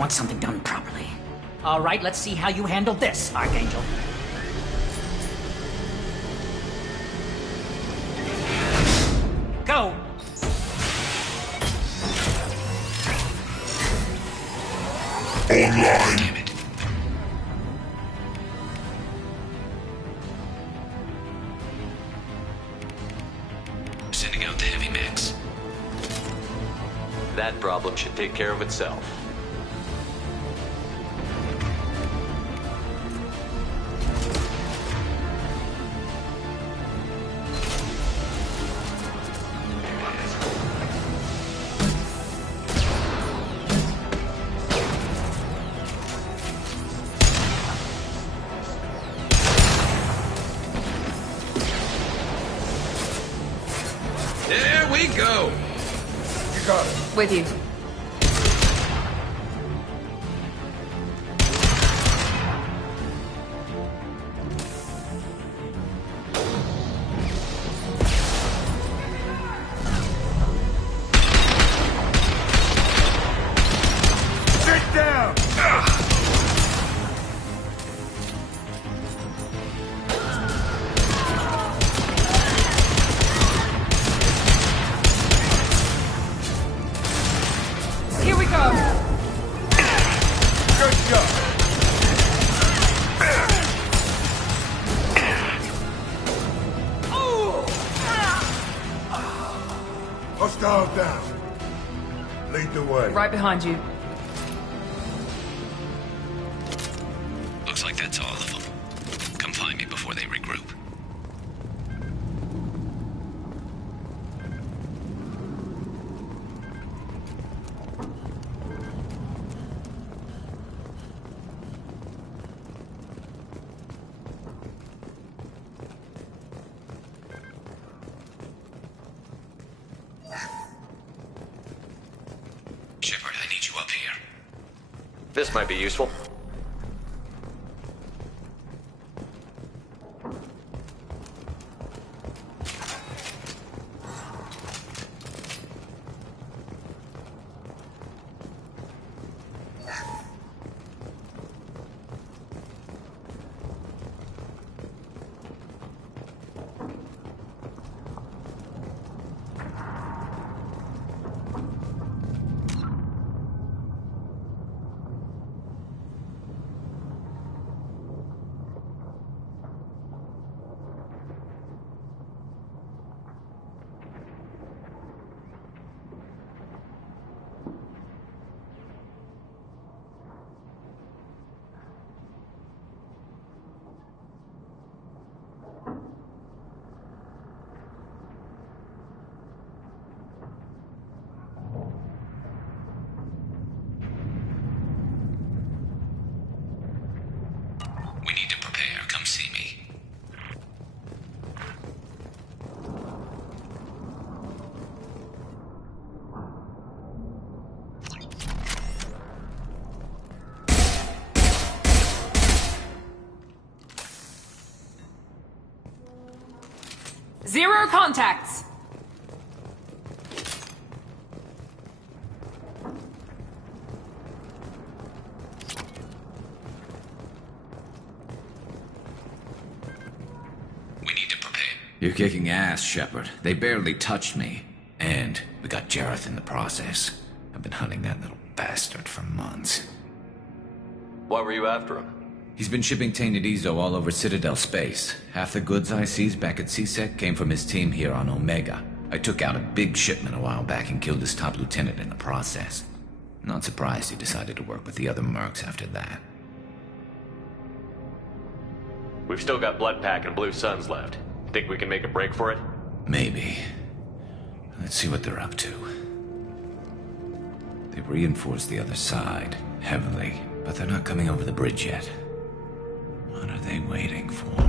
want something done properly. All right, let's see how you handle this, Archangel. Go! Online! Damn it. Sending out the heavy mix. That problem should take care of itself. There we go! You got it. With you. Sit down! Here we go. Good job. Hostile down. Lead the way. Right behind you. Looks like that's all of them. Come find me before they regroup. Shepard, I need you up here. This might be useful. We need to prepare. Come see me. Zero contacts. We need to prepare. You're kicking ass, Shepard. They barely touched me. And we got Jareth in the process. I've been hunting that little bastard for months. Why were you after him? He's been shipping tainted Ezo all over Citadel space. Half the goods I seized back at CSEC came from his team here on Omega. I took out a big shipment a while back and killed his top lieutenant in the process. Not surprised he decided to work with the other mercs after that. We've still got Bloodpack and Blue Suns left. Think we can make a break for it? Maybe. Let's see what they're up to. They've reinforced the other side, heavily, but they're not coming over the bridge yet. What are they waiting for?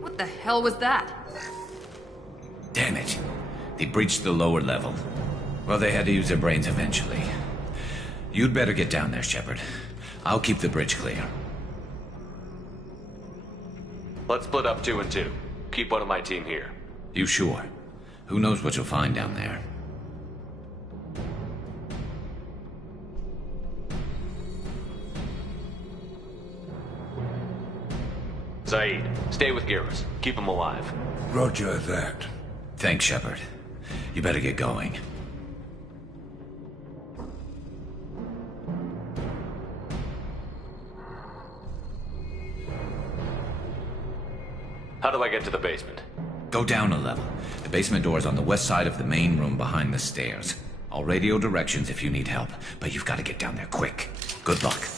What the hell was that? Damn it. They breached the lower level. Well, they had to use their brains eventually. You'd better get down there, Shepard. I'll keep the bridge clear. Let's split up 2 and 2. Keep one of my team here. You sure? Who knows what you'll find down there? Zaid, stay with Garrus. Keep him alive. Roger that. Thanks, Shepard. You better get going. How do I get to the basement? Go down a level. The basement door is on the west side of the main room behind the stairs. I'll radio directions if you need help, but you've got to get down there quick. Good luck.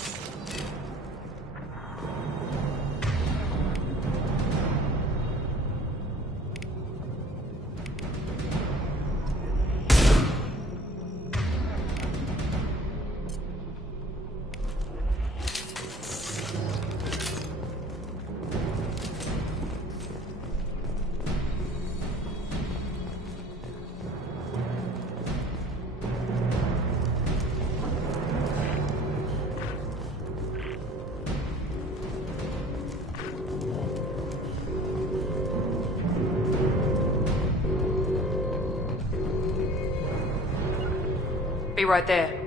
Be right there.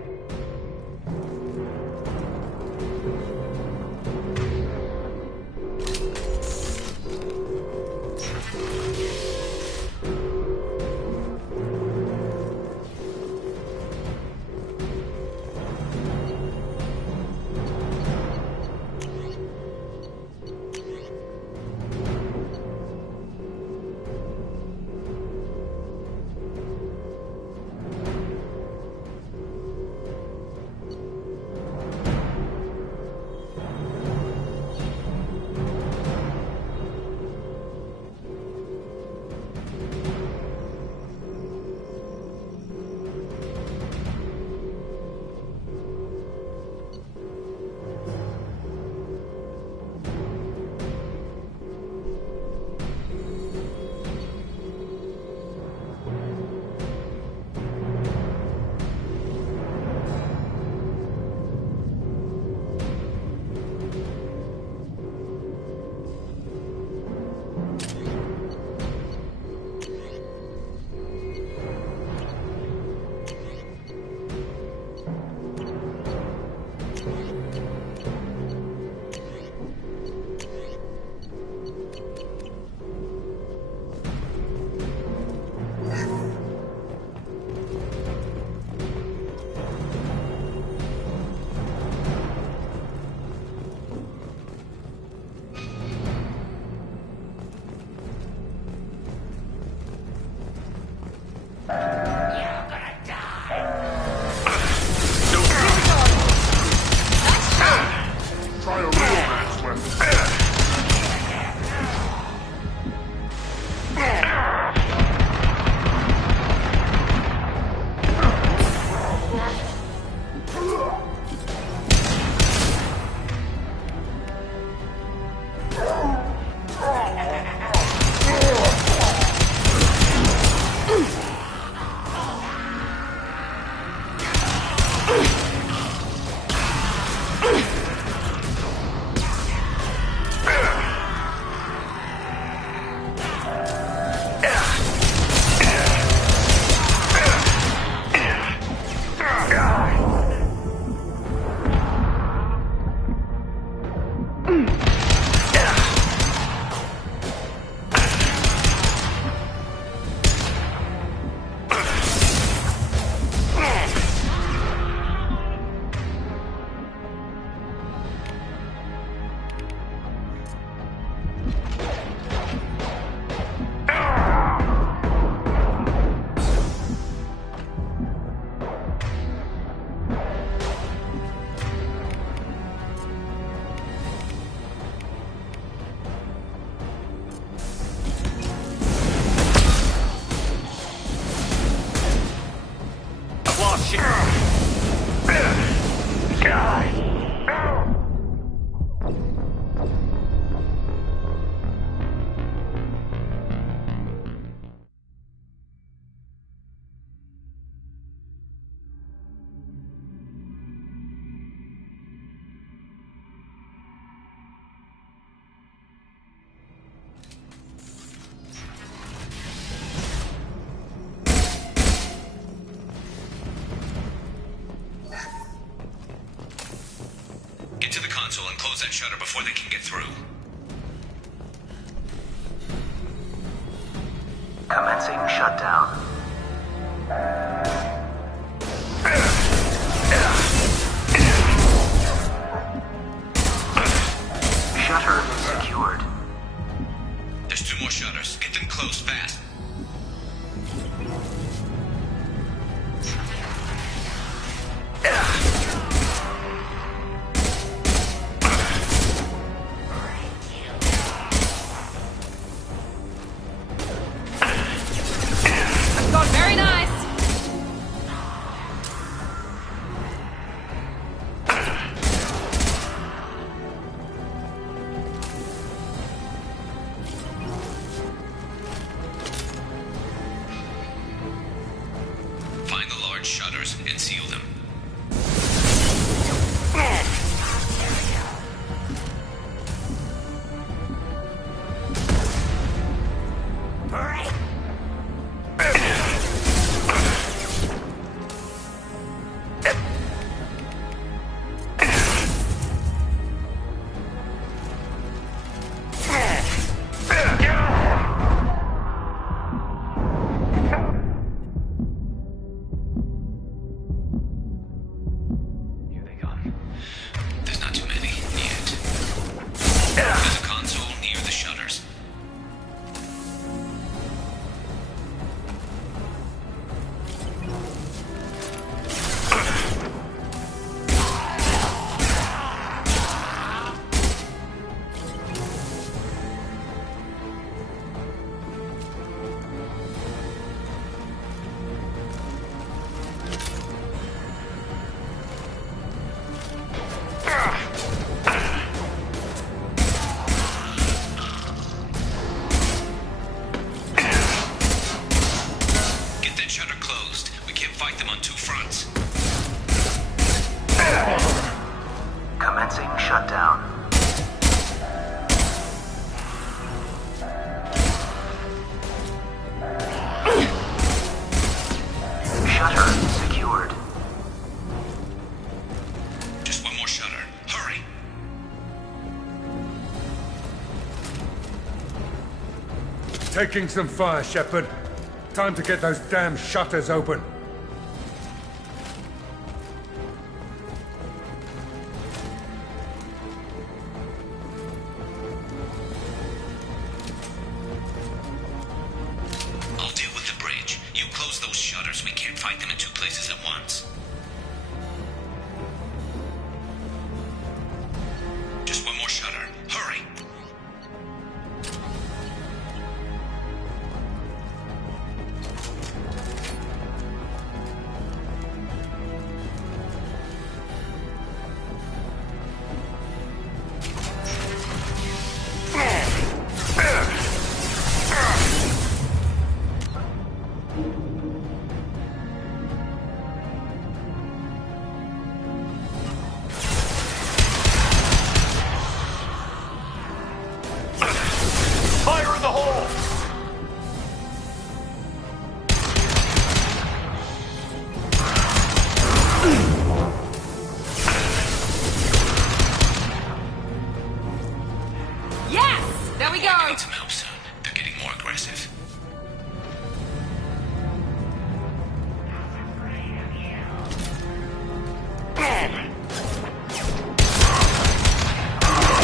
Get to the console and close that shutter before they can get through. Commencing shutdown. Shutter is secured. There's 2 more shutters. Get them closed fast. Very nice. Find the large shutters and seal them. There's not too many yet. There's a console near the shutters. Get that shutter closed. We can't fight them on 2 fronts. Commencing shutdown. Shutter secured. Just 1 more shutter. Hurry. Taking some fire, Shepard. Time to get those damn shutters open. I'll deal with the bridge. You close those shutters. We can't fight them in 2 places at once. Just 1 more shutter. Hurry. Fire in the hole! Yes! There we go! I need some help soon. They're getting more aggressive.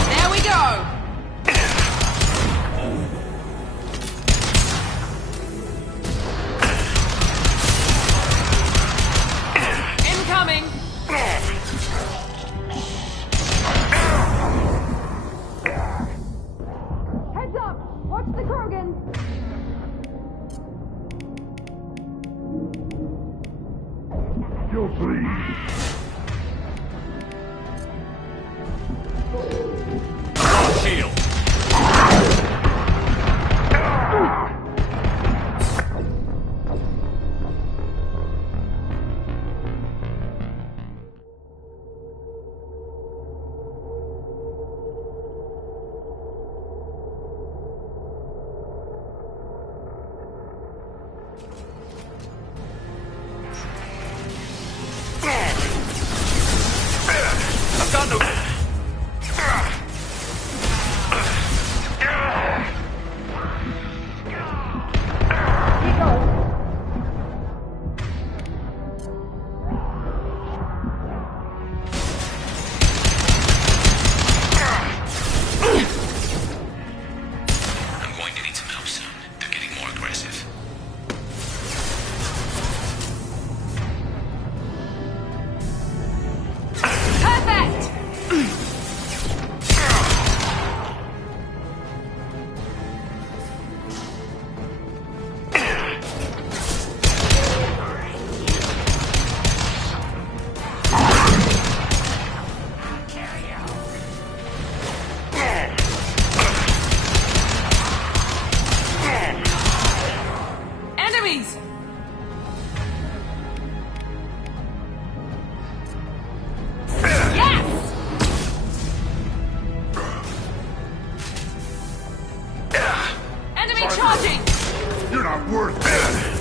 There we go! Incoming! Heads up! Watch the Krogan! You're free. Shield! I've got no... not worth it!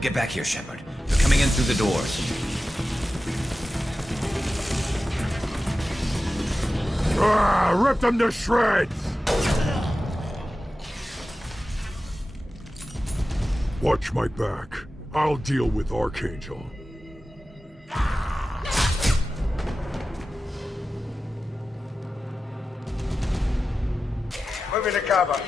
Get back here, Shepard. They're coming in through the doors. Rip them to shreds! Watch my back. I'll deal with Archangel. Moving to cover.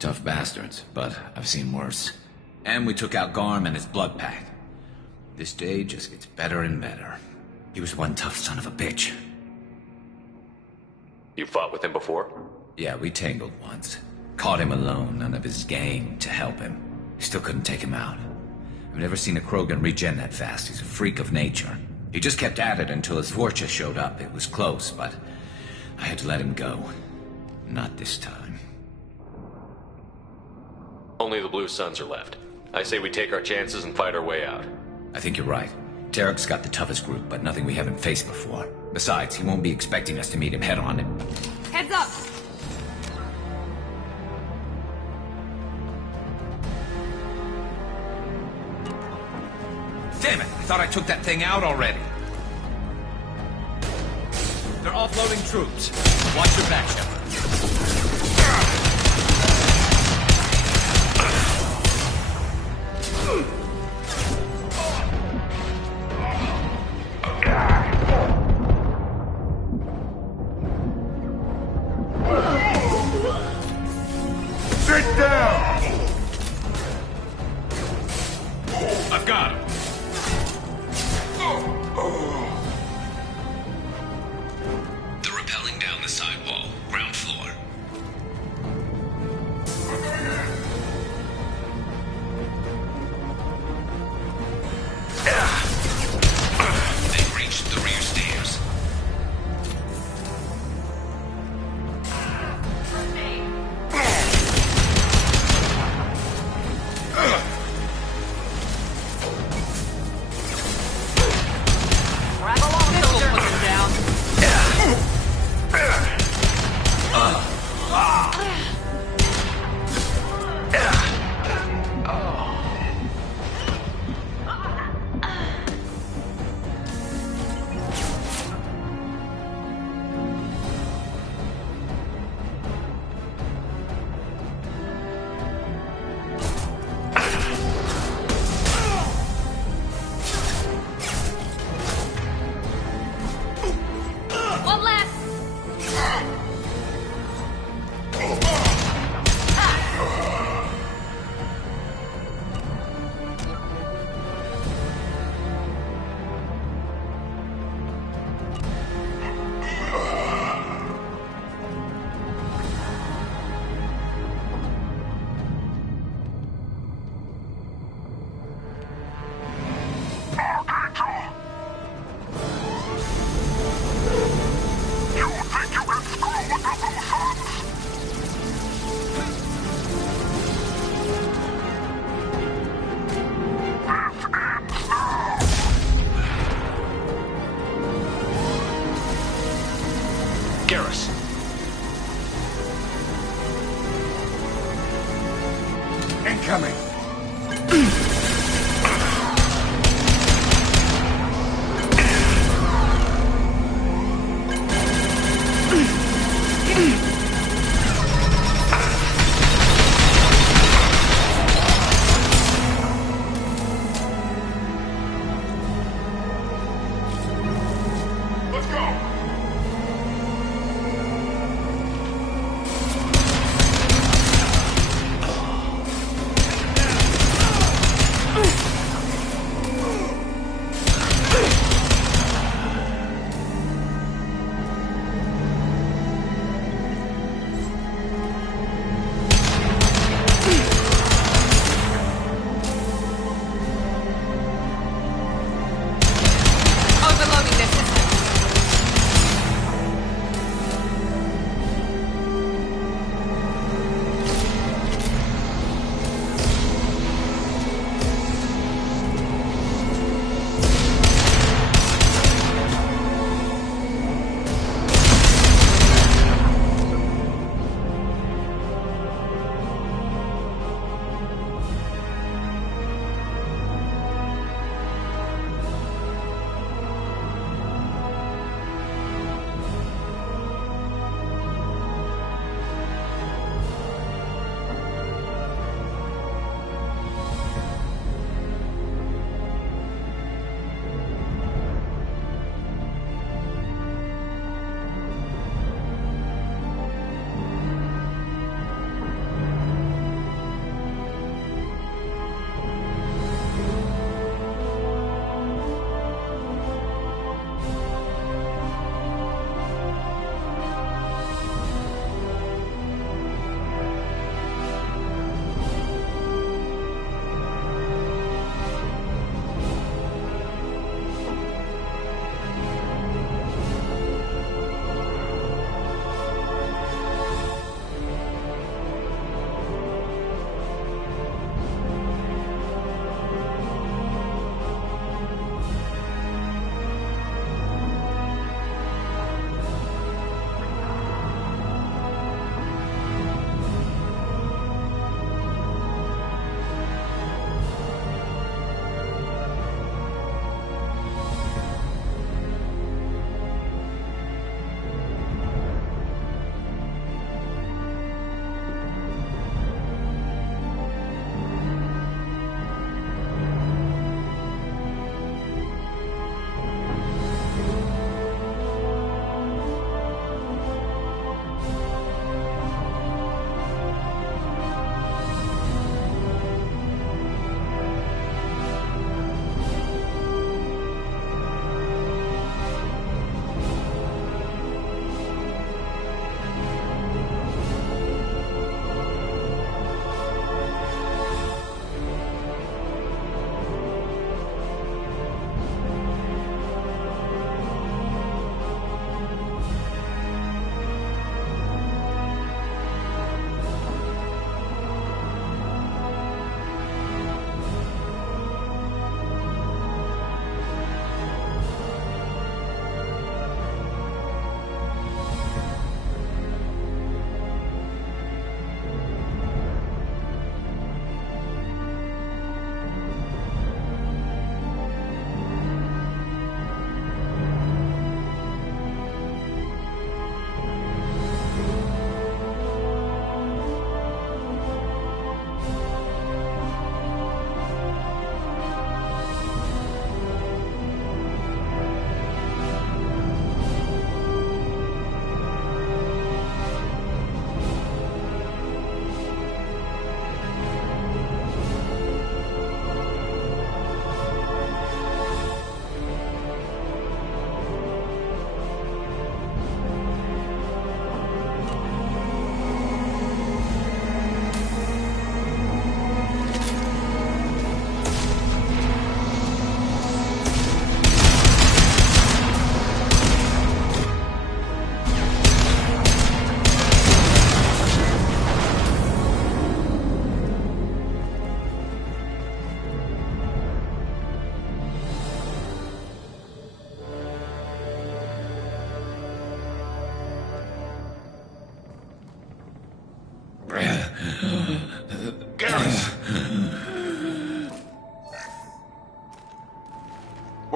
Tough bastards, but I've seen worse. And we took out Garm and his blood pack. This day just gets better and better. He was one tough son of a bitch. You fought with him before? Yeah, we tangled once. Caught him alone, none of his gang to help him. Still couldn't take him out. I've never seen a Krogan regen that fast. He's a freak of nature. He just kept at it until his Vorcha showed up. It was close, but I had to let him go. Not this time. Only the Blue Suns are left. I say we take our chances and fight our way out. I think you're right. Tarek's got the toughest group, but nothing we haven't faced before. Besides, he won't be expecting us to meet him head-on. Heads up! Damn it! I thought I took that thing out already. They're offloading troops. Watch your back, Shepard. Sit down! I've got him. They're rappelling down the sidewall, ground floor. They've reached the rear stairs. One left. Garrus. Incoming. Let's go!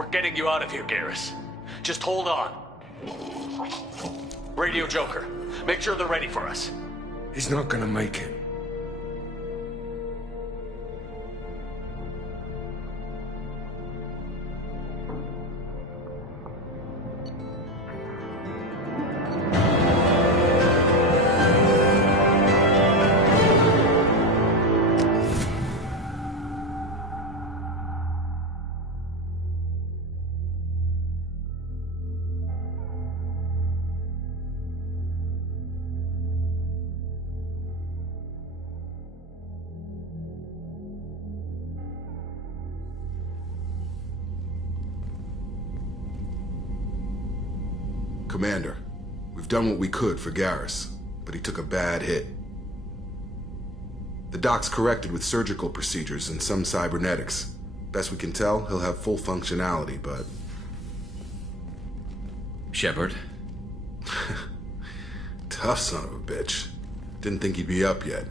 We're getting you out of here, Garrus. Just hold on. Radio Joker, make sure they're ready for us. He's not gonna make it. Commander, we've done what we could for Garrus, but he took a bad hit. The doc's corrected with surgical procedures and some cybernetics. Best we can tell, he'll have full functionality, but... Shepard? Tough son of a bitch. Didn't think he'd be up yet.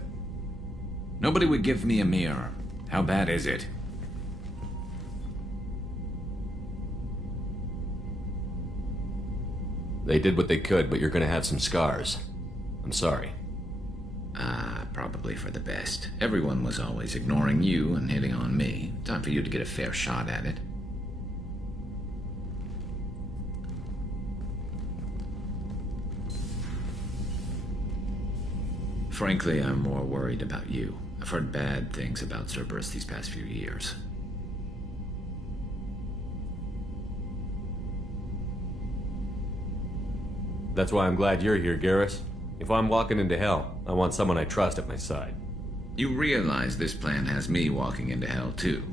Nobody would give me a mirror. How bad is it? They did what they could, but you're gonna have some scars. I'm sorry. Probably for the best. Everyone was always ignoring you and hitting on me. Time for you to get a fair shot at it. Frankly, I'm more worried about you. I've heard bad things about Cerberus these past few years. That's why I'm glad you're here, Garrus. If I'm walking into hell, I want someone I trust at my side. You realize this plan has me walking into hell, too.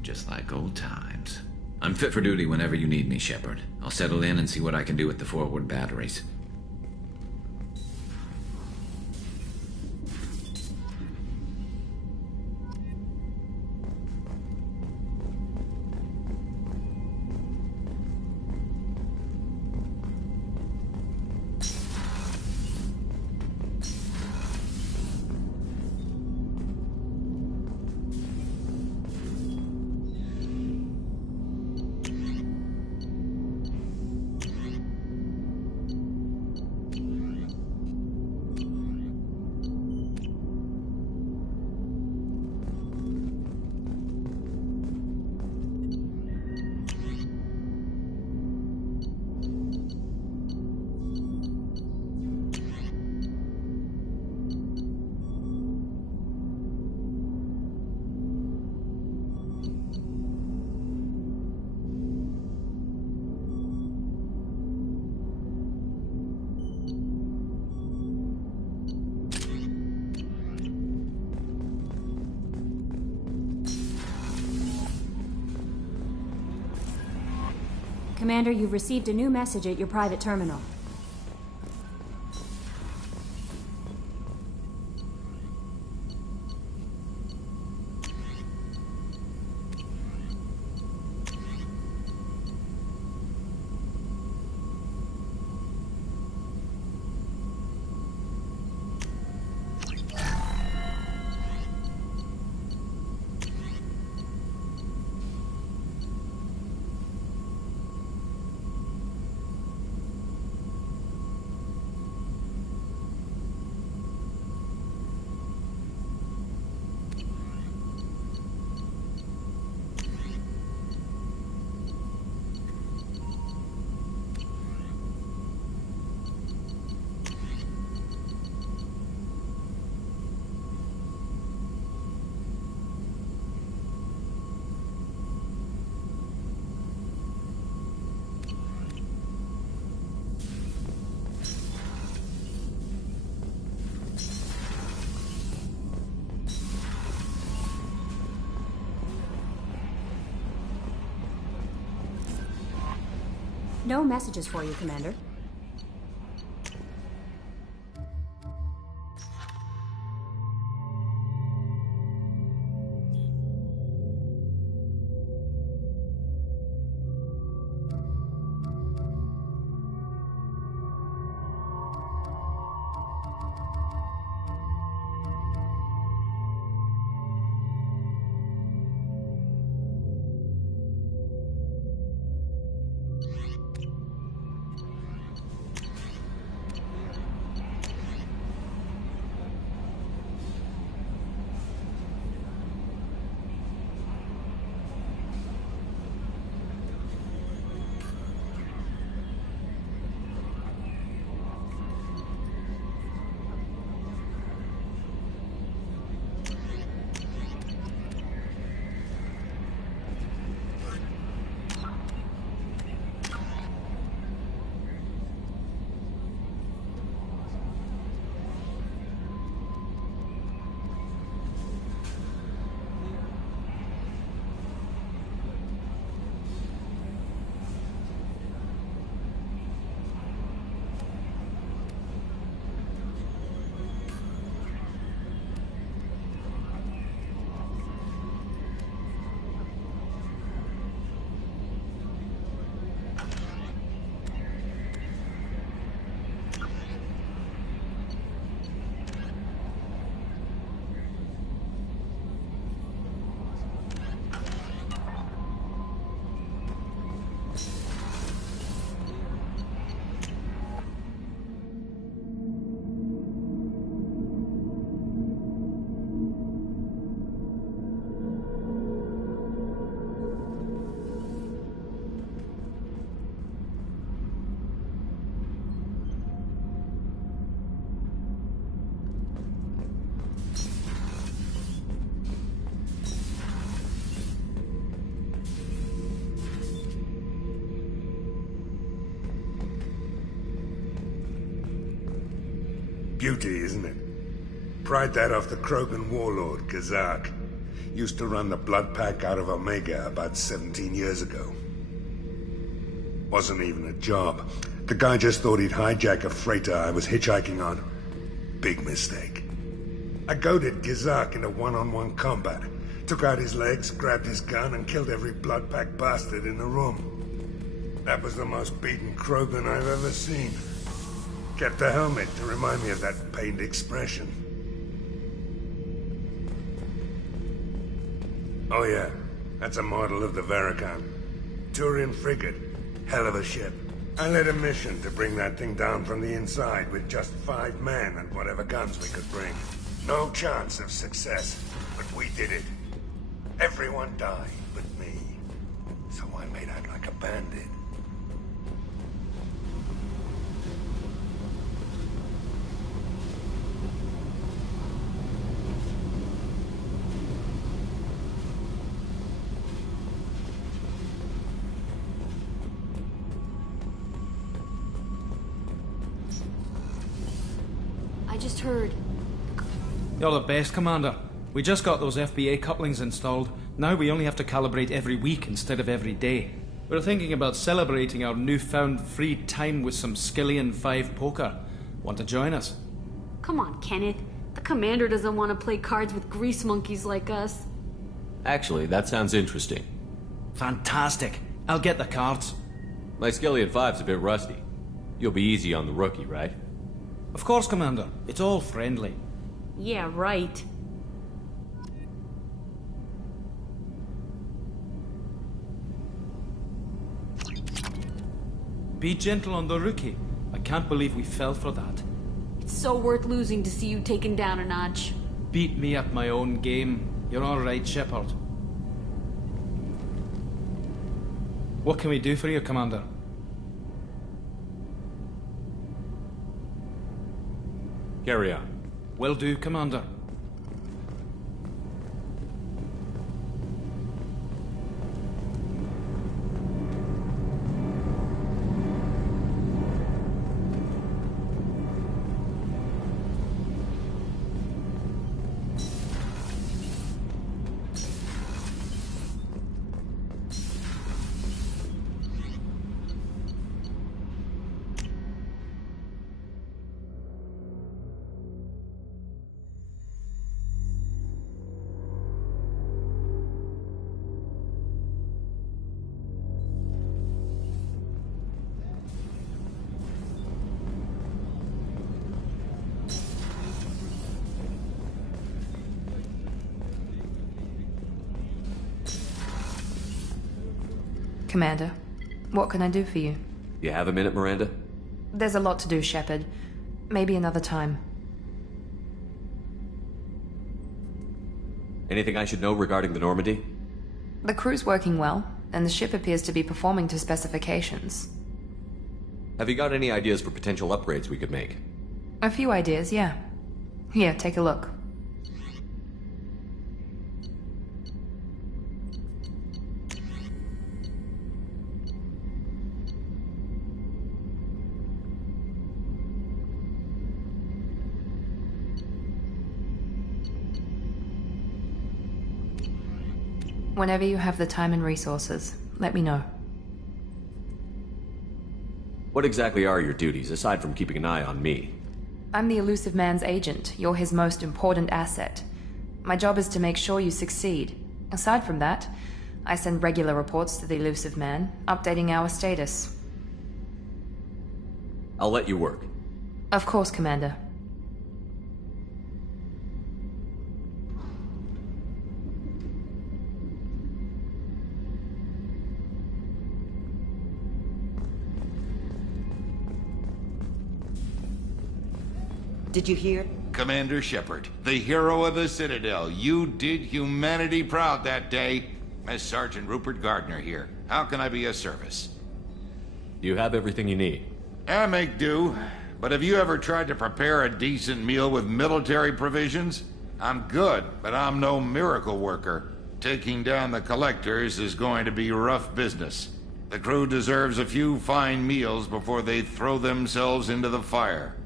Just like old times. I'm fit for duty whenever you need me, Shepard. I'll settle in and see what I can do with the forward batteries. Commander, you've received a new message at your private terminal. No messages for you, Commander. beauty, isn't it? Pried that off the Krogan warlord, Kazak. Used to run the blood pack out of Omega about 17 years ago. Wasn't even a job. The guy just thought he'd hijack a freighter I was hitchhiking on. Big mistake. I goaded Kazak into one-on-one combat. Took out his legs, grabbed his gun, and killed every blood pack bastard in the room. That was the most beaten Krogan I've ever seen. Kept a helmet to remind me of that pained expression. Oh yeah, that's a model of the Varakan. Turian frigate. Hell of a ship. I led a mission to bring that thing down from the inside with just 5 men and whatever guns we could bring. No chance of success, but we did it. Everyone died but me. So I made out like a bandit. I just heard. You're the best, Commander. We just got those FBA couplings installed. Now we only have to calibrate every week instead of every day. We're thinking about celebrating our newfound free time with some Skillian 5 poker. Want to join us? Come on, Kenneth. The commander doesn't want to play cards with grease monkeys like us. Actually, that sounds interesting. Fantastic. I'll get the cards. My Skillian 5's a bit rusty. You'll be easy on the rookie, right? Of course, Commander. It's all friendly. Yeah, right. Be gentle on the rookie. I can't believe we fell for that. It's so worth losing to see you taken down a notch. Beat me at my own game. You're all right, Shepard. What can we do for you, Commander? Carry on. Will do, Commander. Commander, what can I do for you? You have a minute, Miranda? There's a lot to do, Shepard. Maybe another time. Anything I should know regarding the Normandy? The crew's working well, and the ship appears to be performing to specifications. Have you got any ideas for potential upgrades we could make? A few ideas, yeah. Here, take a look. Whenever you have the time and resources, let me know. What exactly are your duties, aside from keeping an eye on me? I'm the Elusive Man's agent. You're his most important asset. My job is to make sure you succeed. Aside from that, I send regular reports to the Elusive Man, updating our status. I'll let you work. Of course, Commander. Did you hear? Commander Shepard, the hero of the Citadel. You did humanity proud that day. As Sergeant Rupert Gardner here. How can I be of service? You have everything you need. I make do. But have you ever tried to prepare a decent meal with military provisions? I'm good, but I'm no miracle worker. Taking down the collectors is going to be rough business. The crew deserves a few fine meals before they throw themselves into the fire.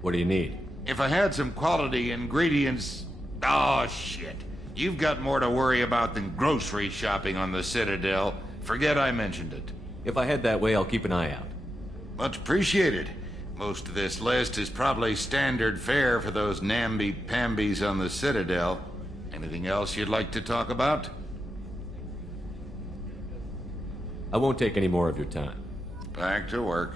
What do you need? If I had some quality ingredients... Oh, shit. You've got more to worry about than grocery shopping on the Citadel. Forget I mentioned it. If I head that way, I'll keep an eye out. Much appreciated. Most of this list is probably standard fare for those namby-pambies on the Citadel. Anything else you'd like to talk about? I won't take any more of your time. Back to work.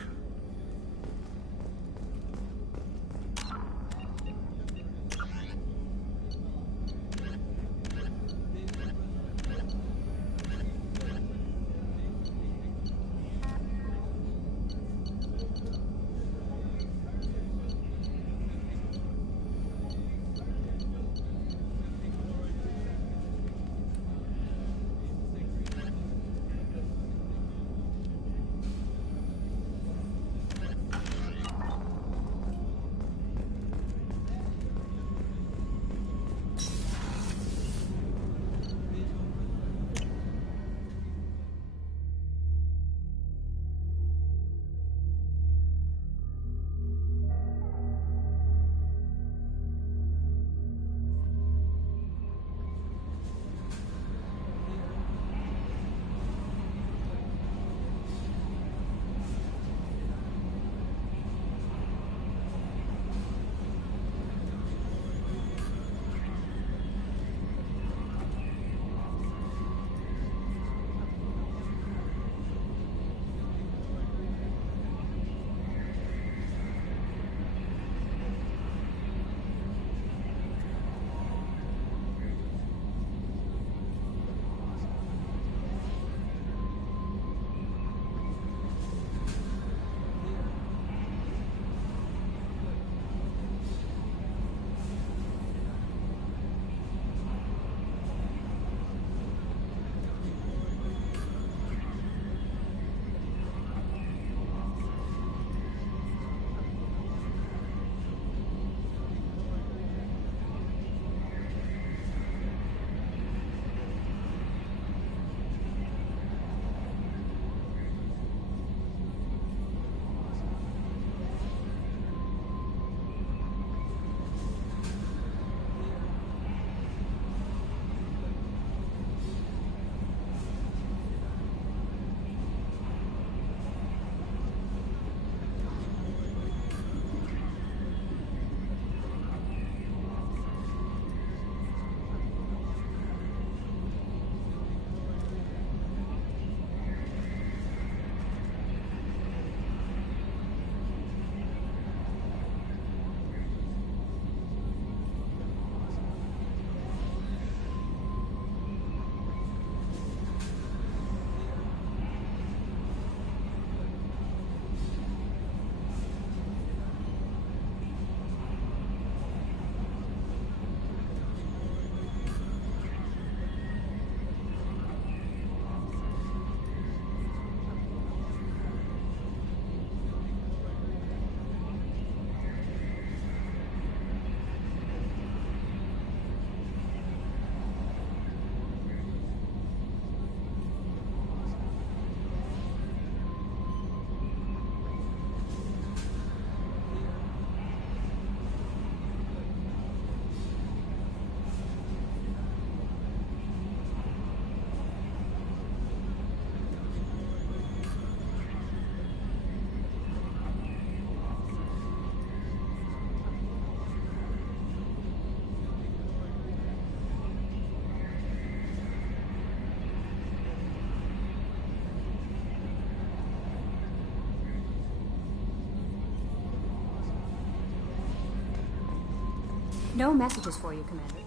No messages for you, Commander.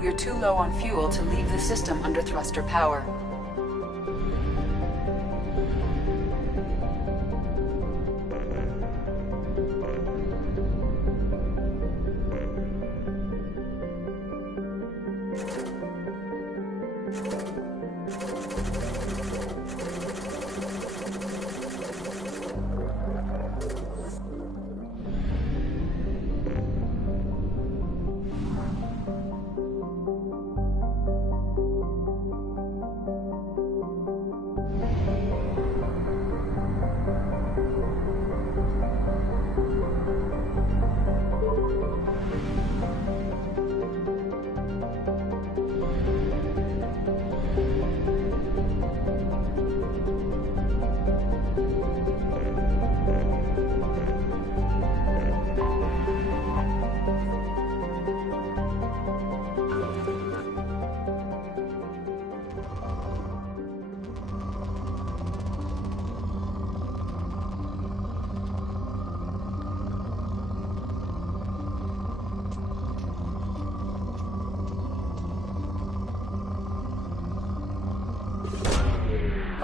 We're too low on fuel to leave the system under thruster power.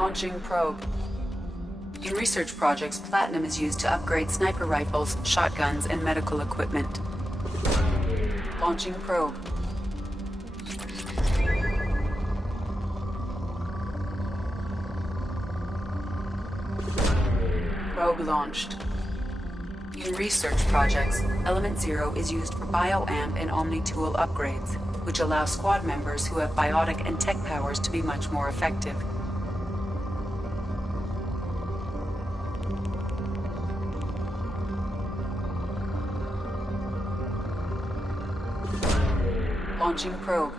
Launching probe. In research projects, platinum is used to upgrade sniper rifles, shotguns, and medical equipment. Launching probe. Probe launched. In research projects, Element 0 is used for bioamp and omni-tool upgrades, which allow squad members who have biotic and tech powers to be much more effective. Launching probe.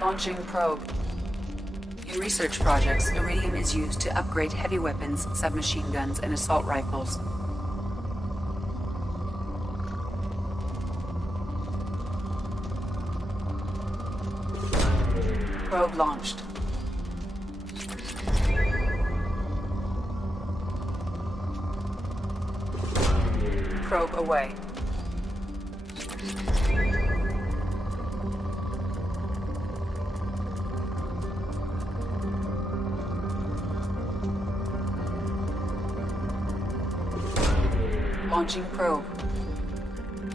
Launching probe. In research projects, iridium is used to upgrade heavy weapons, submachine guns, and assault rifles. Probe launched. Probe away. Launching probe.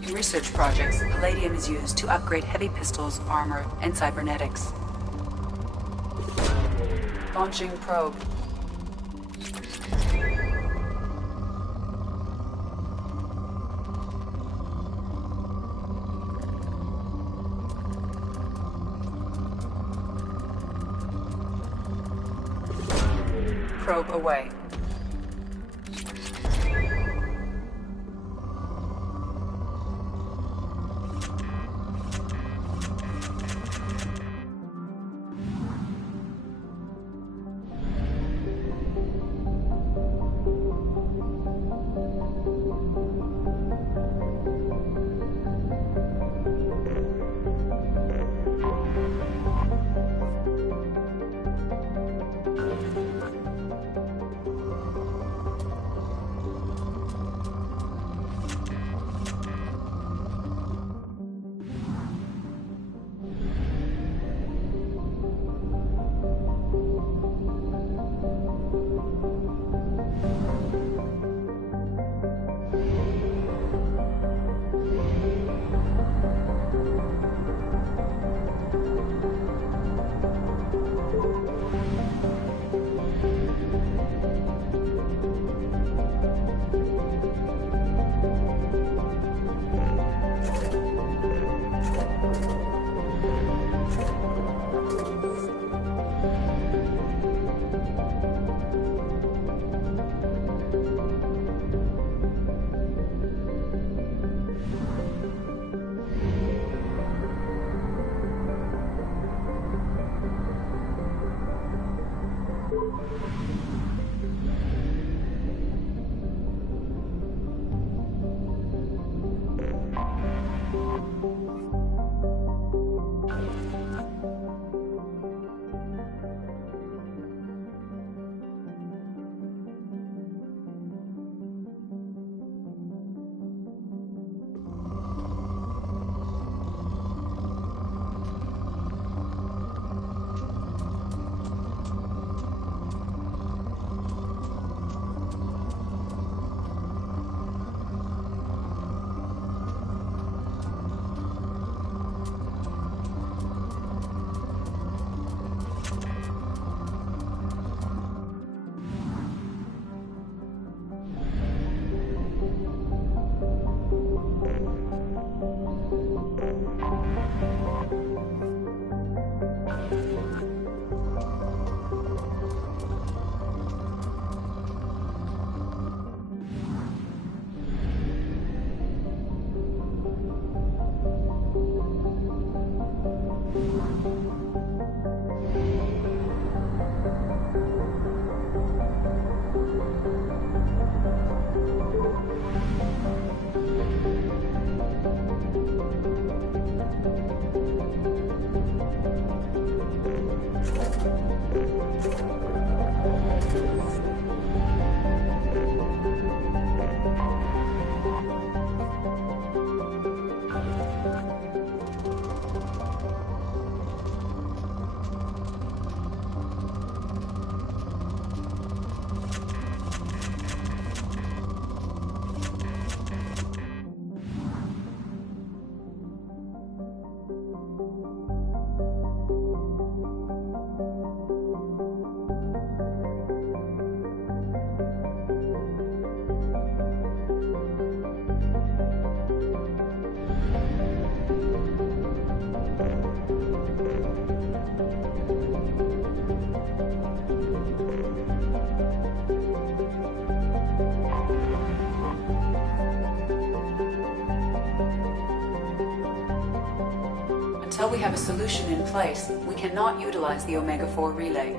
In research projects, palladium is used to upgrade heavy pistols, armor, and cybernetics. Launching probe. Probe away. have a solution in place, we cannot utilize the Omega-4 relay.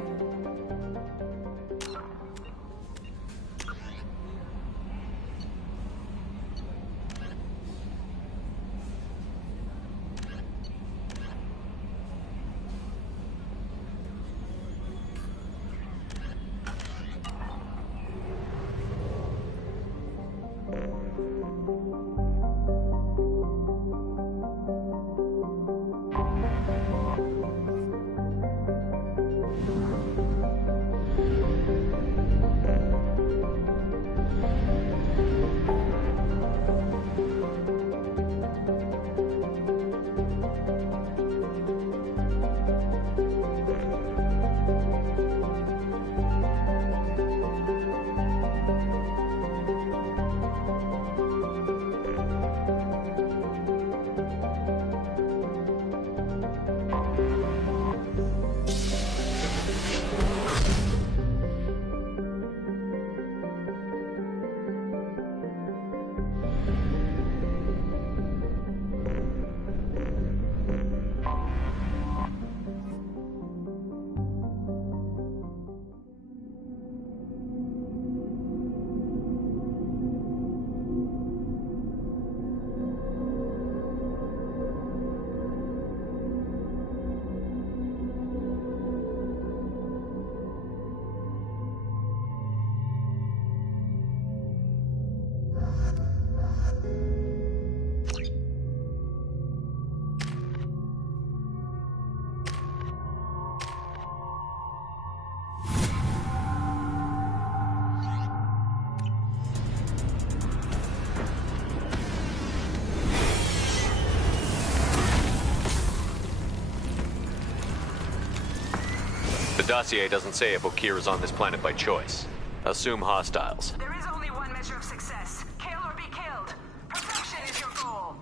The dossier doesn't say if Okir is on this planet by choice. Assume hostiles. There is only one measure of success. Kill or be killed. Perfection is your goal.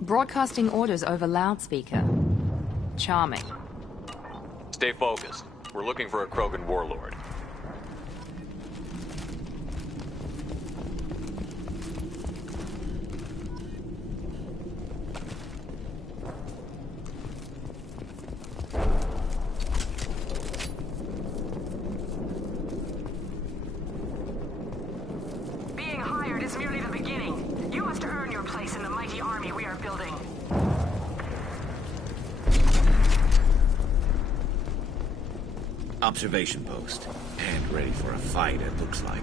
Broadcasting orders over loudspeaker. Charming. Stay focused. We're looking for a Krogan warlord. Being hired is merely the beginning. You must earn your place in the mighty army we are building. Observation post. And ready for a fight, it looks like.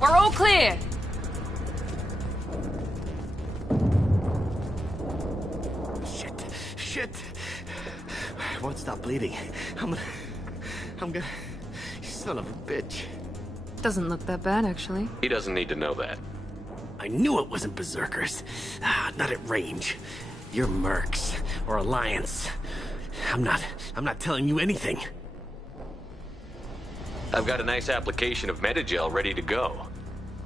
We're all clear. Shit. I won't stop bleeding. I'm gonna... You son of a bitch. Doesn't look that bad, actually. He doesn't need to know that. I knew it wasn't berserkers. Not at range. You're mercs. Or Alliance. I'm not telling you anything. I've got a nice application of Metagel ready to go.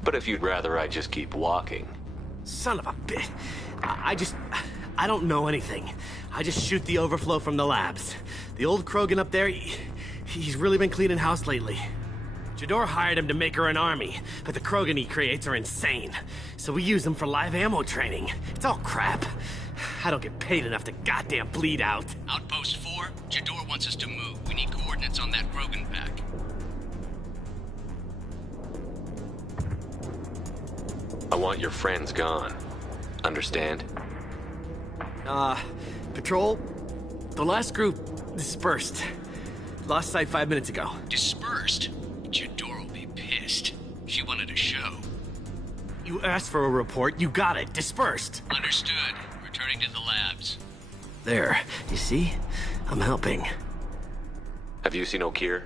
But if you'd rather I just keep walking. Son of a bitch. I don't know anything. I just shoot the overflow from the labs. The old Krogan up there, he's really been cleaning house lately. Jador hired him to make her an army, but the Krogan he creates are insane. So we use them for live ammo training. It's all crap. I don't get paid enough to goddamn bleed out. Outpost 4, Jador wants us to move. We need coordinates on that Krogan pack. I want your friends gone. Understand? Patrol, the last group dispersed. Lost sight 5 minutes ago. Dispersed? Jador will be pissed. She wanted a show. You asked for a report, you got it. Dispersed. Understood. Returning to the labs. There, you see? I'm helping. Have you seen Okir?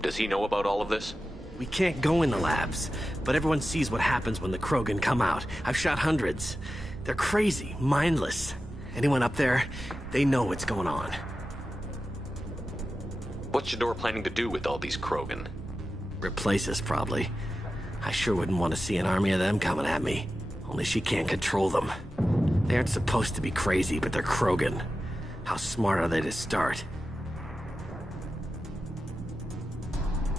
Does he know about all of this? We can't go in the labs, but everyone sees what happens when the Krogan come out. I've shot hundreds. They're crazy, mindless. Anyone up there, they know what's going on. What's Jador planning to do with all these Krogan? Replace us, probably. I sure wouldn't want to see an army of them coming at me. Only she can't control them. They aren't supposed to be crazy, but they're Krogan. How smart are they to start?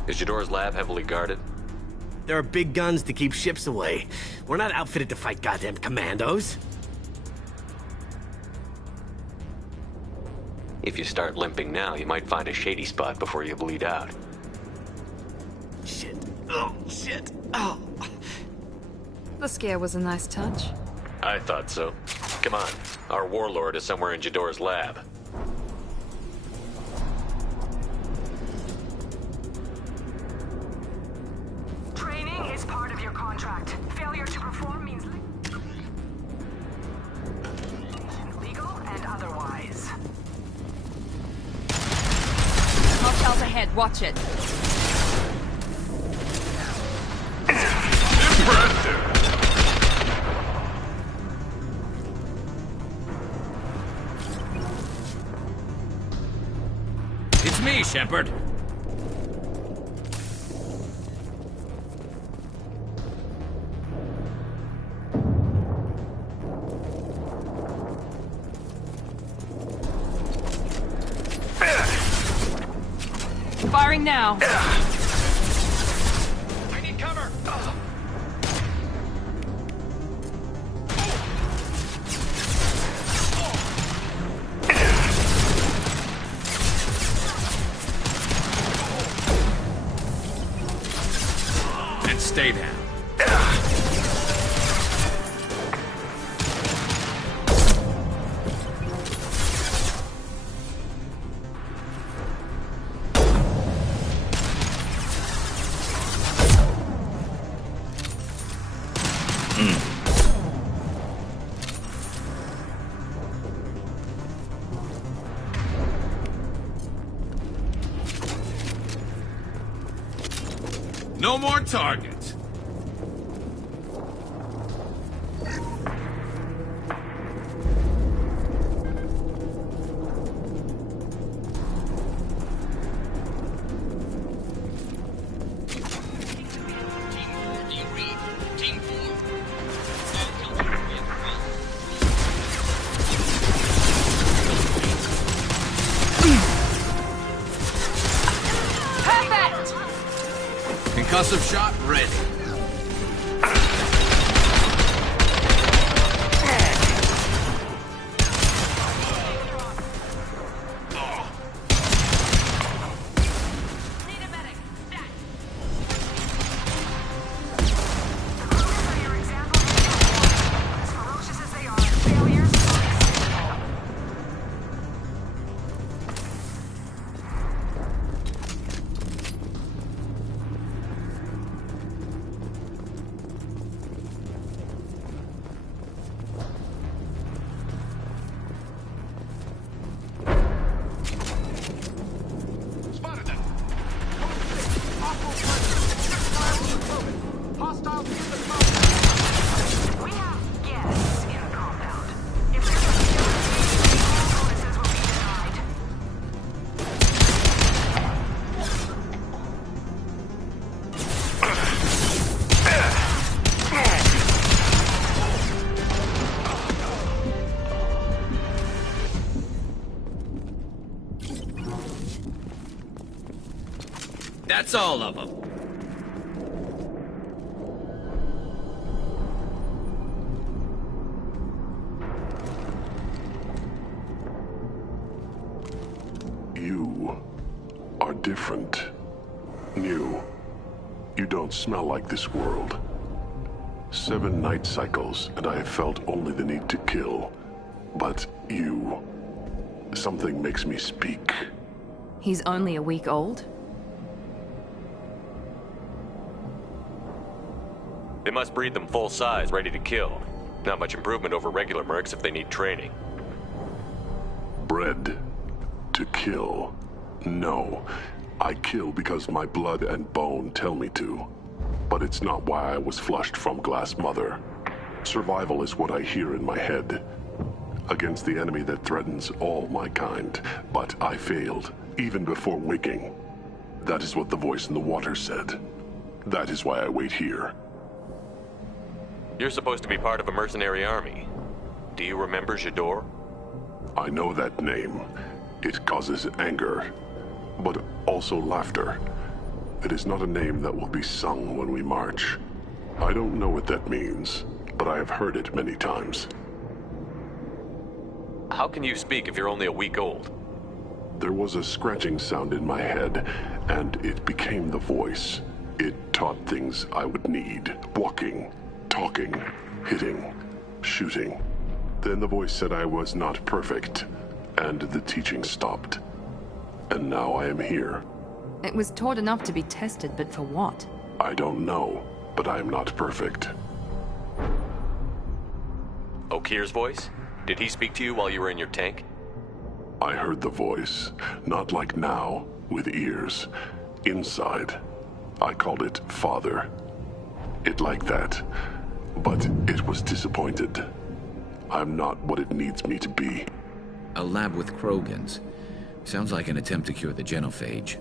Is Jador's lab heavily guarded? There are big guns to keep ships away. We're not outfitted to fight goddamn commandos. If you start limping now, you might find a shady spot before you bleed out. Shit. Oh, shit. Oh. The scare was a nice touch. I thought so. Come on. Our warlord is somewhere in Jador's lab. Training is part of your contract. Failure to perform means legal and otherwise. Hostiles ahead, watch it. Impressive! It's me, Shepard. Firing now. I need cover. And stay down. No more targets. Concussive shot ready. That's all of them. You are different. New. You don't smell like this world. 7 night cycles, and I have felt only the need to kill. But you... something makes me speak. He's only a week old? They must breed them full size, ready to kill. Not much improvement over regular mercs if they need training. Bred to kill. No. I kill because my blood and bone tell me to. But it's not why I was flushed from Glass Mother. Survival is what I hear in my head. against the enemy that threatens all my kind, but I failed, even before waking. That is what the voice in the water said. That is why I wait here. You're supposed to be part of a mercenary army. Do you remember Jador? I know that name. It causes anger, but also laughter. It is not a name that will be sung when we march. I don't know what that means, but I have heard it many times. How can you speak if you're only a week old? There was a scratching sound in my head, and it became the voice. It taught things I would need. Walking, talking, hitting, shooting. Then the voice said I was not perfect, and the teaching stopped. And now I am here. It was taught enough to be tested, but for what? I don't know, but I am not perfect. Okir's voice? Did he speak to you while you were in your tank? I heard the voice, not like now, with ears. Inside. I called it Father. It like that. But it was disappointed. I'm not what it needs me to be. A lab with Krogans. Sounds like an attempt to cure the genophage.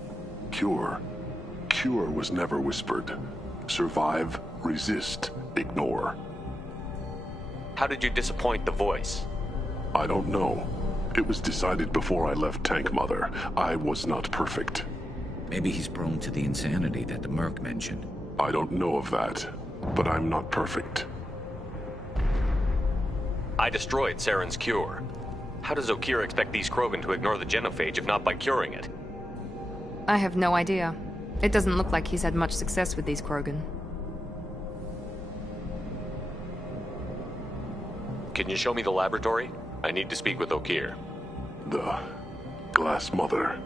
Cure? Cure was never whispered. Survive, resist, ignore. How did you disappoint the voice? I don't know. It was decided before I left Tank Mother. I was not perfect. Maybe he's prone to the insanity that the Merc mentioned. I don't know of that, but I'm not perfect. I destroyed Saren's cure. How does Okir expect these Krogan to ignore the genophage if not by curing it? I have no idea. It doesn't look like he's had much success with these Krogan. Can you show me the laboratory? I need to speak with Okir. The Glass Mother.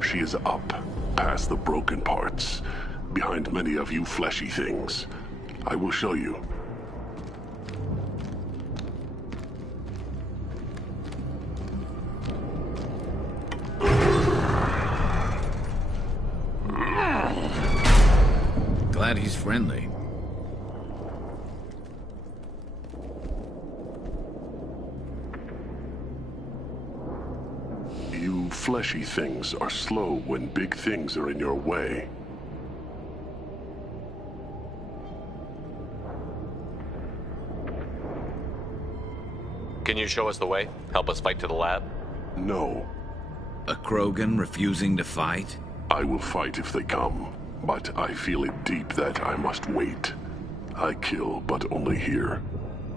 She is up, past the broken parts, behind many of you fleshy things. I will show you. Glad he's friendly. You fleshy things are slow when big things are in your way. Can you show us the way? Help us fight to the lab? No. A Krogan refusing to fight? I will fight if they come, but I feel it deep that I must wait. I kill, but only here.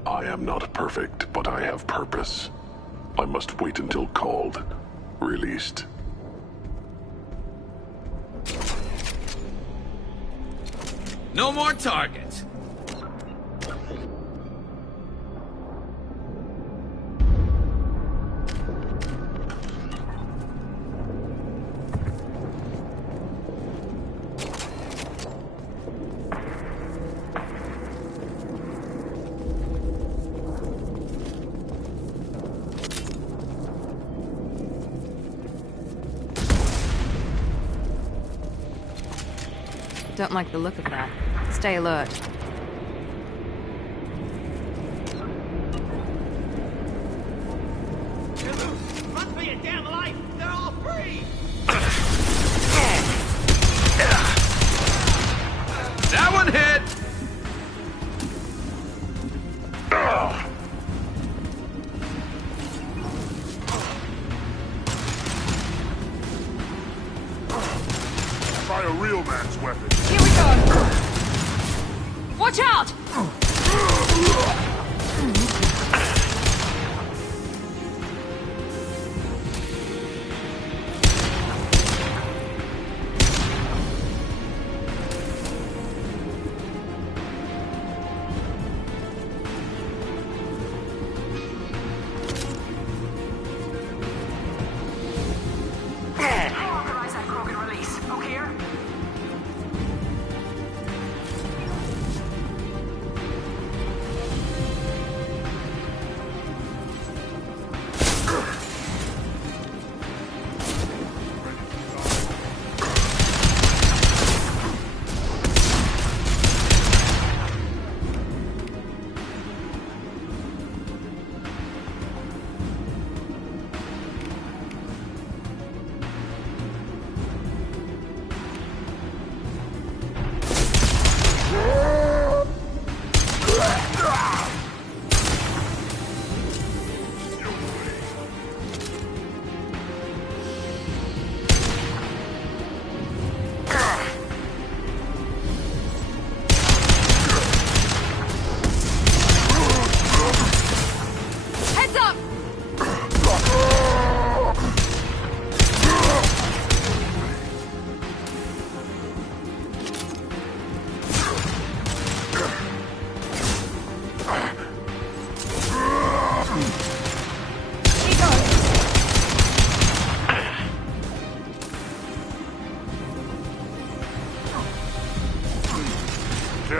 I am not perfect, but I have purpose. I must wait until called, released. No more targets! Don't like the look of that. Stay alert. Run for your damn life! They're all free! That one hit! Try a real man's weapon. Here we go! Watch out! Authorize that Krogan release. Okir?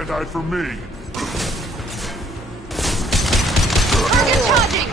die for me. Target charging!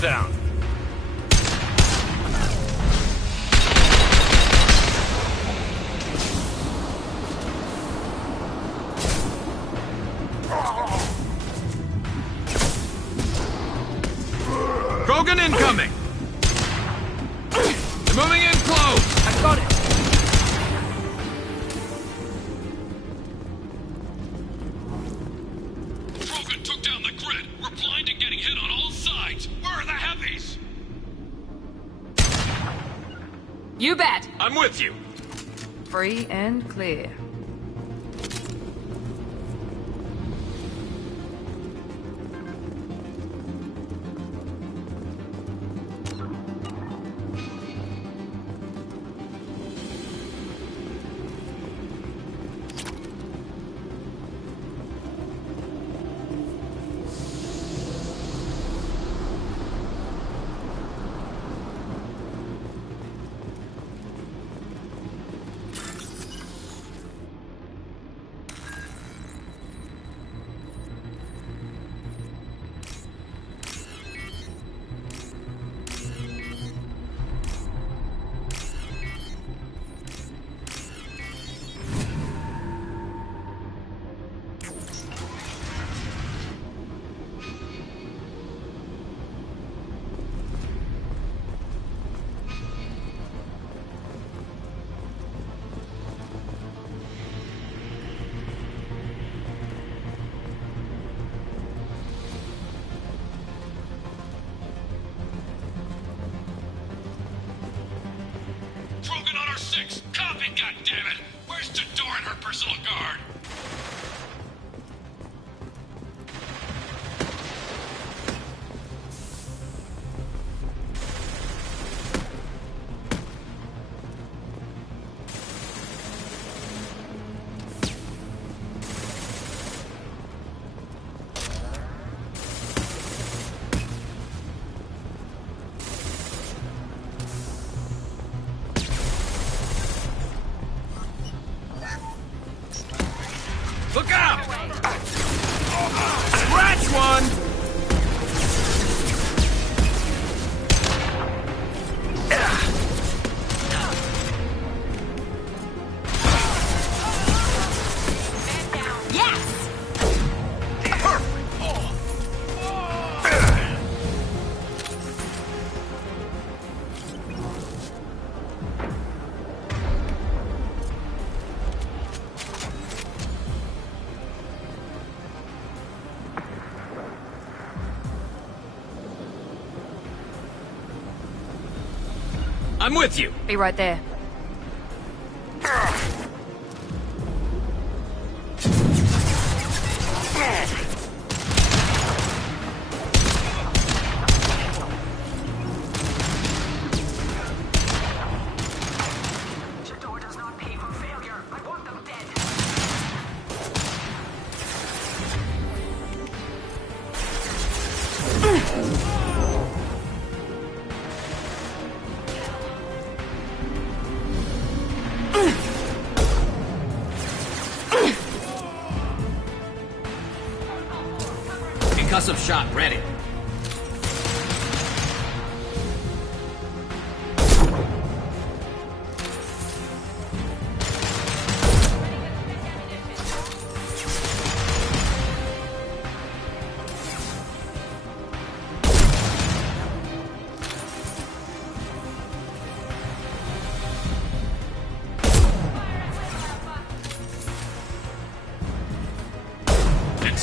Down. Krogan incoming! They're moving in close! I got it! Krogan took down the grid! We're blind and getting hit on all sides! Where are the heavies? You bet! I'm with you! Free and clear. Krogan on our 6! Copy, goddammit! Where's Jador and her personal guard? Look out! Scratch one! I'm with you. Be right there. Jador does not pay for failure. I want them dead. Concussive shot ready.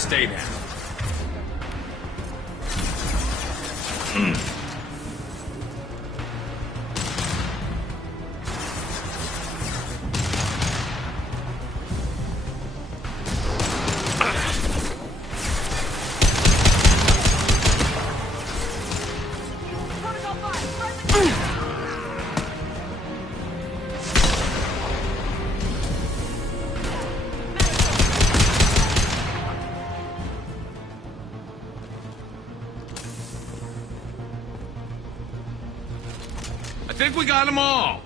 stay now. I think we got them all.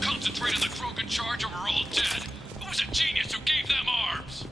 Concentrate on the Krogan charge or we're all dead. Who was a genius who gave them arms?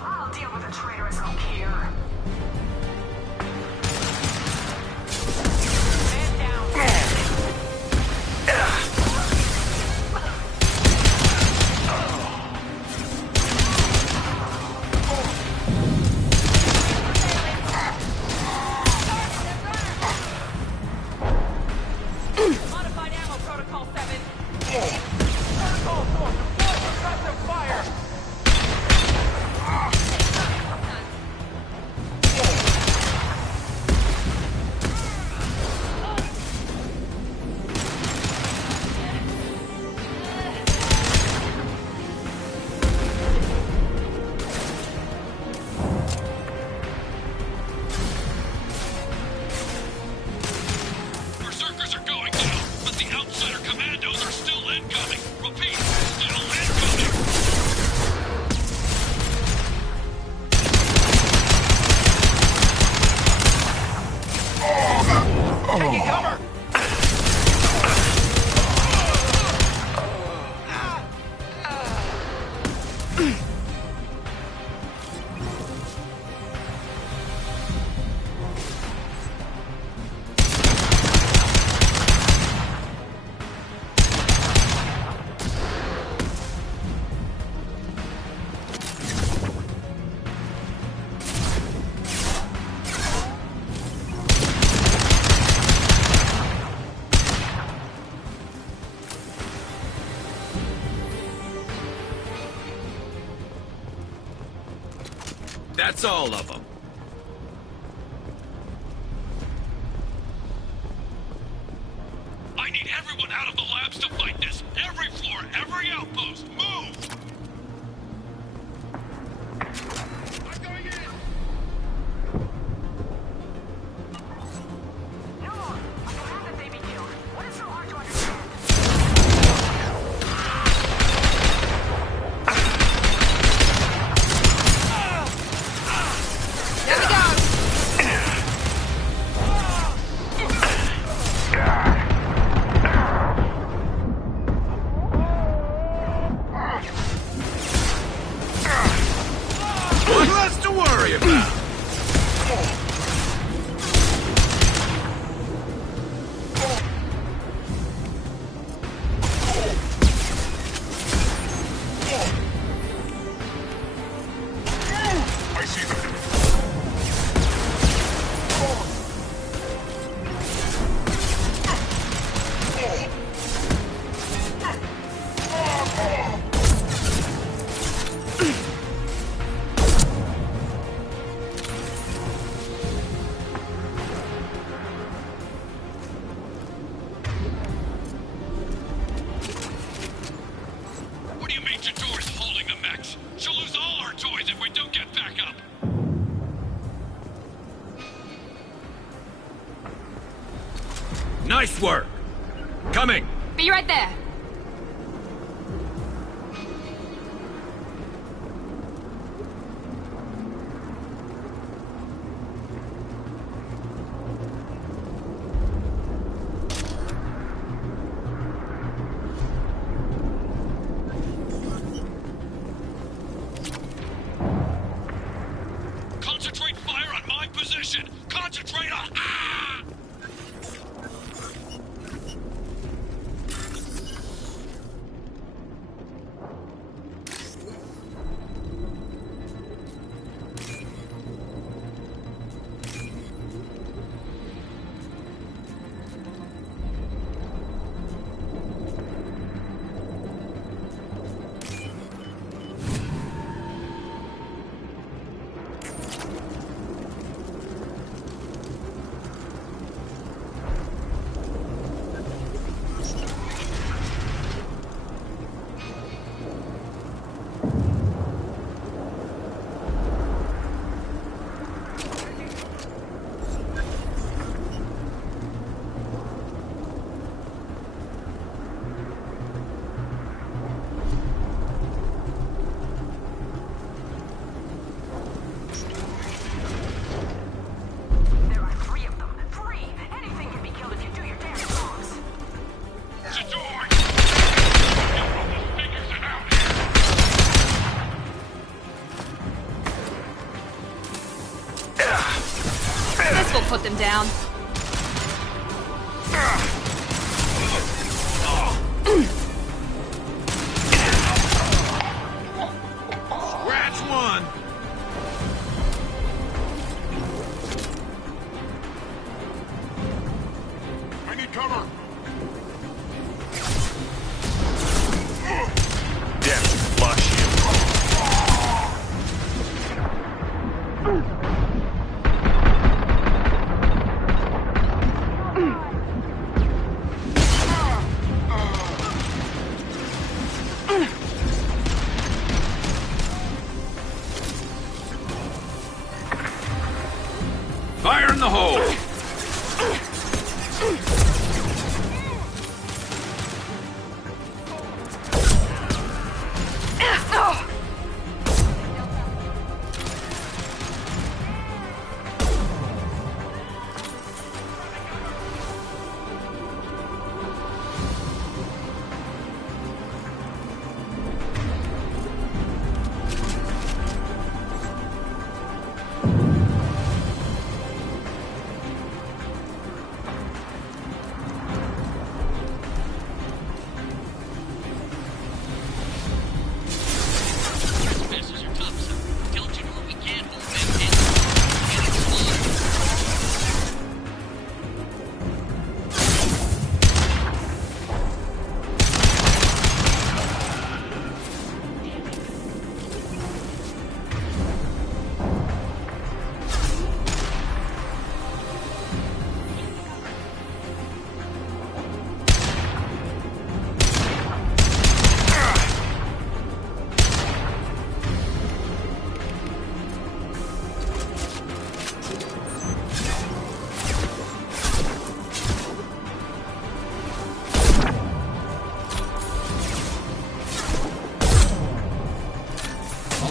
I'll deal with the traitorous oak here. Man down. Modified ammo protocol 7. Protocol 4, deploy suppressive fire. Berserkers are going down, but the outsider commandos are still incoming. Repeat, still incoming. Taking cover! That's all of them. I need everyone out of the labs to fight this. Every floor, every outpost, move! I'm going in! No, I command that they be killed. What is so hard to understand? One less to worry about. I see them. Nice work. Coming. Be right there. Concentrate fire on my position. Concentrate on... Ah! This will put them down. Scratch one. I need cover. Damn, flush you. Fire in the hole!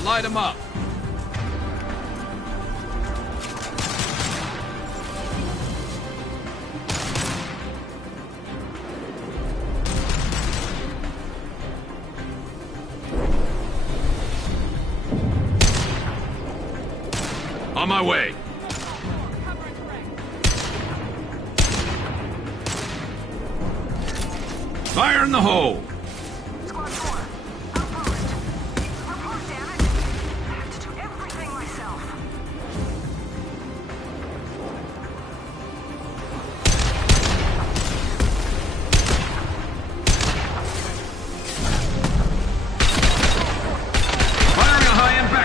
Light him up. On my way. Fire in the hole.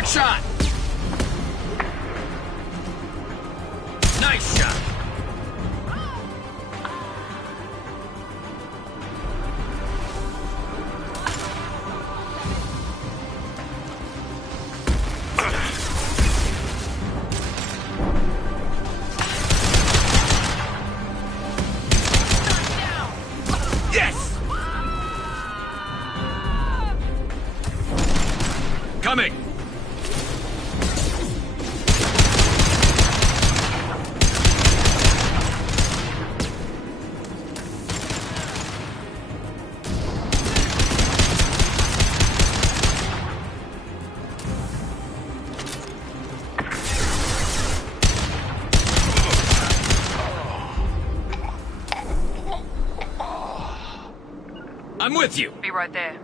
Shot! Nice shot! Incoming! I'm with you! Be right there.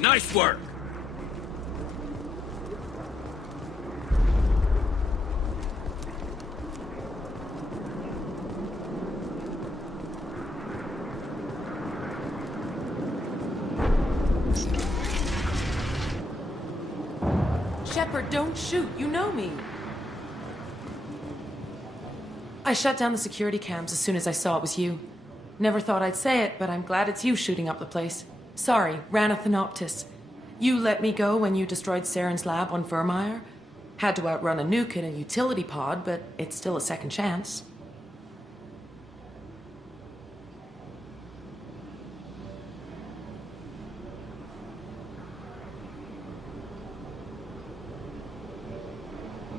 Nice work! Shepard, don't shoot. You know me. I shut down the security cams as soon as I saw it was you. Never thought I'd say it, but I'm glad it's you shooting up the place. Sorry, ran a Thanoptis. You let me go when you destroyed Saren's lab on Vermeer. Had to outrun a nuke in a utility pod, but it's still a second chance.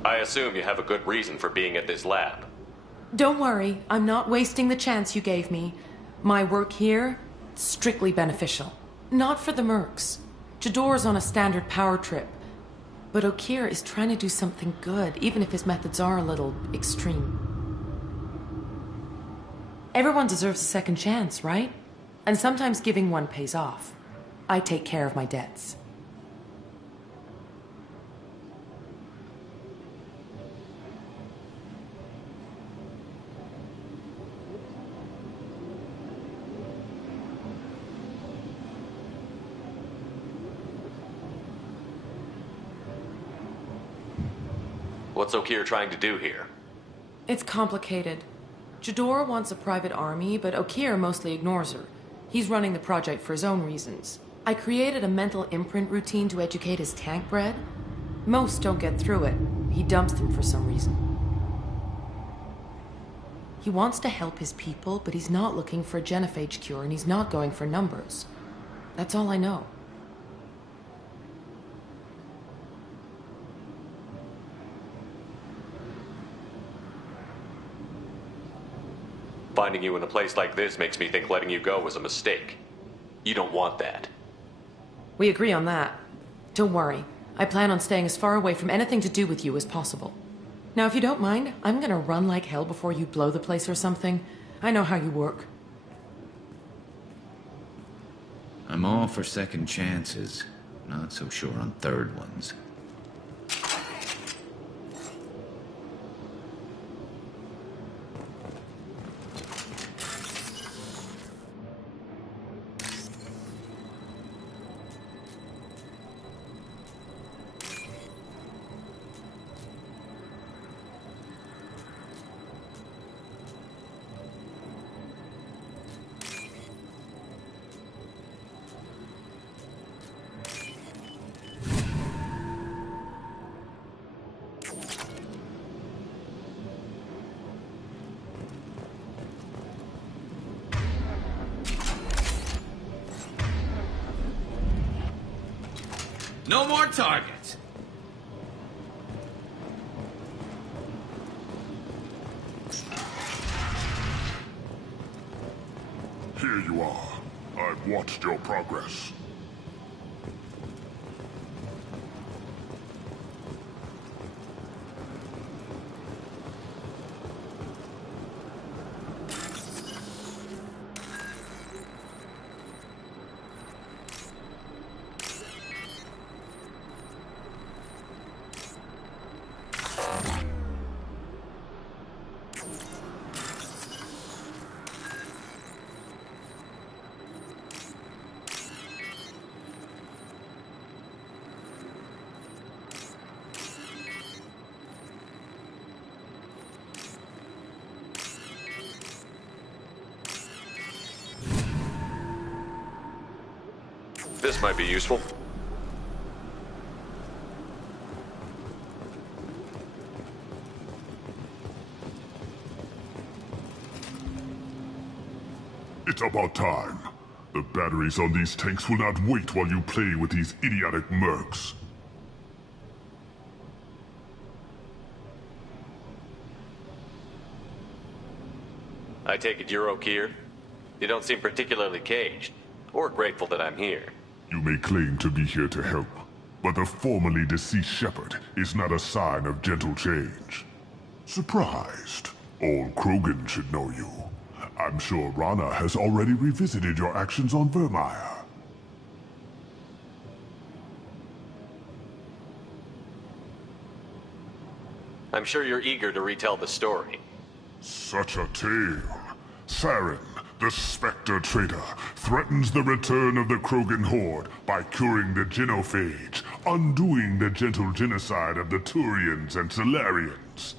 I assume you have a good reason for being at this lab. Don't worry, I'm not wasting the chance you gave me. My work here, strictly beneficial. Not for the mercs. Jador's on a standard power trip. But Okir is trying to do something good, even if his methods are a little extreme. Everyone deserves a second chance, right? And sometimes giving one pays off. I take care of my debts. What's Okir trying to do here? It's complicated. Jador wants a private army, but Okir mostly ignores her. He's running the project for his own reasons. I created a mental imprint routine to educate his tank bred. Most don't get through it. He dumps them for some reason. He wants to help his people, but he's not looking for a genophage cure, and he's not going for numbers. That's all I know. Finding you in a place like this makes me think letting you go was a mistake. You don't want that. We agree on that. Don't worry. I plan on staying as far away from anything to do with you as possible. Now, if you don't mind, I'm gonna run like hell before you blow the place or something. I know how you work. I'm all for second chances. Not so sure on third ones. No more targets. Here you are. I've watched your progress. This might be useful. It's about time. The batteries on these tanks will not wait while you play with these idiotic mercs. I take it you're Okir? You don't seem particularly caged, or grateful that I'm here. You may claim to be here to help, but the formerly deceased shepherd is not a sign of gentle change. Surprised? All Krogan should know you. I'm sure Rana has already revisited your actions on Vermeer. I'm sure you're eager to retell the story. Such a tale. Saren, the Spectre traitor, threatens the return of the Krogan horde by curing the genophage, undoing the gentle genocide of the Turians and Solarians.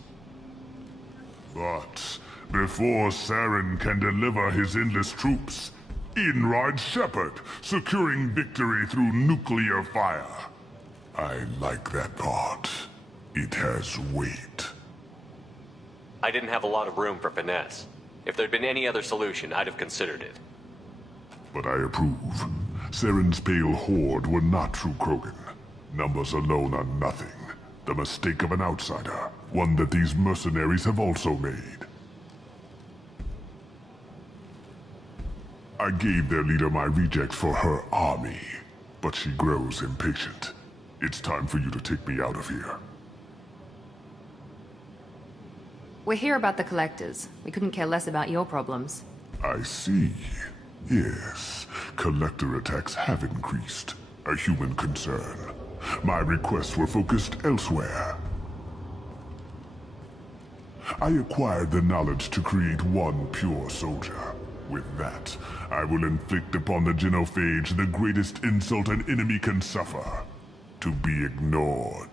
But before Saren can deliver his endless troops, in rides Shepard, securing victory through nuclear fire. I like that part. It has weight. I didn't have a lot of room for finesse. If there'd been any other solution, I'd have considered it. But I approve. Saren's pale horde were not true Krogan. Numbers alone are nothing. The mistake of an outsider. One that these mercenaries have also made. I gave their leader my rejects for her army, but she grows impatient. It's time for you to take me out of here. We're here about the collectors. We couldn't care less about your problems. I see. Yes, collector attacks have increased. A human concern. My requests were focused elsewhere. I acquired the knowledge to create one pure soldier. With that, I will inflict upon the genophage the greatest insult an enemy can suffer. To be ignored.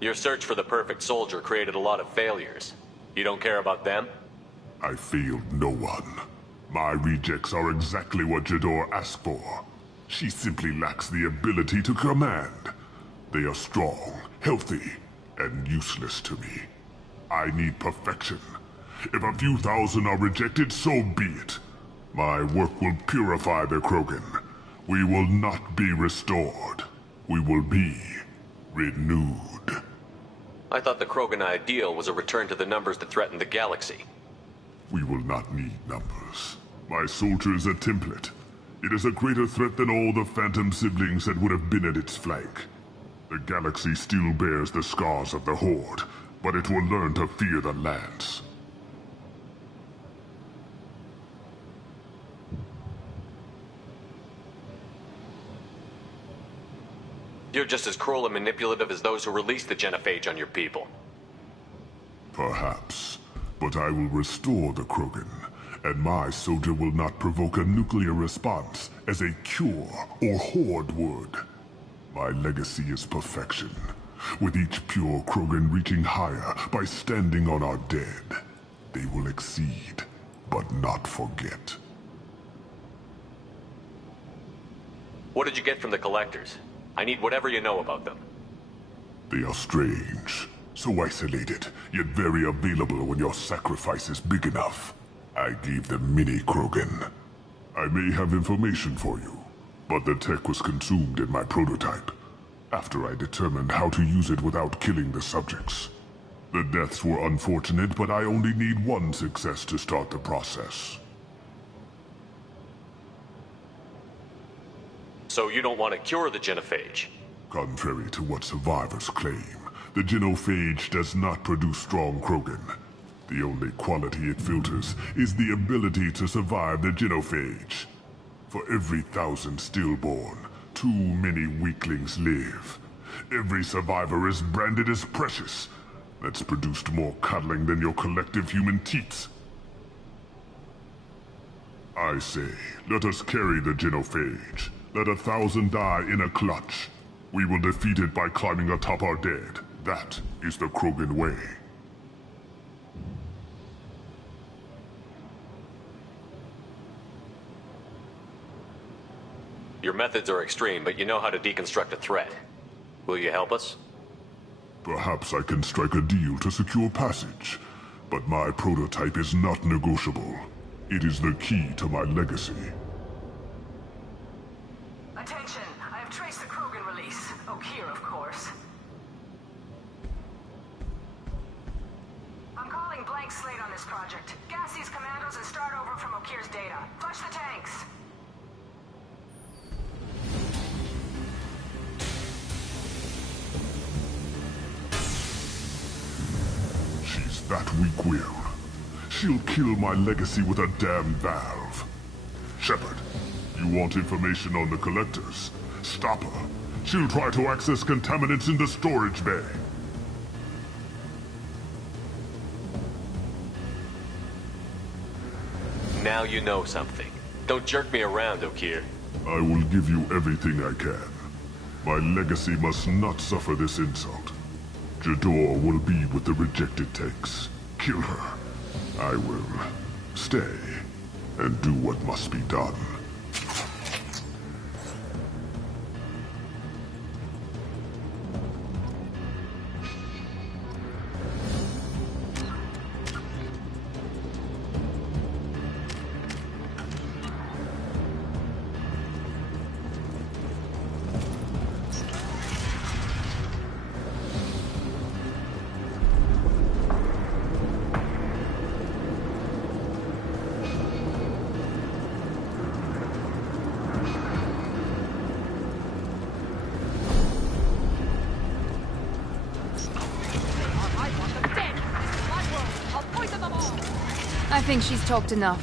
Your search for the perfect soldier created a lot of failures. You don't care about them? I failed no one. My rejects are exactly what Jador asked for. She simply lacks the ability to command. They are strong, healthy, and useless to me. I need perfection. If a few thousand are rejected, so be it. My work will purify the Krogan. We will not be restored. We will be renewed. I thought the Krogan ideal was a return to the numbers that threaten the galaxy. We will not need numbers. My soldier is a template. It is a greater threat than all the Phantom siblings that would have been at its flank. The galaxy still bears the scars of the Horde, but it will learn to fear the Lance. You're just as cruel and manipulative as those who released the genophage on your people. Perhaps. But I will restore the Krogan, and my soldier will not provoke a nuclear response as a cure or Horde would. My legacy is perfection, with each pure Krogan reaching higher by standing on our dead. They will exceed, but not forget. What did you get from the collectors? I need whatever you know about them. They are strange. So isolated, yet very available when your sacrifice is big enough. I gave them mini Krogan. I may have information for you, but the tech was consumed in my prototype, after I determined how to use it without killing the subjects. The deaths were unfortunate, but I only need one success to start the process. So you don't want to cure the genophage? Contrary to what survivors claim, the genophage does not produce strong Krogan. The only quality it filters is the ability to survive the genophage. For every 1,000 stillborn, too many weaklings live. Every survivor is branded as precious. That's produced more cuddling than your collective human teats. I say, let us carry the genophage. Let 1,000 die in a clutch. We will defeat it by climbing atop our dead. That is the Krogan way. Your methods are extreme, but you know how to deconstruct a threat. Will you help us? Perhaps I can strike a deal to secure passage, but my prototype is not negotiable. It is the key to my legacy. Attention! I have traced the Krogan release. Okeer, of course. I'm calling blank slate on this project. Gas these commandos and start over from Okeer's data. Flush the tanks! She's that weak-willed. She'll kill my legacy with a damn valve. Shepard, you want information on the collectors? Stop her. She'll try to access contaminants in the storage bay. Now you know something. Don't jerk me around, Okeer. I will give you everything I can. My legacy must not suffer this insult. Jador will be with the rejected tanks. Kill her. I will stay and do what must be done. think she's talked enough.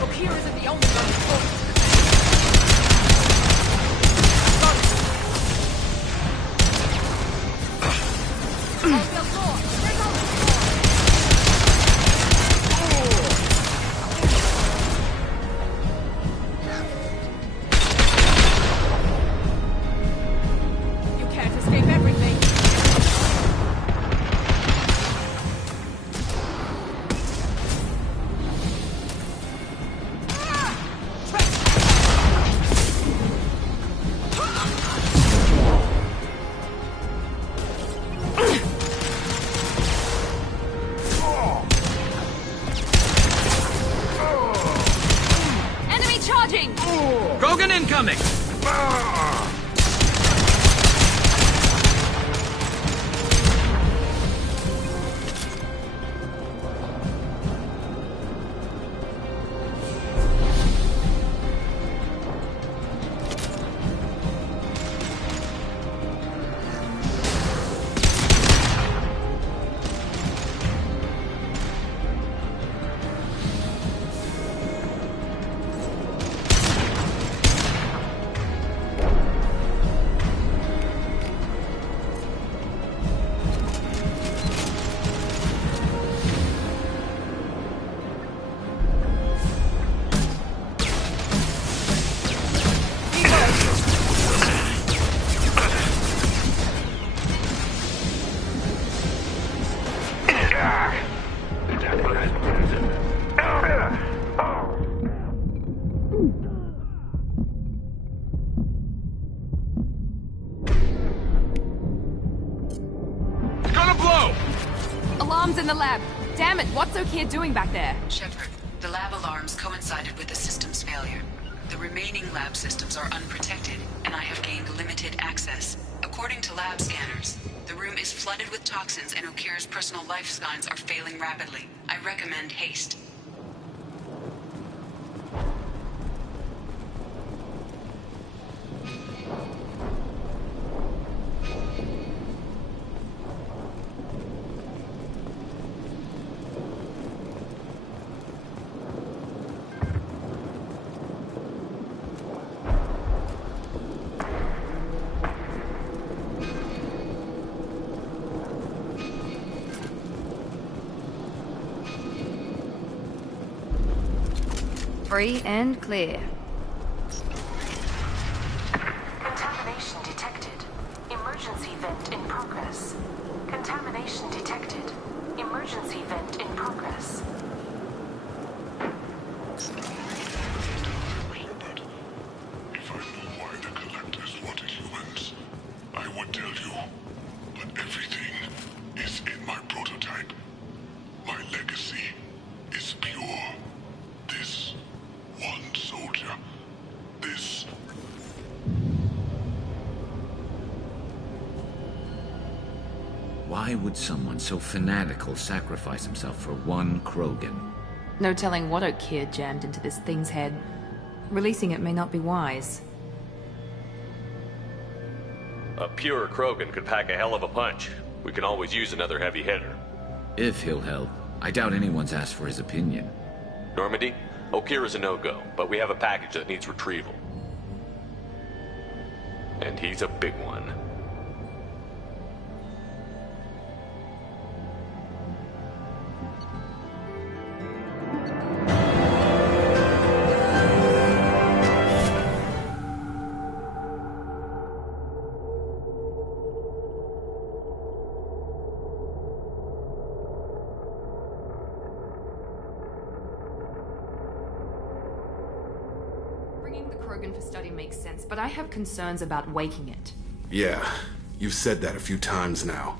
Okira isn't the only one who's close to You can't escape everything. Enemy charging! Krogan incoming! Alarms in the lab. Damn it, what's Okir doing back there? Shepard, the lab alarms coincided with the system's failure. The remaining lab systems are unprotected, and I have gained limited access. According to lab scanners, the room is flooded with toxins and Okir's personal life signs are failing rapidly. I recommend haste. Free and clear. Contamination detected. Emergency vent in progress. Contamination detected. Emergency vent in progress. If I knew why the collectors wanted humans, I would tell you. But everything is in my prototype. My legacy is pure. This one soldier. This. Why would someone so fanatical sacrifice himself for one Krogan? No telling what Okir jammed into this thing's head. Releasing it may not be wise. A pure Krogan could pack a hell of a punch. We can always use another heavy hitter. If he'll help. I doubt anyone's asked for his opinion. Normandy, Okir is a no-go, but we have a package that needs retrieval. And he's a big one. Bringing the Krogan for study makes sense, but I have concerns about waking it. Yeah, you've said that a few times now.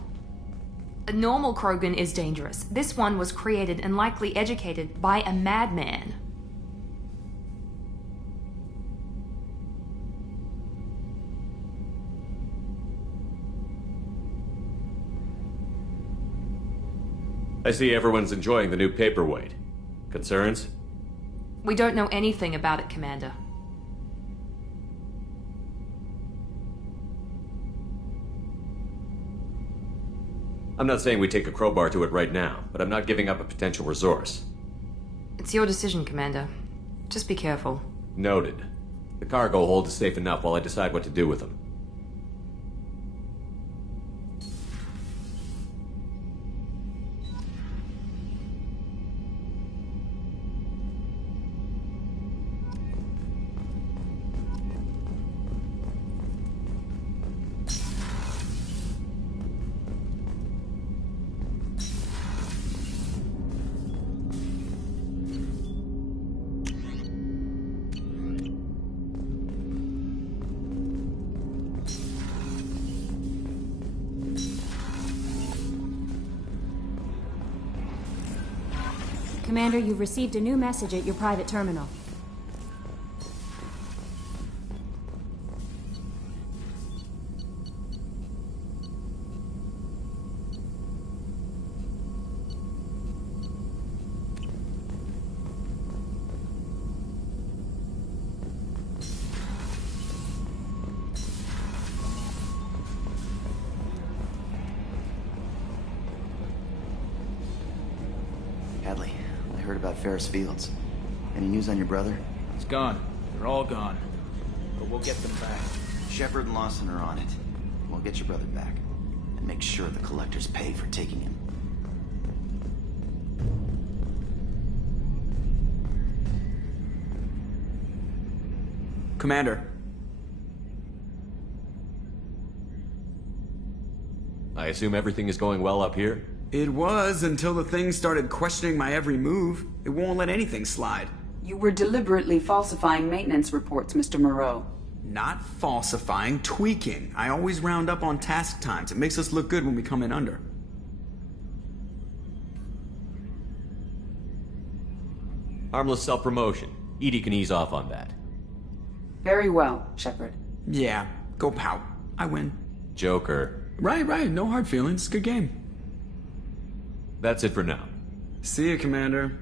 A normal Krogan is dangerous. This one was created and likely educated by a madman. I see everyone's enjoying the new paperweight. Concerns? We don't know anything about it, Commander. I'm not saying we take a crowbar to it right now, but I'm not giving up a potential resource. It's your decision, Commander. Just be careful. Noted. The cargo hold is safe enough while I decide what to do with them. Commander, you've received a new message at your private terminal. Hadley, I heard about Ferris Fields. Any news on your brother? He's gone. They're all gone. But we'll get them back. Shepard and Lawson are on it. We'll get your brother back. And make sure the collectors pay for taking him. Commander. I assume everything is going well up here? It was until the thing started questioning my every move. It won't let anything slide. You were deliberately falsifying maintenance reports, Mr. Moreau. Not falsifying, tweaking. I always round up on task times. It makes us look good when we come in under. Harmless self-promotion. Edie can ease off on that. Very well, Shepard. Yeah, go pout. I win. Joker. Right. No hard feelings. Good game. That's it for now. See you, Commander.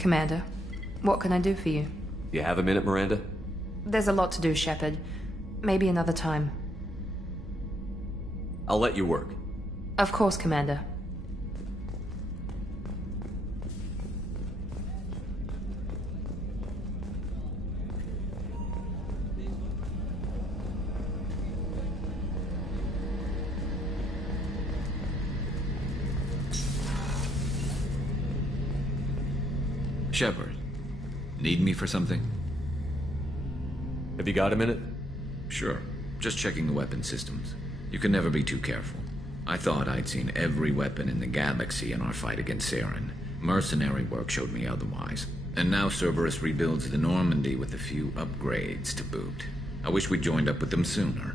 Commander, what can I do for you? You have a minute, Miranda? There's a lot to do, Shepard. Maybe another time. I'll let you work. Of course, Commander. Shepard, need me for something? Have you got a minute? Sure. Just checking the weapon systems. You can never be too careful. I thought I'd seen every weapon in the galaxy in our fight against Saren. Mercenary work showed me otherwise. And now Cerberus rebuilds the Normandy with a few upgrades to boot. I wish we'd joined up with them sooner.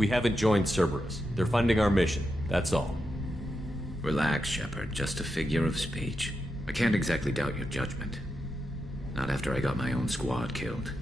We haven't joined Cerberus. They're funding our mission, that's all. Relax, Shepard. Just a figure of speech. I can't exactly doubt your judgment. Not after I got my own squad killed.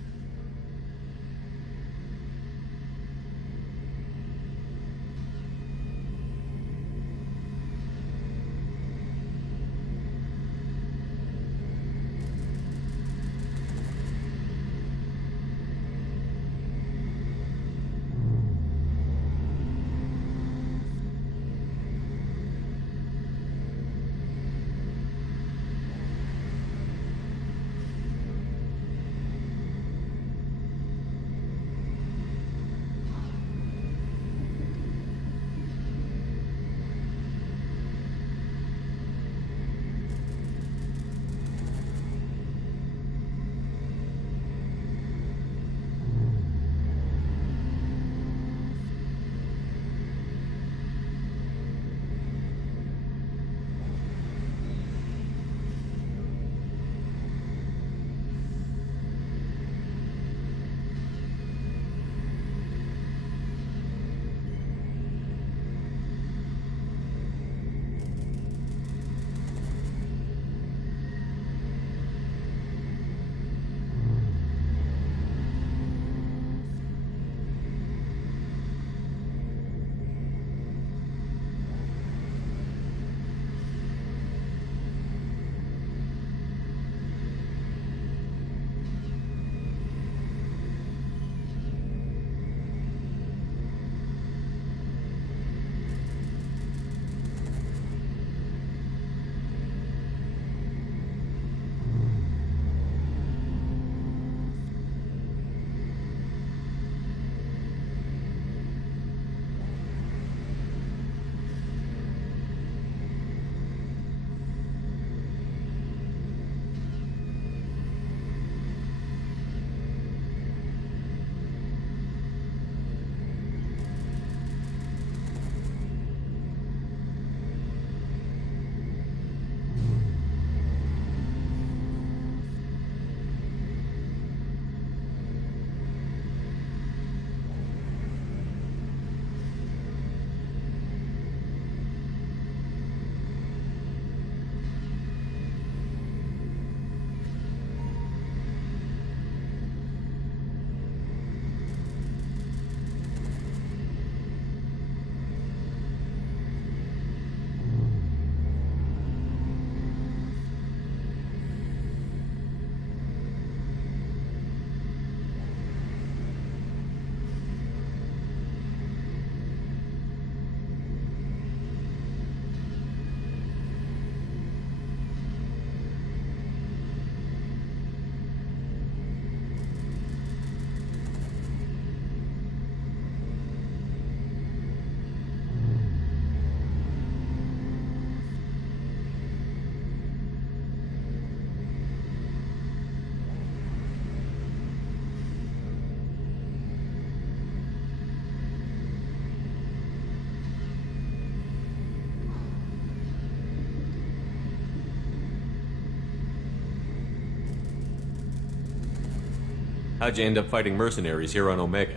How'd you end up fighting mercenaries here on Omega?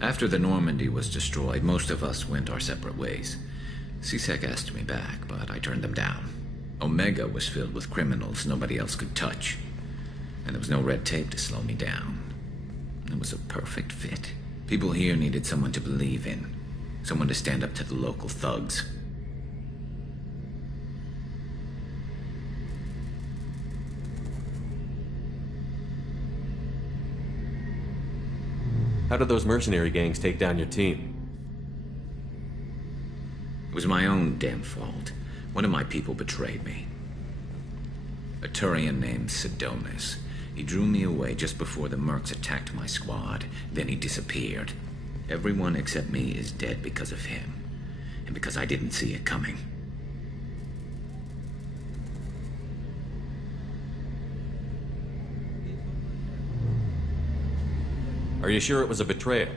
After the Normandy was destroyed, most of us went our separate ways. C-Sec asked me back, but I turned them down. Omega was filled with criminals nobody else could touch. And there was no red tape to slow me down. It was a perfect fit. People here needed someone to believe in. Someone to stand up to the local thugs. How did those mercenary gangs take down your team? It was my own damn fault. One of my people betrayed me. A Turian named Sidonis. He drew me away just before the mercs attacked my squad. Then he disappeared. Everyone except me is dead because of him. And because I didn't see it coming. Are you sure it was a betrayal?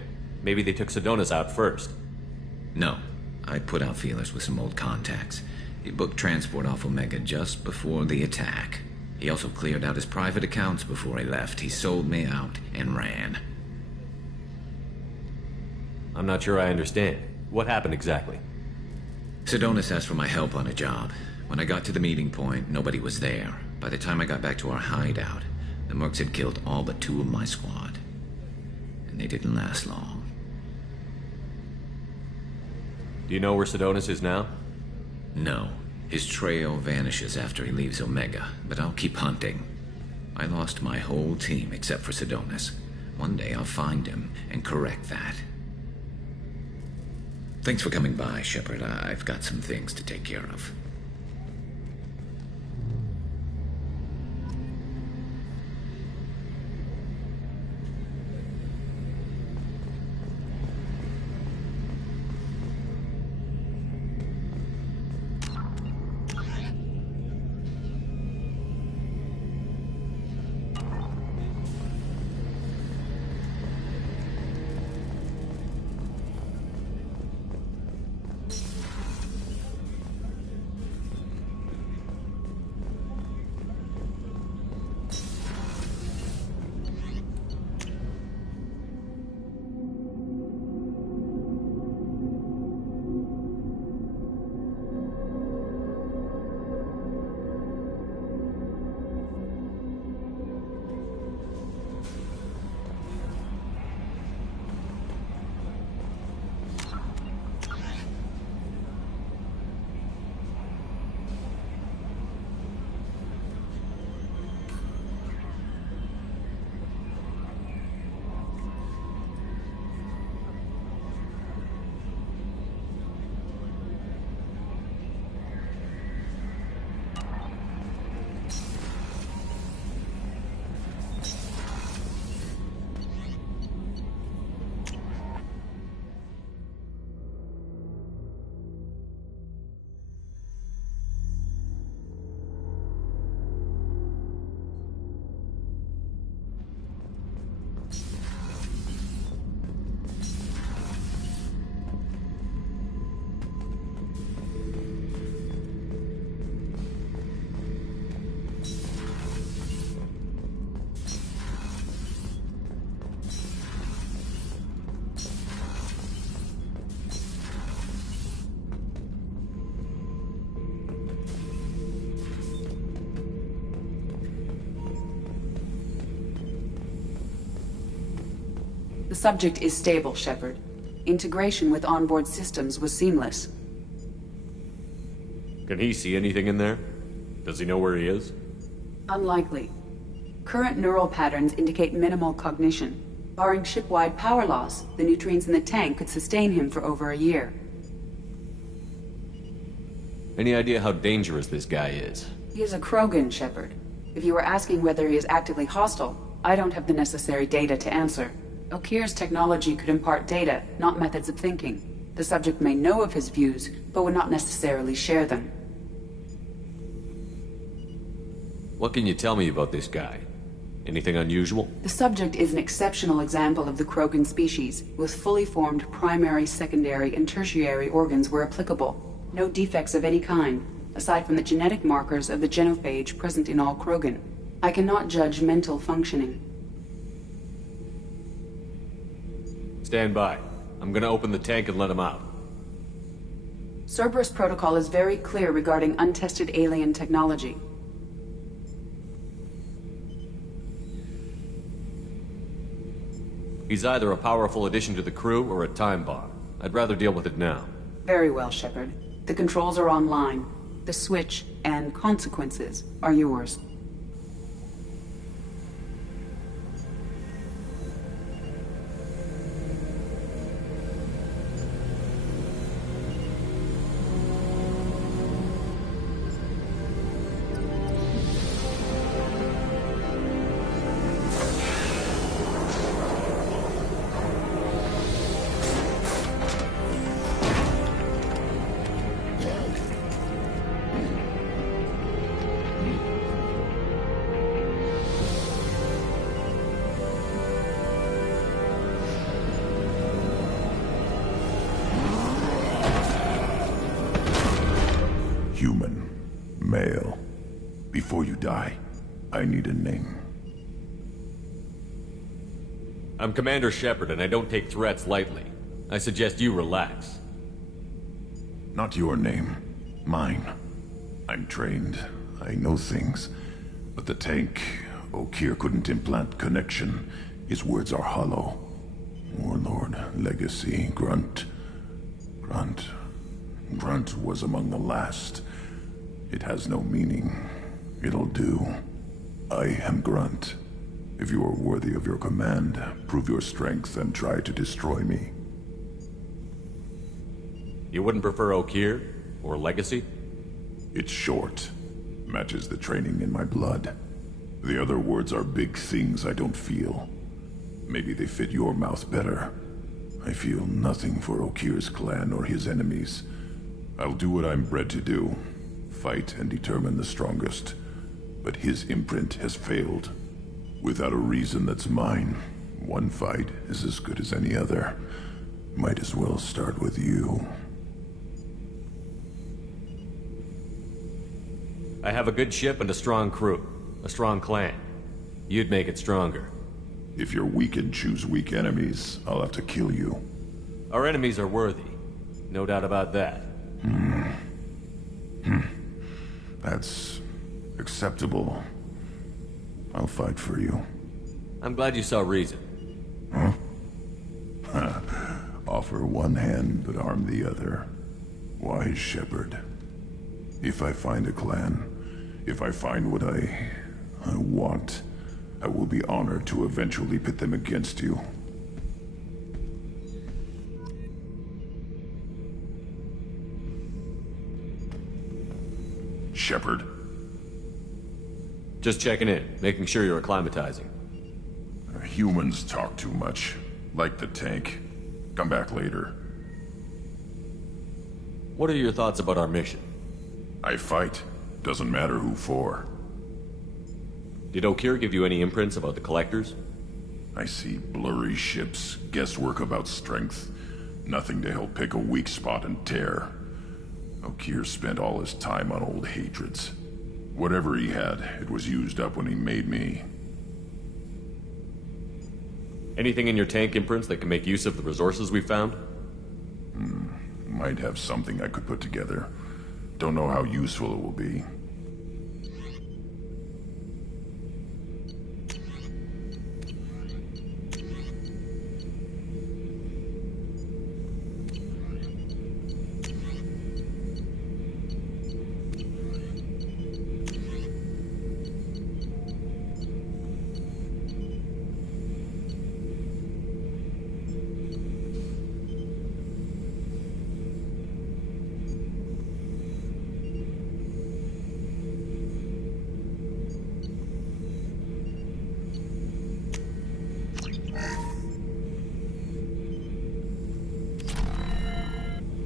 Maybe they took Sidonis out first. No. I put out feelers with some old contacts. He booked transport off Omega just before the attack. He also cleared out his private accounts before he left. He sold me out and ran. I'm not sure I understand. What happened exactly? Sidonis asked for my help on a job. When I got to the meeting point, nobody was there. By the time I got back to our hideout, the mercs had killed all but 2 of my squad. And they didn't last long. Do you know where Sidonis is now? No. His trail vanishes after he leaves Omega, but I'll keep hunting. I lost my whole team except for Sidonis. One day I'll find him and correct that. Thanks for coming by, Shepard. I've got some things to take care of. The subject is stable, Shepard. Integration with onboard systems was seamless. Can he see anything in there? Does he know where he is? Unlikely. Current neural patterns indicate minimal cognition. Barring ship-wide power loss, the nutrients in the tank could sustain him for over a year. Any idea how dangerous this guy is? He is a Krogan, Shepard. If you were asking whether he is actively hostile, I don't have the necessary data to answer. Okir's technology could impart data, not methods of thinking. The subject may know of his views, but would not necessarily share them. What can you tell me about this guy? Anything unusual? The subject is an exceptional example of the Krogan species, with fully formed primary, secondary, and tertiary organs where applicable. No defects of any kind, aside from the genetic markers of the genophage present in all Krogan. I cannot judge mental functioning. Stand by. I'm gonna open the tank and let him out. Cerberus protocol is very clear regarding untested alien technology. He's either a powerful addition to the crew or a time bomb. I'd rather deal with it now. Very well, Shepard. The controls are online. The switch and consequences are yours. Human. Male. Before you die, I need a name. I'm Commander Shepard, and I don't take threats lightly. I suggest you relax. Not your name. Mine. I'm trained. I know things. But the tank, O'Kear couldn't implant connection. His words are hollow. Warlord, legacy, Grunt. Grunt was among the last. It has no meaning. It'll do. I am Grunt. If you are worthy of your command, prove your strength and try to destroy me. You wouldn't prefer O'Kear? Or legacy? It's short. Matches the training in my blood. The other words are big things I don't feel. Maybe they fit your mouth better. I feel nothing for O'Kear's clan or his enemies. I'll do what I'm bred to do. Fight and determine the strongest. But his imprint has failed. Without a reason that's mine, one fight is as good as any other. Might as well start with you. I have a good ship and a strong crew. A strong clan. You'd make it stronger. If you're weak and choose weak enemies, I'll have to kill you. Our enemies are worthy. No doubt about that. That's acceptable. I'll fight for you. I'm glad you saw reason. Huh? Offer one hand, but arm the other. Wise Shepard. If I find a clan, if I find what I want, I will be honored to eventually pit them against you. Shepard. Just checking in, making sure you're acclimatizing. Humans talk too much. Like the tank. Come back later. What are your thoughts about our mission? I fight. Doesn't matter who for. Did O'Kear give you any imprints about the Collectors? I see blurry ships, guesswork about strength. Nothing to help pick a weak spot and tear. O'Kear spent all his time on old hatreds. Whatever he had, it was used up when he made me. Anything in your tank imprints that can make use of the resources we found? Might have something I could put together. Don't know how useful it will be.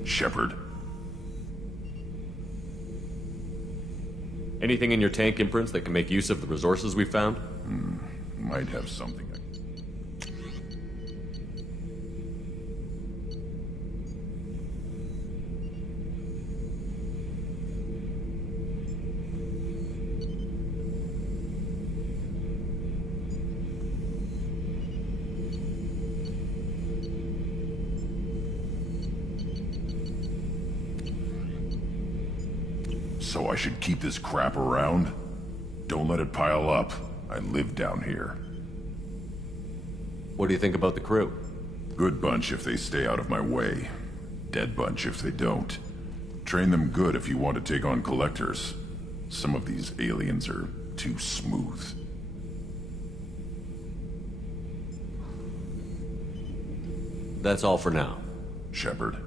Shepard. Anything in your tank imprints that can make use of the resources we found? Might have something. So I should keep this crap around? Don't let it pile up. I live down here. What do you think about the crew? Good bunch if they stay out of my way. Dead bunch if they don't. Train them good if you want to take on collectors. Some of these aliens are too smooth. That's all for now. Shepard.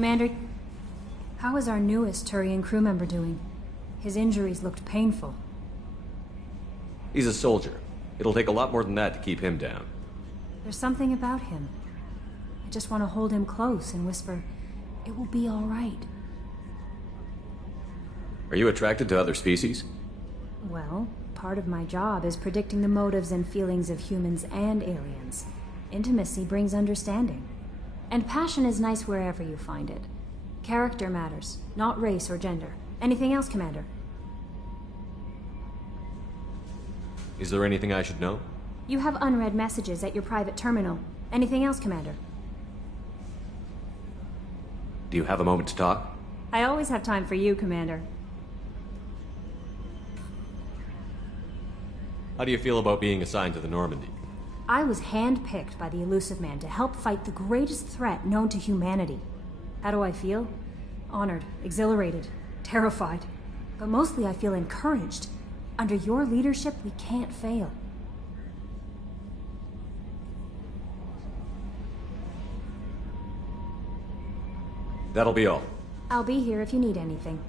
Commander, how is our newest Turian crew member doing? His injuries looked painful. He's a soldier. It'll take a lot more than that to keep him down. There's something about him. I just want to hold him close and whisper, it will be all right. Are you attracted to other species? Well, part of my job is predicting the motives and feelings of humans and aliens. Intimacy brings understanding. And passion is nice wherever you find it. Character matters, not race or gender. Anything else, Commander? Is there anything I should know? You have unread messages at your private terminal. Anything else, Commander? Do you have a moment to talk? I always have time for you, Commander. How do you feel about being assigned to the Normandy? I was handpicked by the Elusive Man to help fight the greatest threat known to humanity. How do I feel? Honored, exhilarated, terrified. But mostly I feel encouraged. Under your leadership, we can't fail. That'll be all. I'll be here if you need anything.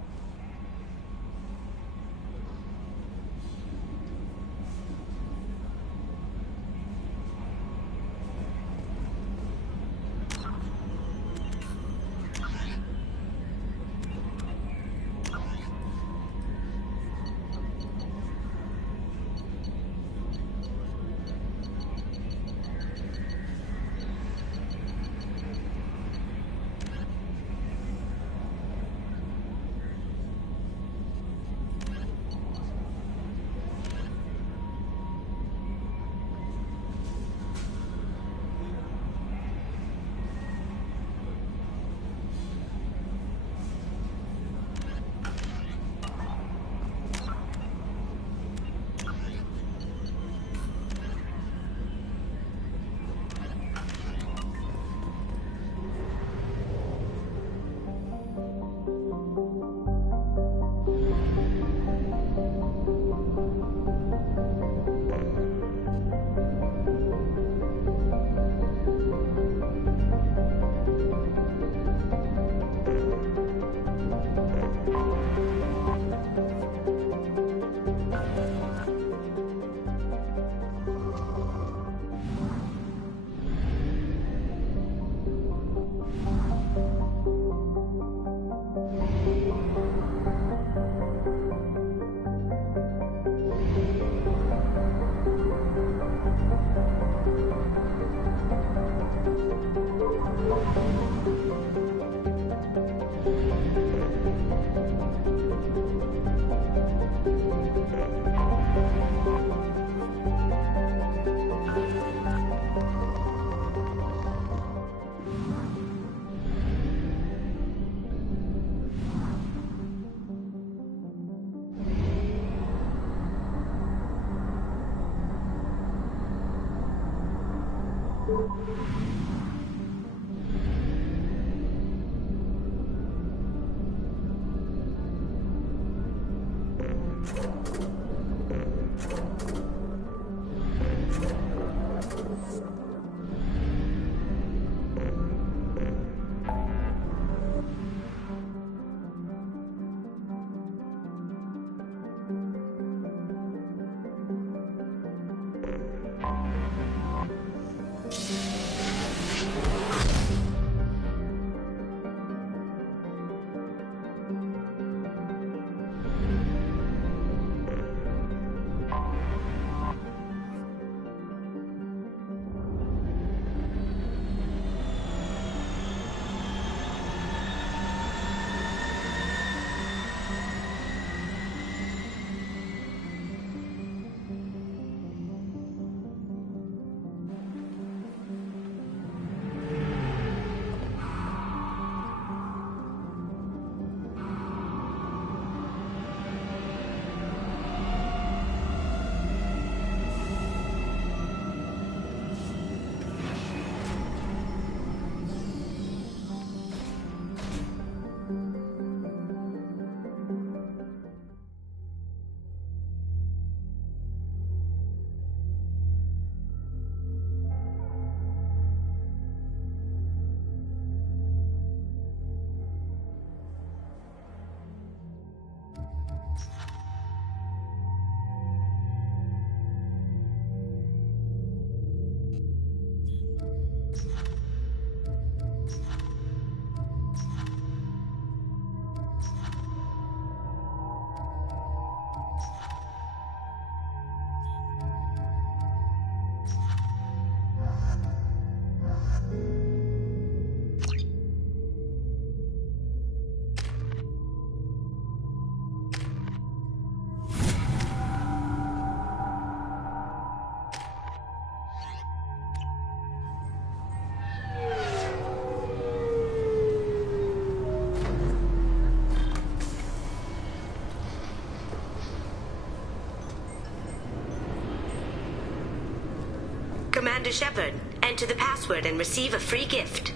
Under Shepherd. Enter the password and receive a free gift.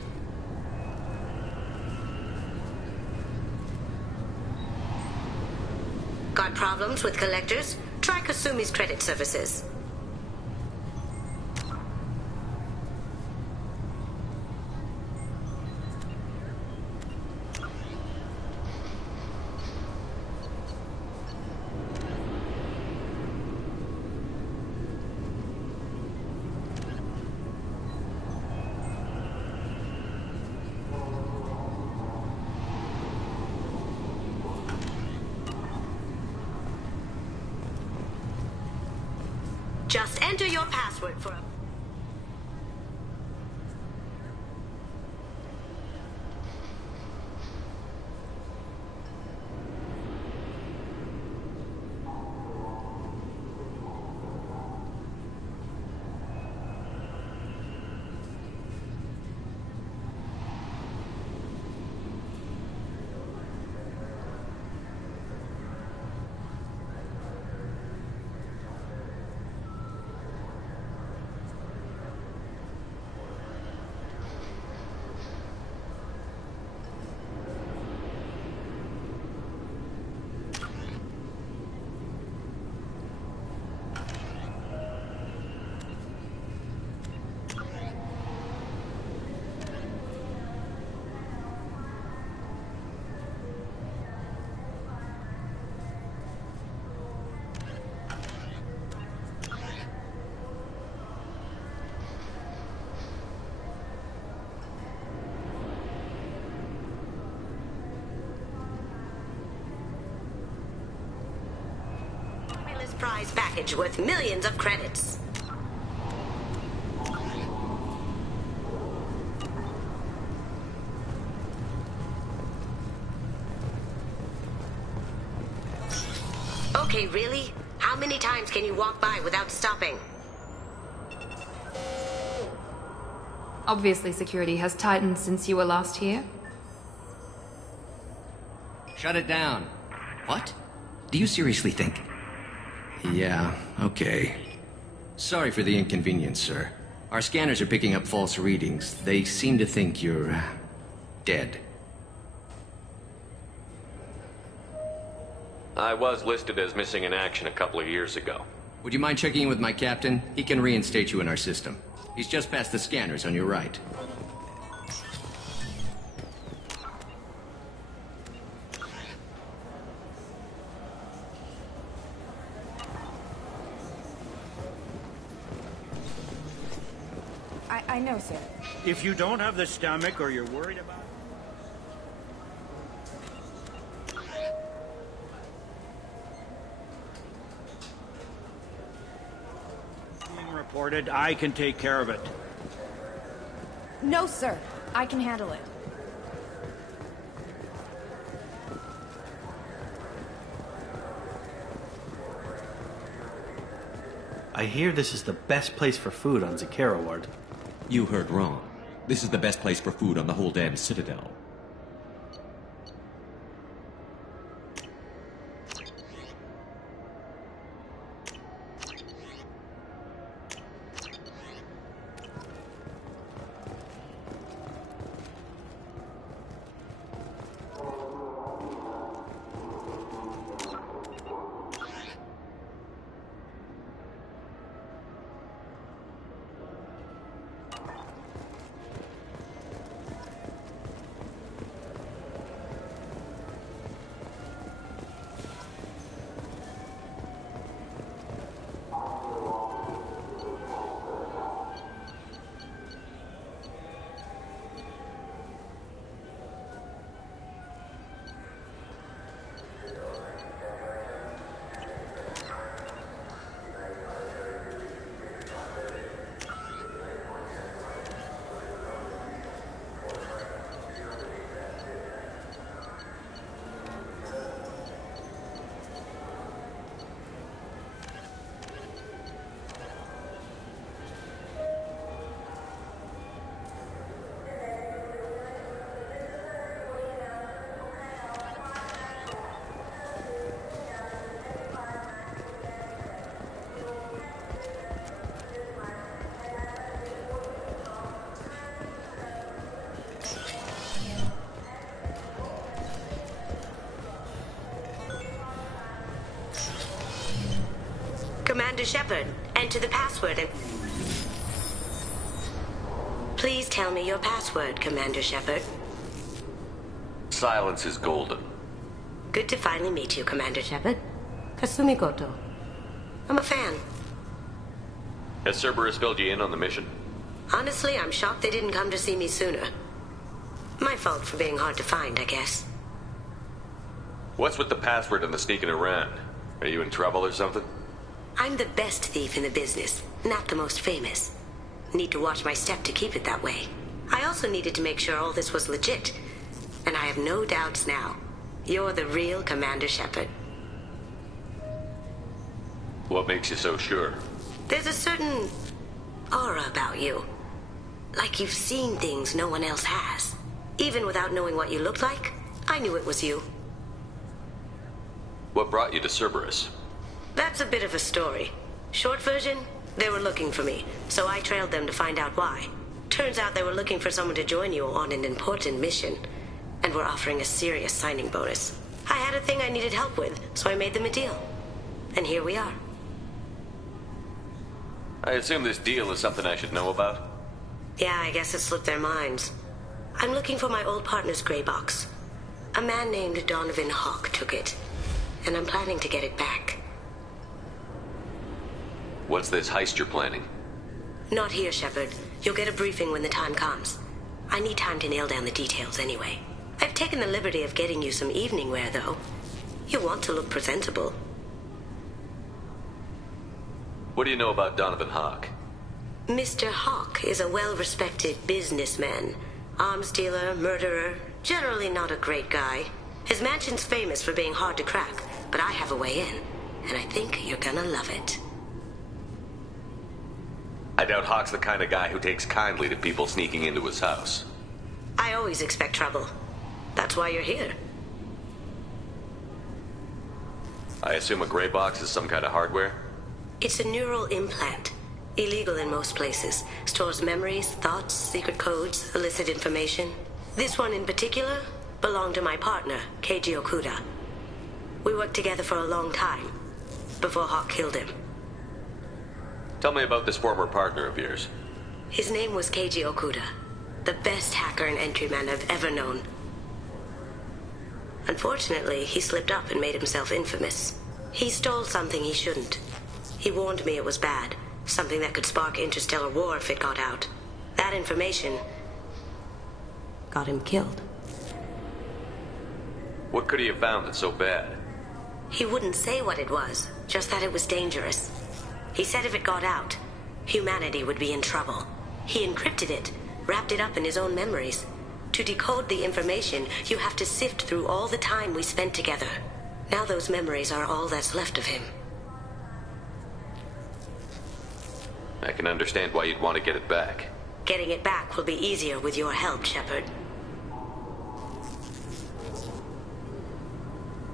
Got problems with collectors? Try Kasumi's credit services. Just enter your password for a... prize package worth millions of credits. Okay, really? How many times can you walk by without stopping? Obviously, security has tightened since you were last here. Shut it down. What? Do you seriously think? Yeah, okay. Sorry for the inconvenience, sir. Our scanners are picking up false readings. They seem to think you're... dead. I was listed as missing in action a couple of years ago. Would you mind checking in with my captain? He can reinstate you in our system. He's just past the scanners on your right. I know, sir. If you don't have the stomach or you're worried about... being reported, I can take care of it. No, sir. I can handle it. I hear this is the best place for food on Zakera Ward. You heard wrong. This is the best place for food on the whole damn Citadel. Shepard. Enter the password and... Please tell me your password, Commander Shepard. Silence is golden. Good to finally meet you, Commander Shepard. Kasumi Goto. I'm a fan. Has Cerberus filled you in on the mission? Honestly, I'm shocked they didn't come to see me sooner. My fault for being hard to find, I guess. What's with the password and the sneaking around? Are you in trouble or something? I'm the best thief in the business, not the most famous. Need to watch my step to keep it that way. I also needed to make sure all this was legit. And I have no doubts now. You're the real Commander Shepard. What makes you so sure? There's a certain aura about you. Like you've seen things no one else has. Even without knowing what you looked like, I knew it was you. What brought you to Cerberus? That's a bit of a story. Short version, they were looking for me, so I trailed them to find out why. Turns out they were looking for someone to join you on an important mission, and were offering a serious signing bonus. I had a thing I needed help with, so I made them a deal. And here we are. I assume this deal is something I should know about? Yeah, I guess it slipped their minds. I'm looking for my old partner's gray box. A man named Donovan Hawk took it, and I'm planning to get it back. What's this heist you're planning? Not here, Shepard. You'll get a briefing when the time comes. I need time to nail down the details anyway. I've taken the liberty of getting you some evening wear, though. You want to look presentable. What do you know about Donovan Hawk? Mr. Hawk is a well-respected businessman. Arms dealer, murderer, generally not a great guy. His mansion's famous for being hard to crack, but I have a way in, and I think you're gonna love it. I doubt Hawk's the kind of guy who takes kindly to people sneaking into his house. I always expect trouble. That's why you're here. I assume a gray box is some kind of hardware? It's a neural implant. Illegal in most places. Stores memories, thoughts, secret codes, illicit information. This one in particular belonged to my partner, Keiji Okuda. We worked together for a long time, before Hawk killed him. Tell me about this former partner of yours. His name was Keiji Okuda, the best hacker and entryman I've ever known. Unfortunately, he slipped up and made himself infamous. He stole something he shouldn't. He warned me it was bad, something that could spark interstellar war if it got out. That information got him killed. What could he have found that's so bad? He wouldn't say what it was, just that it was dangerous. He said if it got out, humanity would be in trouble. He encrypted it, wrapped it up in his own memories. To decode the information, you have to sift through all the time we spent together. Now those memories are all that's left of him. I can understand why you'd want to get it back. Getting it back will be easier with your help, Shepard.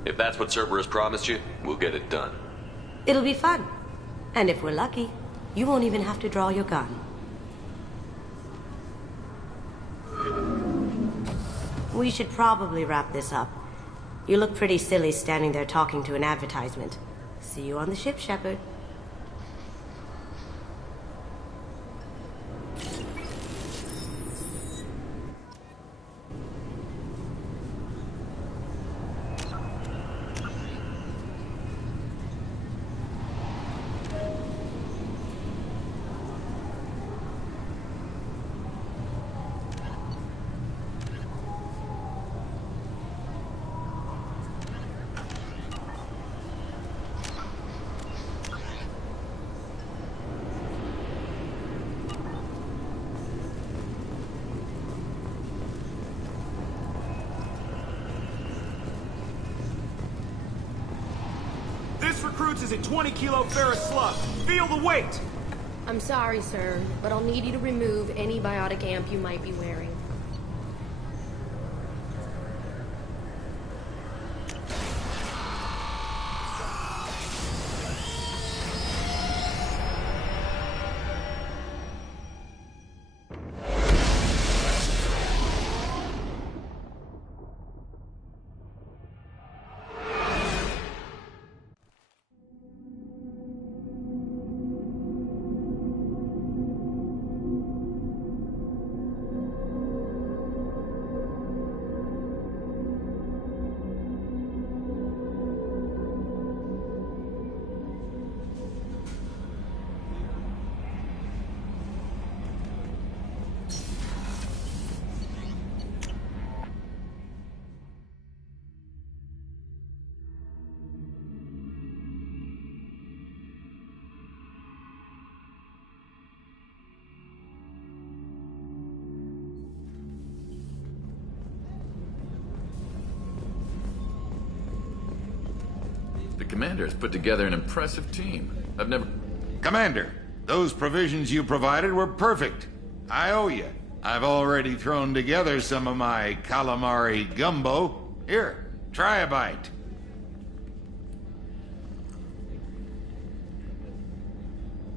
If that's what Cerberus promised you, we'll get it done. It'll be fun. And if we're lucky, you won't even have to draw your gun. We should probably wrap this up. You look pretty silly standing there talking to an advertisement. See you on the ship, Shepard. Recruits is a 20-kilo ferrous slug. Feel the weight! I'm sorry, sir, but I'll need you to remove any biotic amp you might be wearing. The commander has put together an impressive team. I've never... Commander, those provisions you provided were perfect. I owe you. I've already thrown together some of my calamari gumbo. Here, try a bite.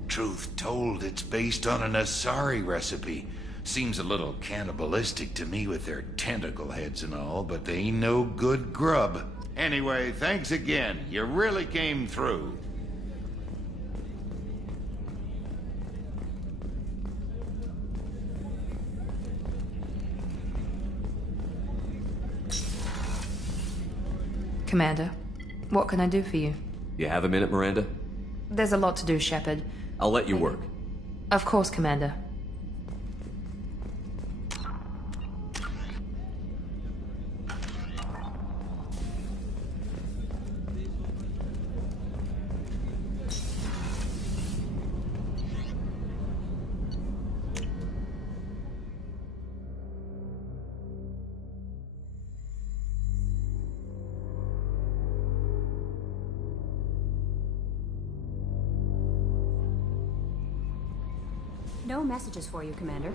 Truth told, it's based on an Asari recipe. Seems a little cannibalistic to me with their tentacle heads and all, but they ain't no good grub. Anyway, thanks again. You really came through. Commander, what can I do for you? You have a minute, Miranda? There's a lot to do, Shepard. I'll let you work. Of course, Commander. No messages for you, Commander.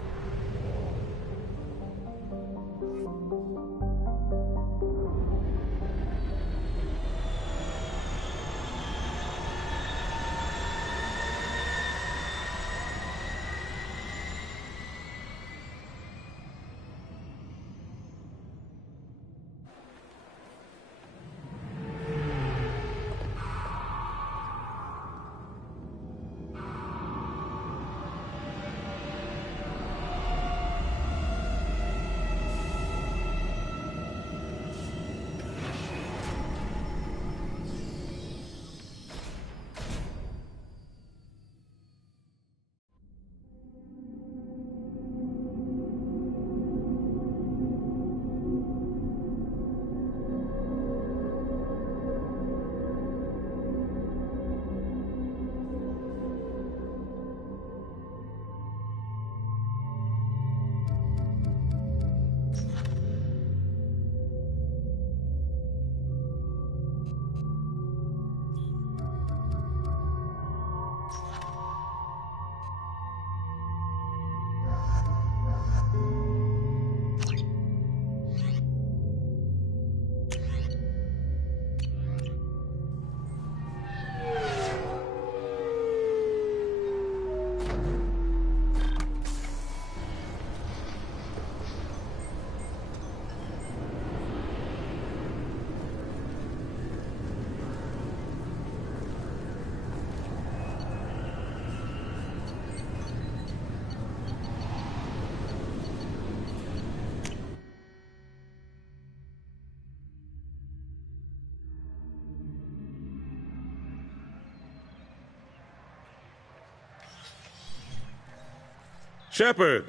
Shepard!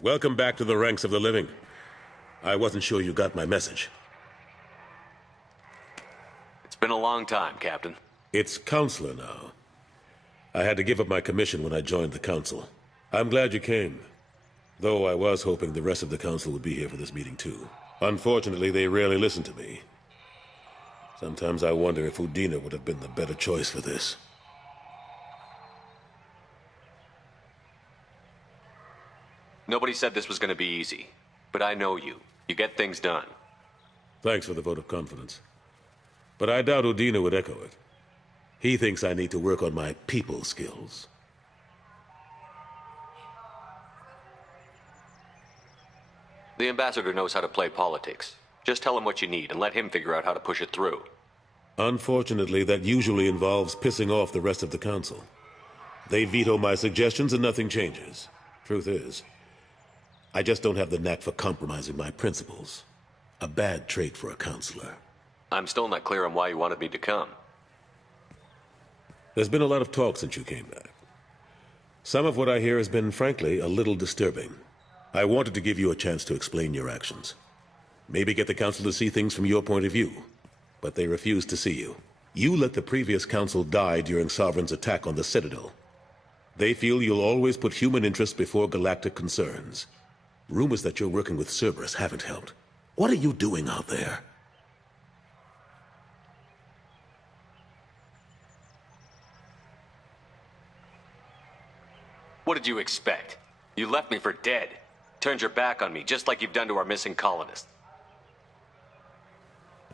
Welcome back to the ranks of the living. I wasn't sure you got my message. It's been a long time, Captain. It's Counselor now. I had to give up my commission when I joined the Council. I'm glad you came. Though I was hoping the rest of the Council would be here for this meeting too. Unfortunately, they rarely listen to me. Sometimes I wonder if Udina would have been the better choice for this. Nobody said this was going to be easy, but I know you. You get things done. Thanks for the vote of confidence. But I doubt Udina would echo it. He thinks I need to work on my people skills. The ambassador knows how to play politics. Just tell him what you need and let him figure out how to push it through. Unfortunately, that usually involves pissing off the rest of the Council. They veto my suggestions and nothing changes. Truth is, I just don't have the knack for compromising my principles. A bad trait for a counselor. I'm still not clear on why you wanted me to come. There's been a lot of talk since you came back. Some of what I hear has been, frankly, a little disturbing. I wanted to give you a chance to explain your actions. Maybe get the Council to see things from your point of view. But they refuse to see you. You let the previous Council die during Sovereign's attack on the Citadel. They feel you'll always put human interests before galactic concerns. Rumors that you're working with Cerberus haven't helped. What are you doing out there? What did you expect? You left me for dead. Turned your back on me, just like you've done to our missing colonists.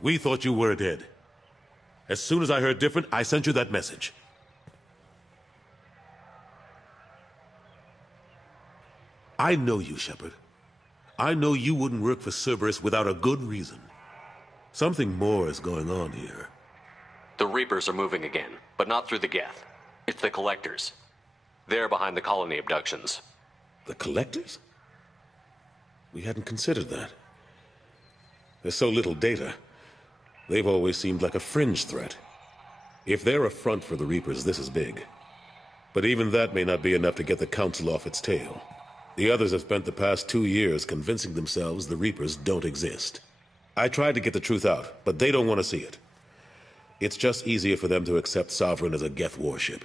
We thought you were dead. As soon as I heard different, I sent you that message. I know you, Shepard. I know you wouldn't work for Cerberus without a good reason. Something more is going on here. The Reapers are moving again, but not through the Geth. It's the Collectors. They're behind the colony abductions. The Collectors? We hadn't considered that. There's so little data. They've always seemed like a fringe threat. If they're a front for the Reapers, this is big. But even that may not be enough to get the Council off its tail. The others have spent the past 2 years convincing themselves the Reapers don't exist. I tried to get the truth out, but they don't want to see it. It's just easier for them to accept Sovereign as a Geth warship.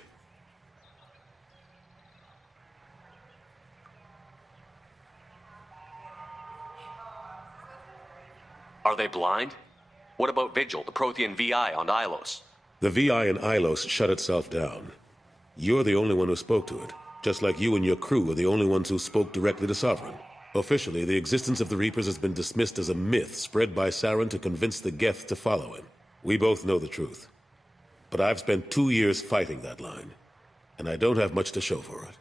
Are they blind? What about Vigil, the Prothean VI on Ilos? The VI in Ilos shut itself down. You're the only one who spoke to it, just like you and your crew are the only ones who spoke directly to Sovereign. Officially, the existence of the Reapers has been dismissed as a myth spread by Saren to convince the Geth to follow him. We both know the truth. But I've spent 2 years fighting that line, and I don't have much to show for it.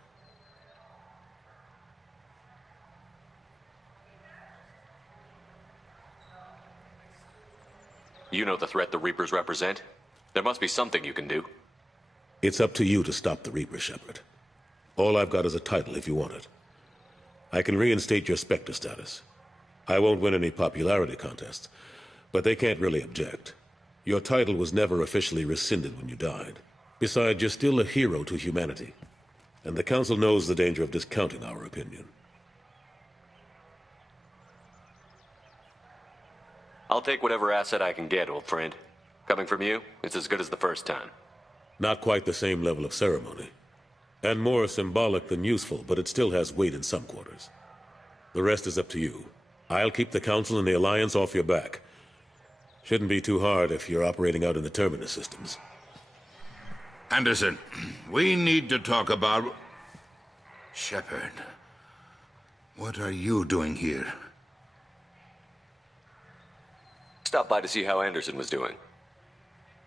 You know the threat the Reapers represent. There must be something you can do. It's up to you to stop the Reaper, Shepard. All I've got is a title if you want it. I can reinstate your Spectre status. I won't win any popularity contests, but they can't really object. Your title was never officially rescinded when you died. Besides, you're still a hero to humanity. And the Council knows the danger of discounting our opinion. I'll take whatever asset I can get, old friend. Coming from you, it's as good as the first time. Not quite the same level of ceremony. And more symbolic than useful, but it still has weight in some quarters. The rest is up to you. I'll keep the Council and the Alliance off your back. Shouldn't be too hard if you're operating out in the Terminus systems. Anderson, we need to talk about... Shepard, what are you doing here? Stop by to see how Anderson was doing.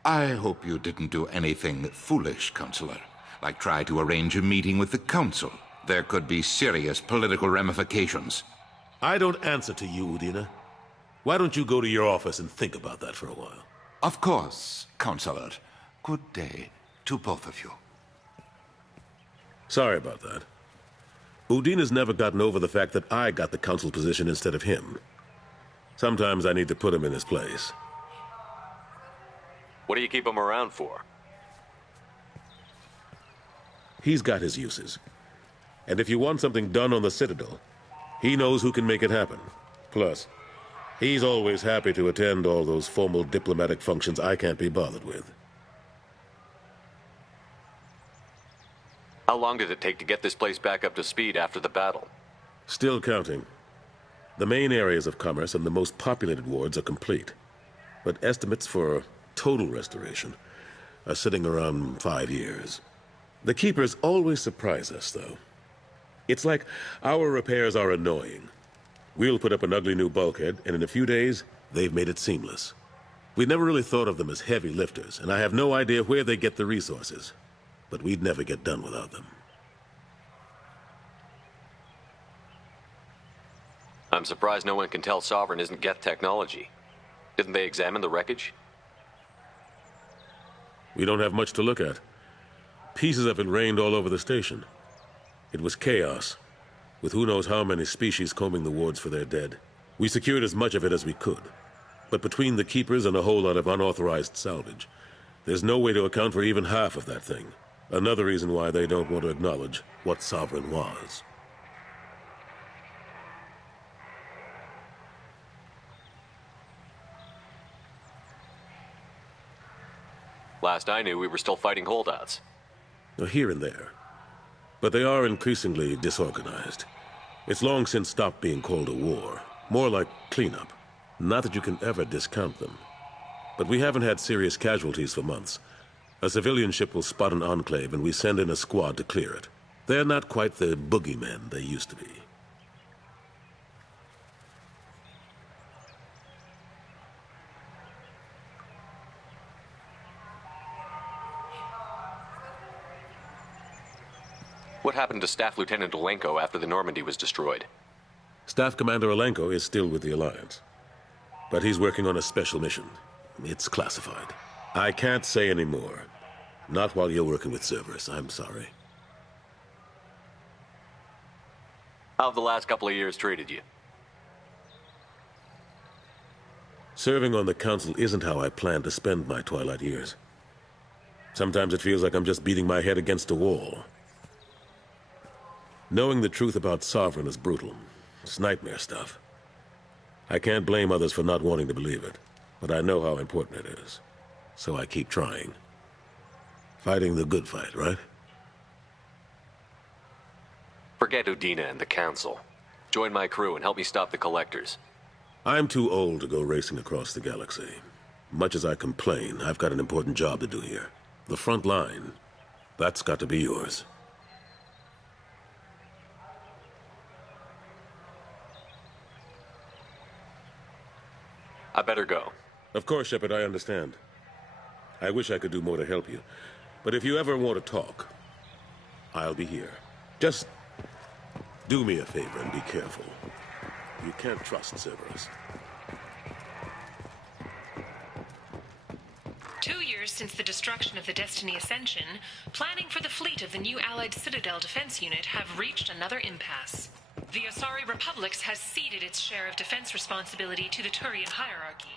I hope you didn't do anything foolish, Counselor. Like try to arrange a meeting with the Council. There could be serious political ramifications. I don't answer to you, Udina. Why don't you go to your office and think about that for a while? Of course, Counselor. Good day to both of you. Sorry about that. Udina's never gotten over the fact that I got the Council position instead of him. Sometimes I need to put him in his place. What do you keep him around for? He's got his uses. And if you want something done on the Citadel, he knows who can make it happen. Plus, he's always happy to attend all those formal diplomatic functions I can't be bothered with. How long did it take to get this place back up to speed after the battle? Still counting. The main areas of commerce and the most populated wards are complete. But estimates for total restoration are sitting around 5 years. The Keepers always surprise us, though. It's like our repairs are annoying. We'll put up an ugly new bulkhead, and in a few days, they've made it seamless. We'd never really thought of them as heavy lifters, and I have no idea where they get the resources. But we'd never get done without them. I'm surprised no one can tell Sovereign isn't Geth technology. Didn't they examine the wreckage? We don't have much to look at. Pieces of it rained all over the station. It was chaos, with who knows how many species combing the wards for their dead. We secured as much of it as we could. But between the Keepers and a whole lot of unauthorized salvage, there's no way to account for even half of that thing. Another reason why they don't want to acknowledge what Sovereign was. Last I knew, we were still fighting holdouts. Here and there. But they are increasingly disorganized. It's long since stopped being called a war. More like cleanup. Not that you can ever discount them. But we haven't had serious casualties for months. A civilian ship will spot an enclave and we send in a squad to clear it. They're not quite the boogeymen they used to be. What happened to Staff Lieutenant Olenko after the Normandy was destroyed? Staff Commander Olenko is still with the Alliance. But he's working on a special mission. It's classified. I can't say any more. Not while you're working with Cerberus, I'm sorry. How have the last couple of years treated you? Serving on the Council isn't how I plan to spend my twilight years. Sometimes it feels like I'm just beating my head against a wall. Knowing the truth about Sovereign is brutal. It's nightmare stuff. I can't blame others for not wanting to believe it, but I know how important it is. So I keep trying. Fighting the good fight, right? Forget Udina and the Council. Join my crew and help me stop the Collectors. I'm too old to go racing across the galaxy. Much as I complain, I've got an important job to do here. The front line. That's got to be yours. I better go. Of course, Shepard, I understand. I wish I could do more to help you. But if you ever want to talk, I'll be here. Just do me a favor and be careful. You can't trust Cerberus. 2 years since the destruction of the Destiny Ascension, planning for the fleet of the new Allied Citadel Defense Unit have reached another impasse. The Asari Republics has ceded its share of defense responsibility to the Turian hierarchy.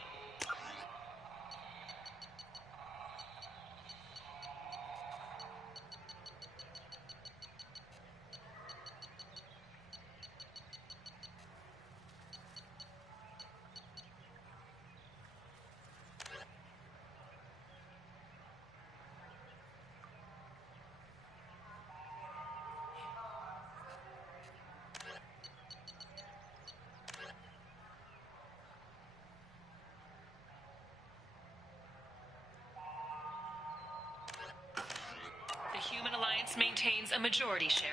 The Human Alliance maintains a majority share.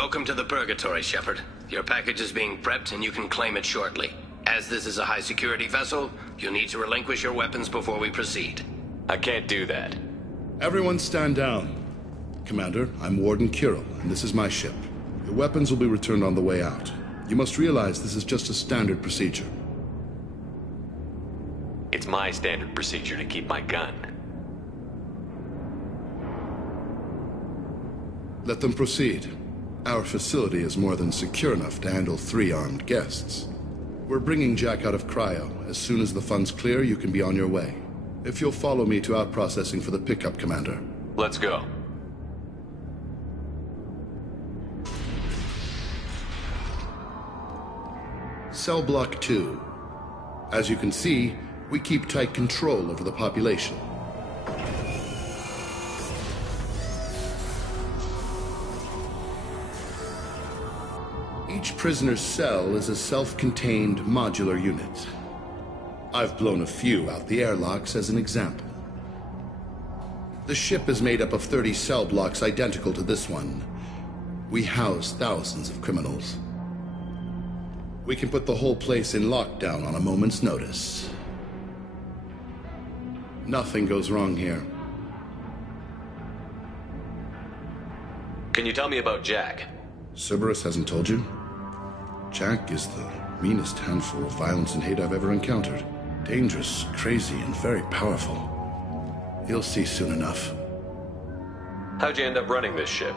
Welcome to the Purgatory, Shepard. Your package is being prepped and you can claim it shortly. As this is a high-security vessel, you'll need to relinquish your weapons before we proceed. I can't do that. Everyone stand down. Commander, I'm Warden Kirill, and this is my ship. Your weapons will be returned on the way out. You must realize this is just a standard procedure. It's my standard procedure to keep my gun. Let them proceed. Our facility is more than secure enough to handle 3 armed guests. We're bringing Jack out of cryo. As soon as the funds clear, you can be on your way. If you'll follow me to out-processing for the pickup, Commander. Let's go. Cell Block 2. As you can see, we keep tight control over the population. Each prisoner's cell is a self-contained modular unit. I've blown a few out the airlocks as an example. The ship is made up of 30 cell blocks identical to this one. We house thousands of criminals. We can put the whole place in lockdown on a moment's notice. Nothing goes wrong here. Can you tell me about Jack? Cerberus hasn't told you? Jack is the meanest handful of violence and hate I've ever encountered. Dangerous, crazy, and very powerful. You'll see soon enough. How'd you end up running this ship?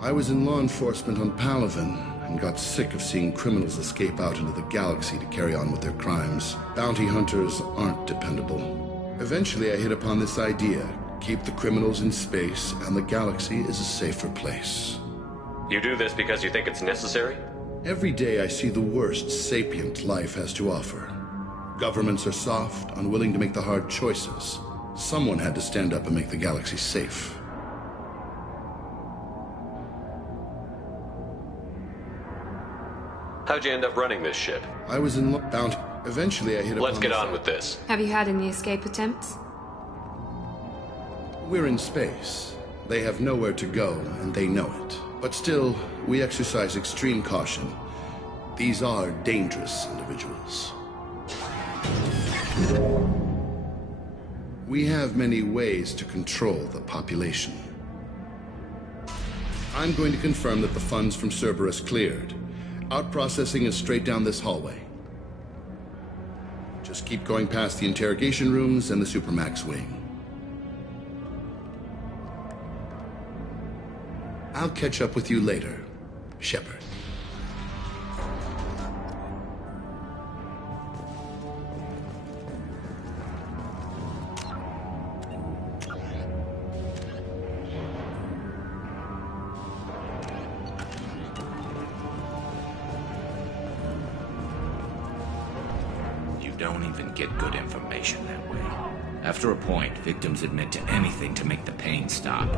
I was in law enforcement on Palaven and got sick of seeing criminals escape out into the galaxy to carry on with their crimes. Bounty hunters aren't dependable. Eventually I hit upon this idea. Keep the criminals in space and the galaxy is a safer place. You do this because you think it's necessary? Every day I see the worst sapient life has to offer. Governments are soft, unwilling to make the hard choices. Someone had to stand up and make the galaxy safe. How'd you end up running this ship? I was in bound. Eventually I hit upon Let's get on with this. Have you had any escape attempts? We're in space. They have nowhere to go, and they know it. But still, we exercise extreme caution. These are dangerous individuals. We have many ways to control the population. I'm going to confirm that the funds from Cerberus cleared. Out-processing is straight down this hallway. Just keep going past the interrogation rooms and the Supermax wing. I'll catch up with you later, Shepard. You don't even get good information that way. After a point, victims admit to anything to make the pain stop.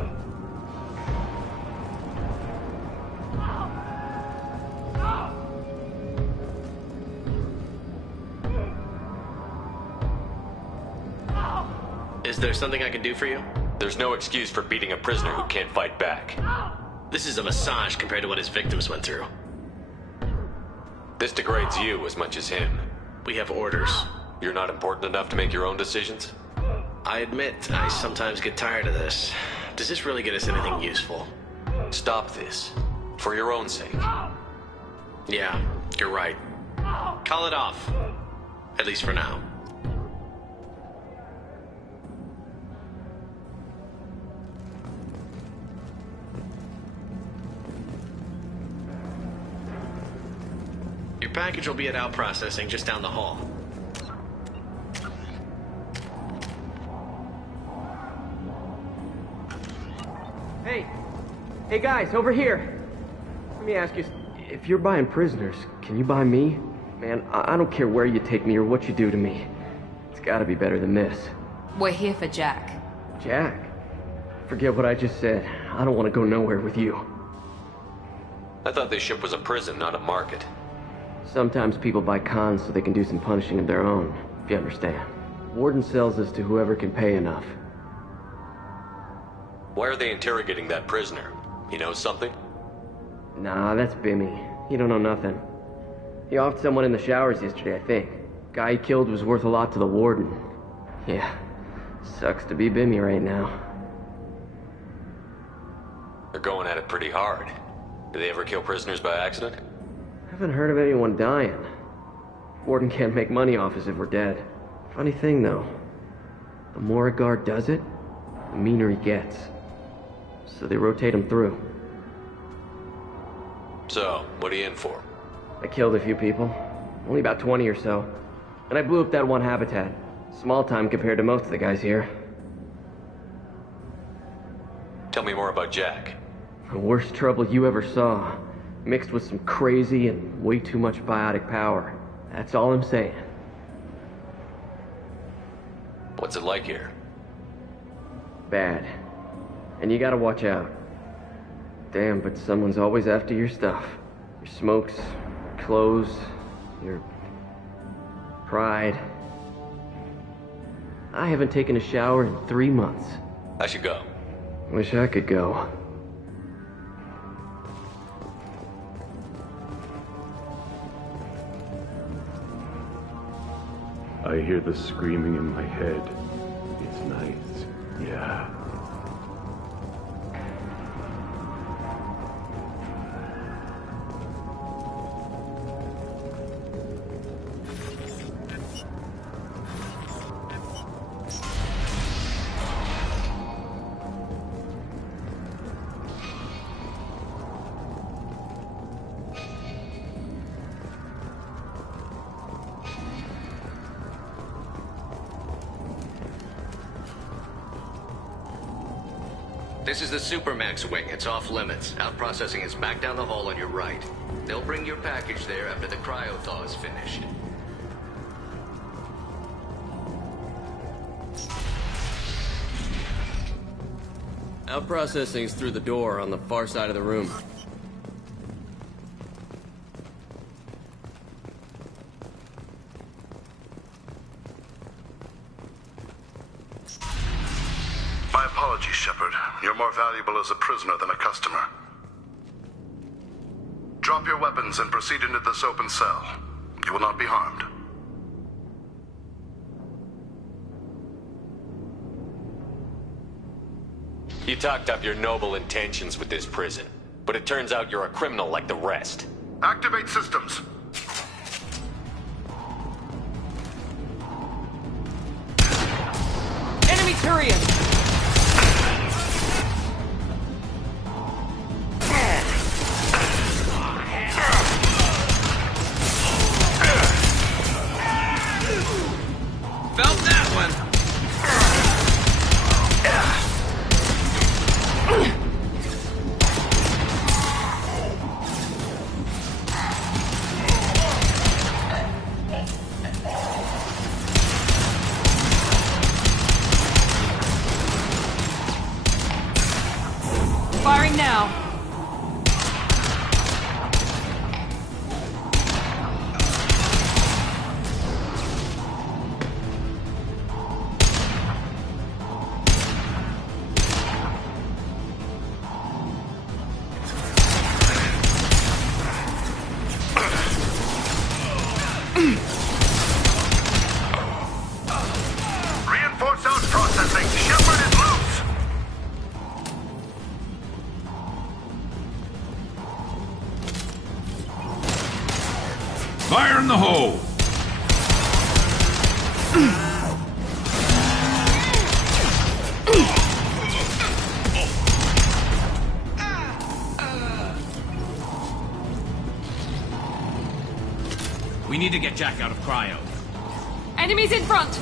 Is there something I can do for you? There's no excuse for beating a prisoner who can't fight back. This is a massage compared to what his victims went through. This degrades you as much as him. We have orders. You're not important enough to make your own decisions? I admit, I sometimes get tired of this. Does this really get us anything useful? Stop this. For your own sake. Yeah, you're right. Call it off. At least for now. Your package will be at out processing just down the hall. Hey guys, over here. Let me ask you, if you're buying prisoners, can you buy me? Man, I don't care where you take me or what you do to me. It's gotta be better than this. We're here for Jack. Jack? Forget what I just said. I don't want to go nowhere with you. I thought this ship was a prison, not a market. Sometimes people buy cons so they can do some punishing of their own, if you understand. Warden sells us to whoever can pay enough. Why are they interrogating that prisoner? He knows something? Nah, that's Bimmy. He don't know nothing. He offed someone in the showers yesterday, I think. Guy he killed was worth a lot to the warden. Yeah, sucks to be Bimmy right now. They're going at it pretty hard. Do they ever kill prisoners by accident? Haven't heard of anyone dying. Warden can't make money off us if we're dead. Funny thing, though. The more a guard does it, the meaner he gets. So they rotate him through. So, what are you in for? I killed a few people. Only about 20 or so. And I blew up that one habitat. Small time compared to most of the guys here. Tell me more about Jack. The worst trouble you ever saw. Mixed with some crazy and way too much biotic power. That's all I'm saying. What's it like here? Bad. And you gotta watch out. Damn, but someone's always after your stuff. Your smokes, your clothes, your pride. I haven't taken a shower in 3 months. I should go. Wish I could go. I hear the screaming in my head. It's nice. Yeah. This is the Supermax wing. It's off limits. Out processing is back down the hall on your right. They'll bring your package there after the cryo-thaw is finished. Out processing's through the door on the far side of the room. My apologies, Shepard. You're more valuable as a prisoner than a customer. Drop your weapons and proceed into this open cell. You will not be harmed. You talked up your noble intentions with this prison, but it turns out you're a criminal like the rest. Activate systems. Enemy Turian! Felt that one! Firing now. Reinforce out processing. Shepard is loose. Fire in the hole! We need to get Jack out of cryo. Enemies in front!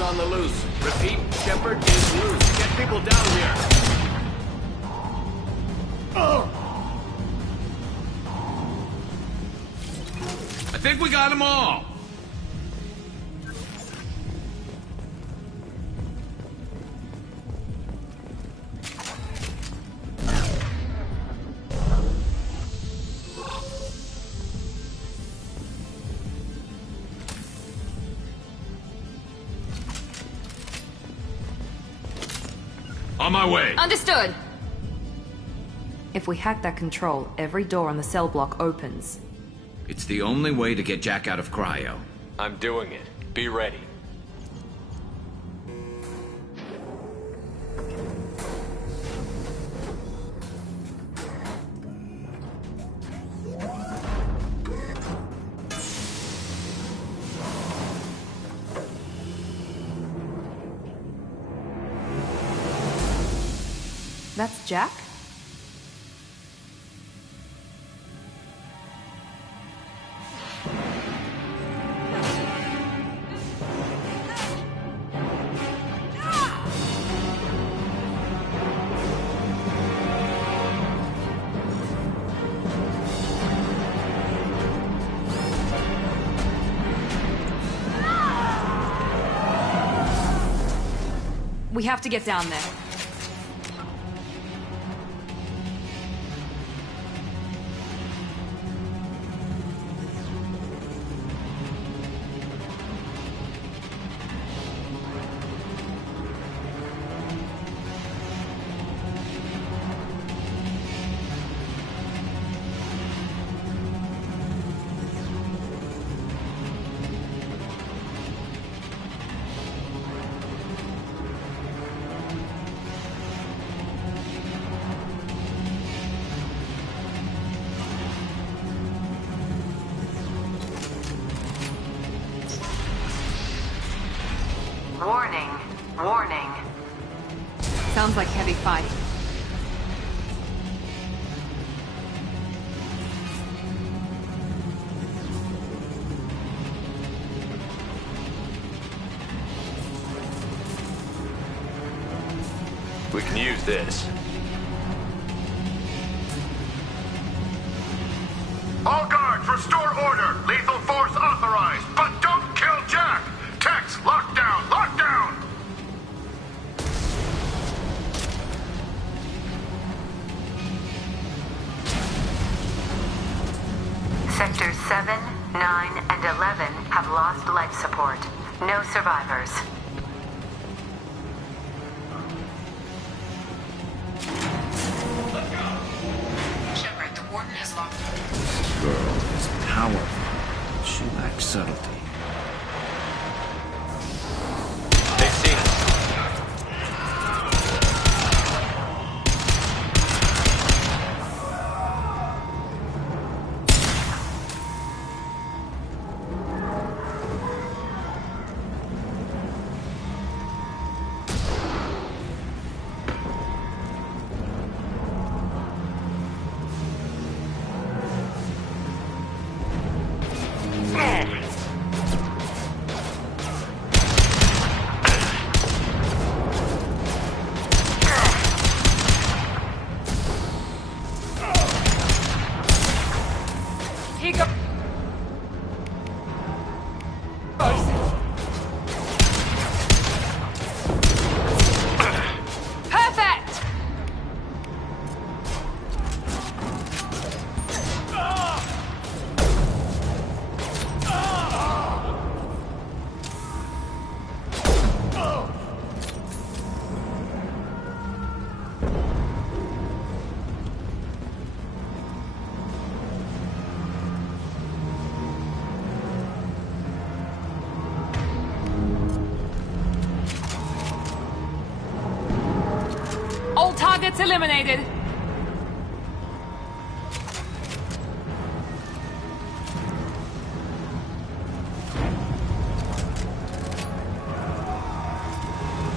is on the loose. Repeat, Shepard is loose. Get people down here. I think we got them all. On my way. Understood. If we hack that control, every door on the cell block opens. It's the only way to get Jack out of cryo. I'm doing it. Be ready. That's Jack? We have to get down there. Warning. Warning. Sounds like heavy fighting. We can use this. All guards, restore order. Lethal force authorized, but don't kill Jack. Tex, lockdown, lockdown. Sectors 7, 9, and 11 have lost life support. No survivors. Shepard, the warden has locked up. This girl is powerful. She lacks subtlety. They've seen us. Here goes. Perfect! All targets eliminated.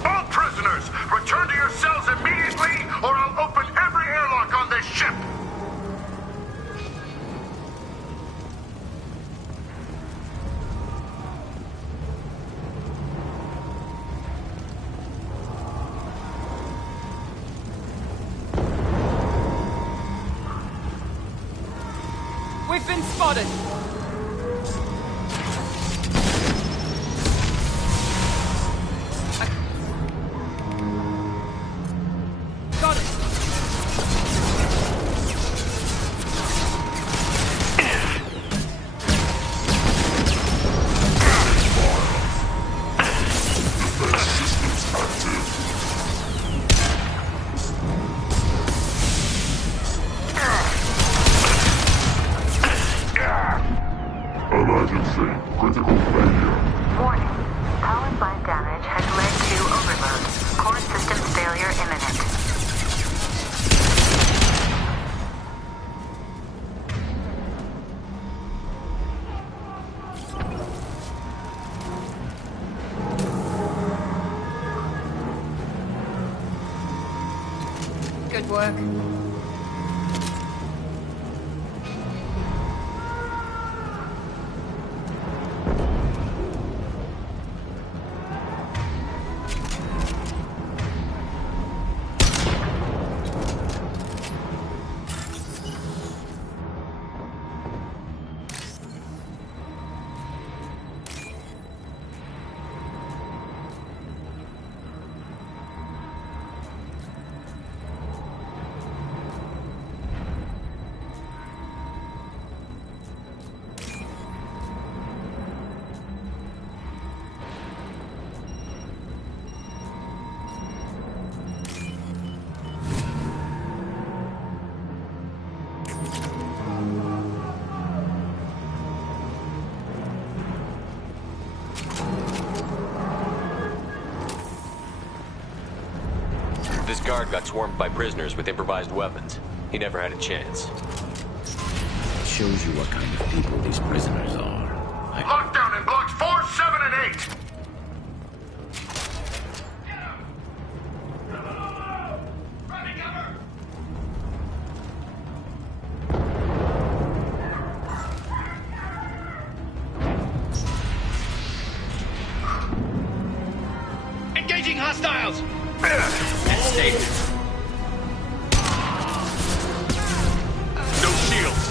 All prisoners, return to your cells immediately, or I'll open every airlock on this ship. We've been spotted. Got it. Emergency. Critical failure. Warning. Power plant damage has led to overload. Core systems failure imminent. Good work. This guard got swarmed by prisoners with improvised weapons. He never had a chance. Shows you what kind of people these prisoners are. Lockdown in blocks 4, 7, and 8. Engaging hostiles! That's safe. No shields.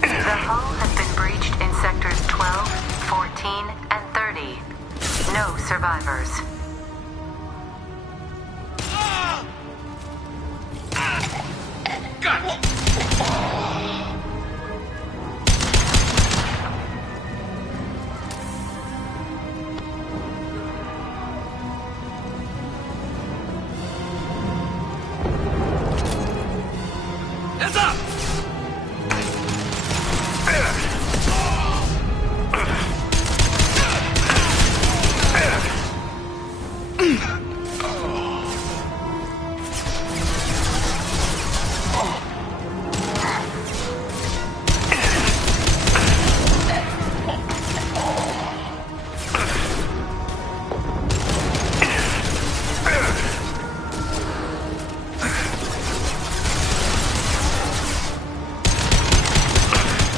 The hull has been breached in sectors 12, 14, and 30. No survivors. Heads up!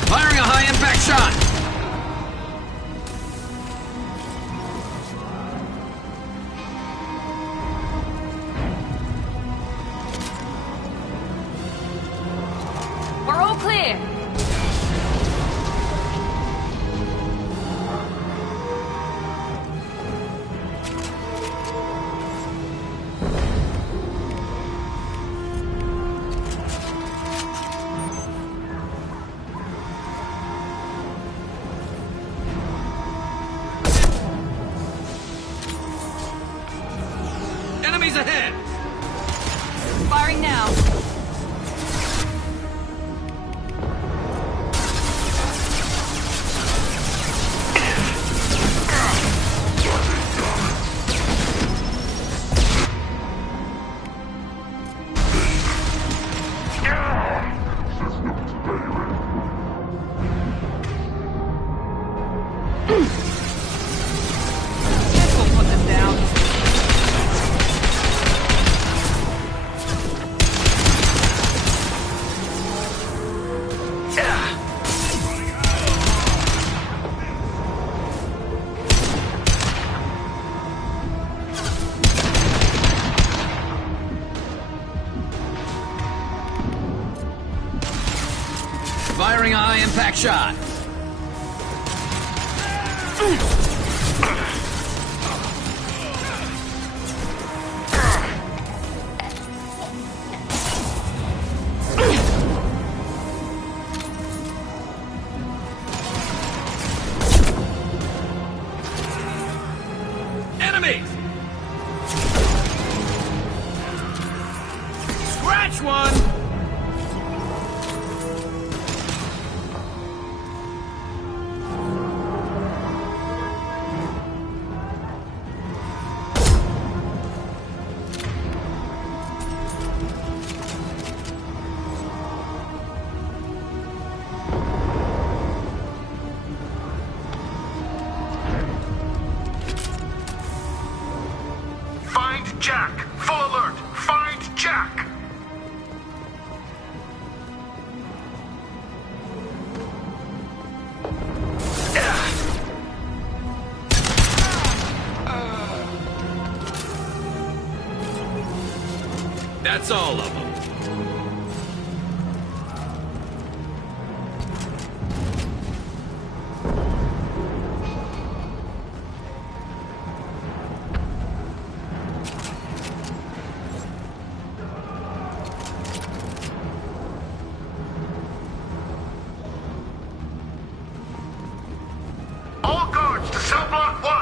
Firing a high-impact shot! We're all clear. Enemies ahead! Firing now. Guess we'll put them down. a high-impact shot. Enemies! Scratch one! Find Jack! Full alert! Find Jack! That's all of them. All guards to cell block 1!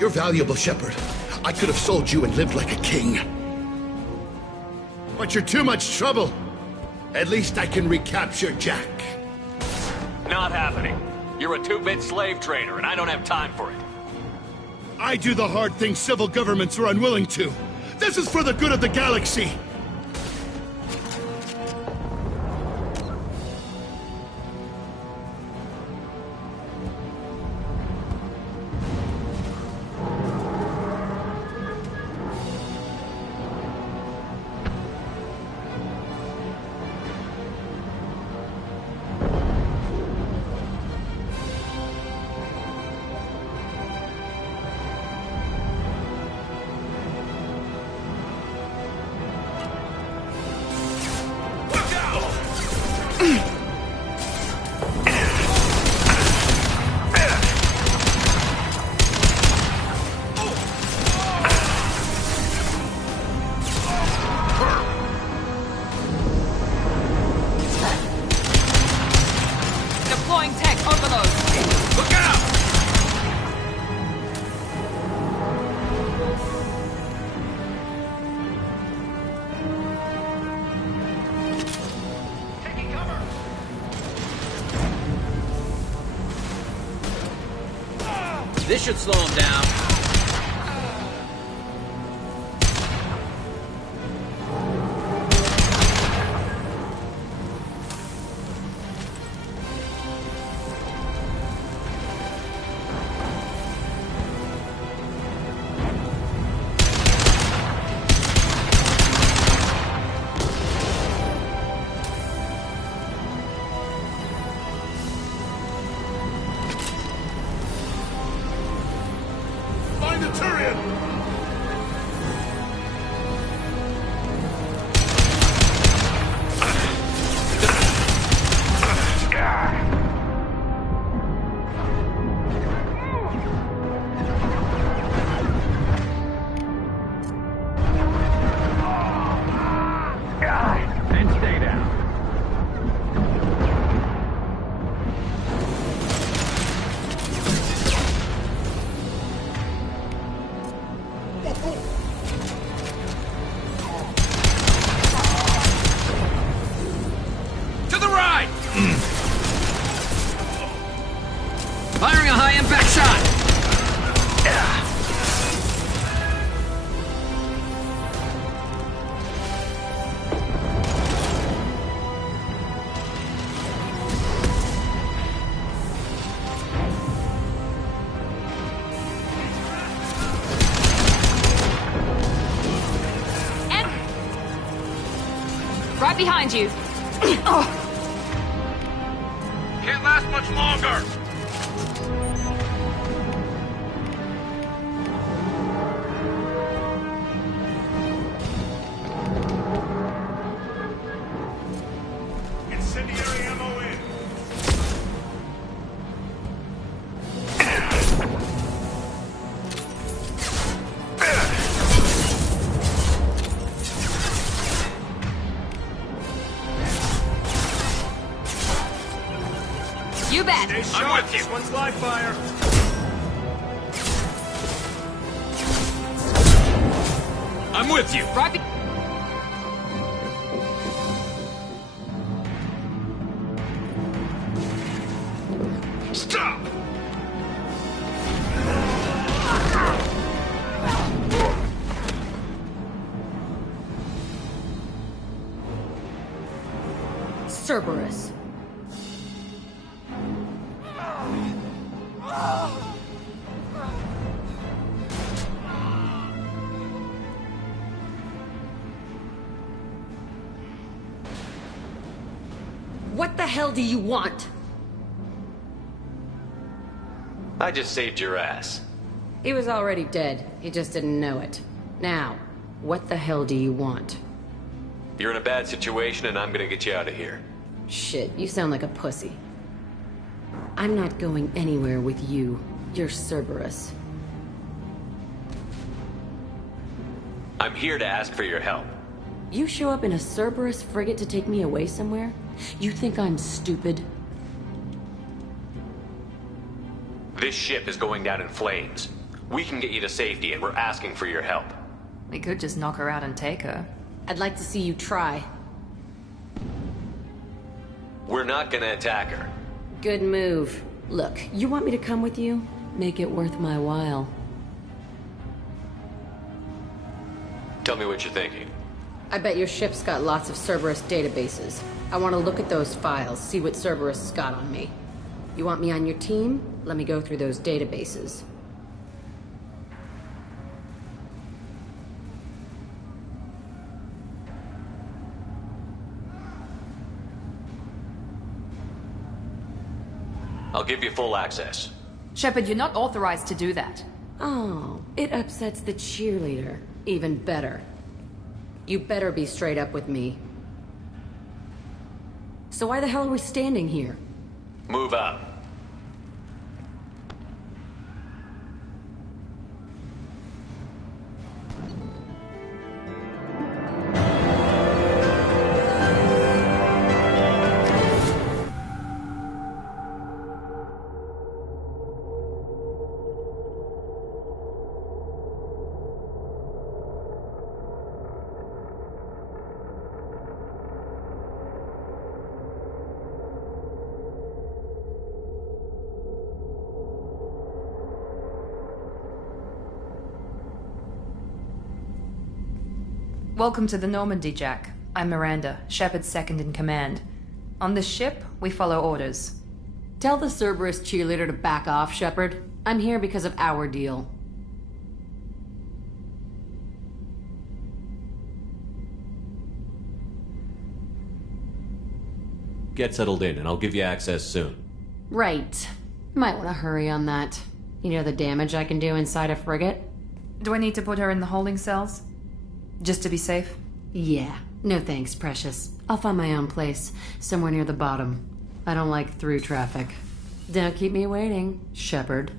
You're valuable, Shepard. I could have sold you and lived like a king. But you're too much trouble. At least I can recapture Jack. Not happening. You're a two-bit slave trader, and I don't have time for it. I do the hard things civil governments are unwilling to. This is for the good of the galaxy. Deploying tech overload. Look out! Taking cover! This should slow him down. Find the Turian! And stay down. To the right! Right behind you. Can't last much longer! Incendiary ammo in. You bet. I'm with you. One's live fire. I'm with you. Right be Stop! Cerberus. What the hell do you want? I just saved your ass. He was already dead. He just didn't know it. Now, what the hell do you want? You're in a bad situation and I'm gonna get you out of here. Shit, you sound like a pussy. I'm not going anywhere with you. You're Cerberus. I'm here to ask for your help. You show up in a Cerberus frigate to take me away somewhere? You think I'm stupid? This ship is going down in flames. We can get you to safety and we're asking for your help. We could just knock her out and take her. I'd like to see you try. We're not gonna attack her. Good move. Look, you want me to come with you? Make it worth my while. Tell me what you're thinking. I bet your ship's got lots of Cerberus databases. I want to look at those files, see what Cerberus has got on me. You want me on your team? Let me go through those databases. I'll give you full access. Shepard, you're not authorized to do that. Oh, it upsets the cheerleader. Even better. You better be straight up with me. So why the hell are we standing here? Move up. Welcome to the Normandy, Jack. I'm Miranda, Shepard's second in command. On this ship, we follow orders. Tell the Cerberus cheerleader to back off, Shepard. I'm here because of our deal. Get settled in, and I'll give you access soon. Right. Might want to hurry on that. You know the damage I can do inside a frigate? Do I need to put her in the holding cells? Just to be safe? Yeah. No thanks, precious. I'll find my own place, somewhere near the bottom. I don't like through traffic. Don't keep me waiting, Shepard.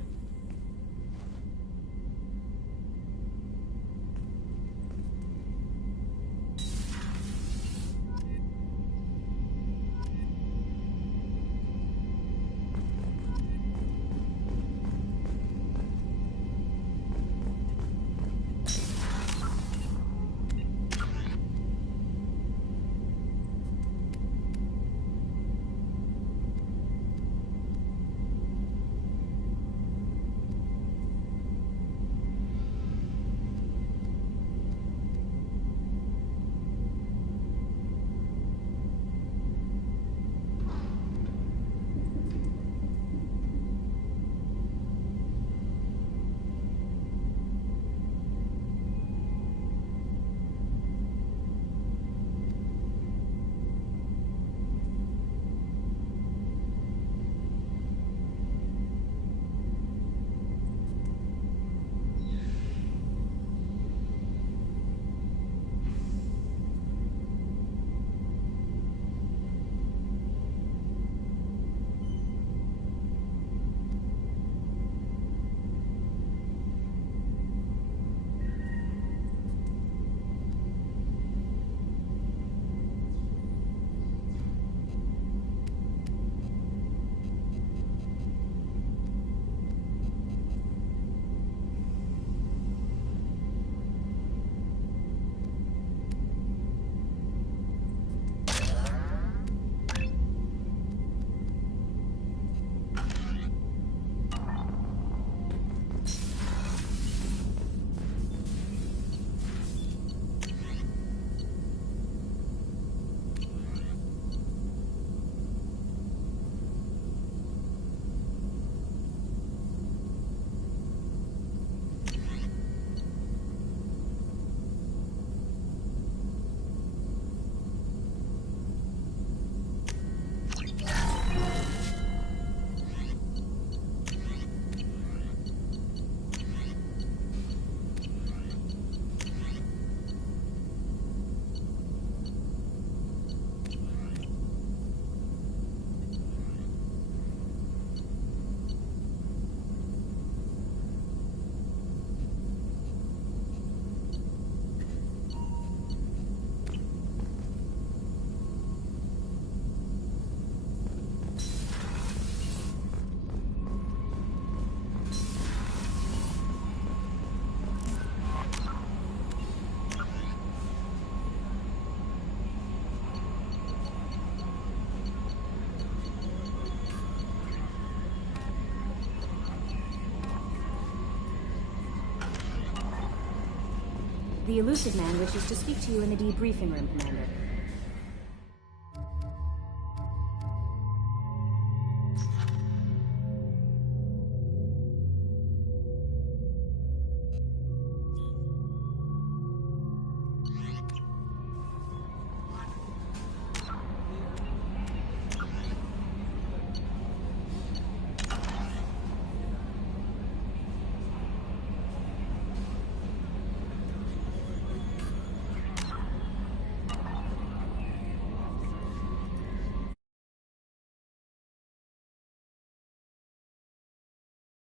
The elusive man wishes to speak to you in the debriefing room, Commander.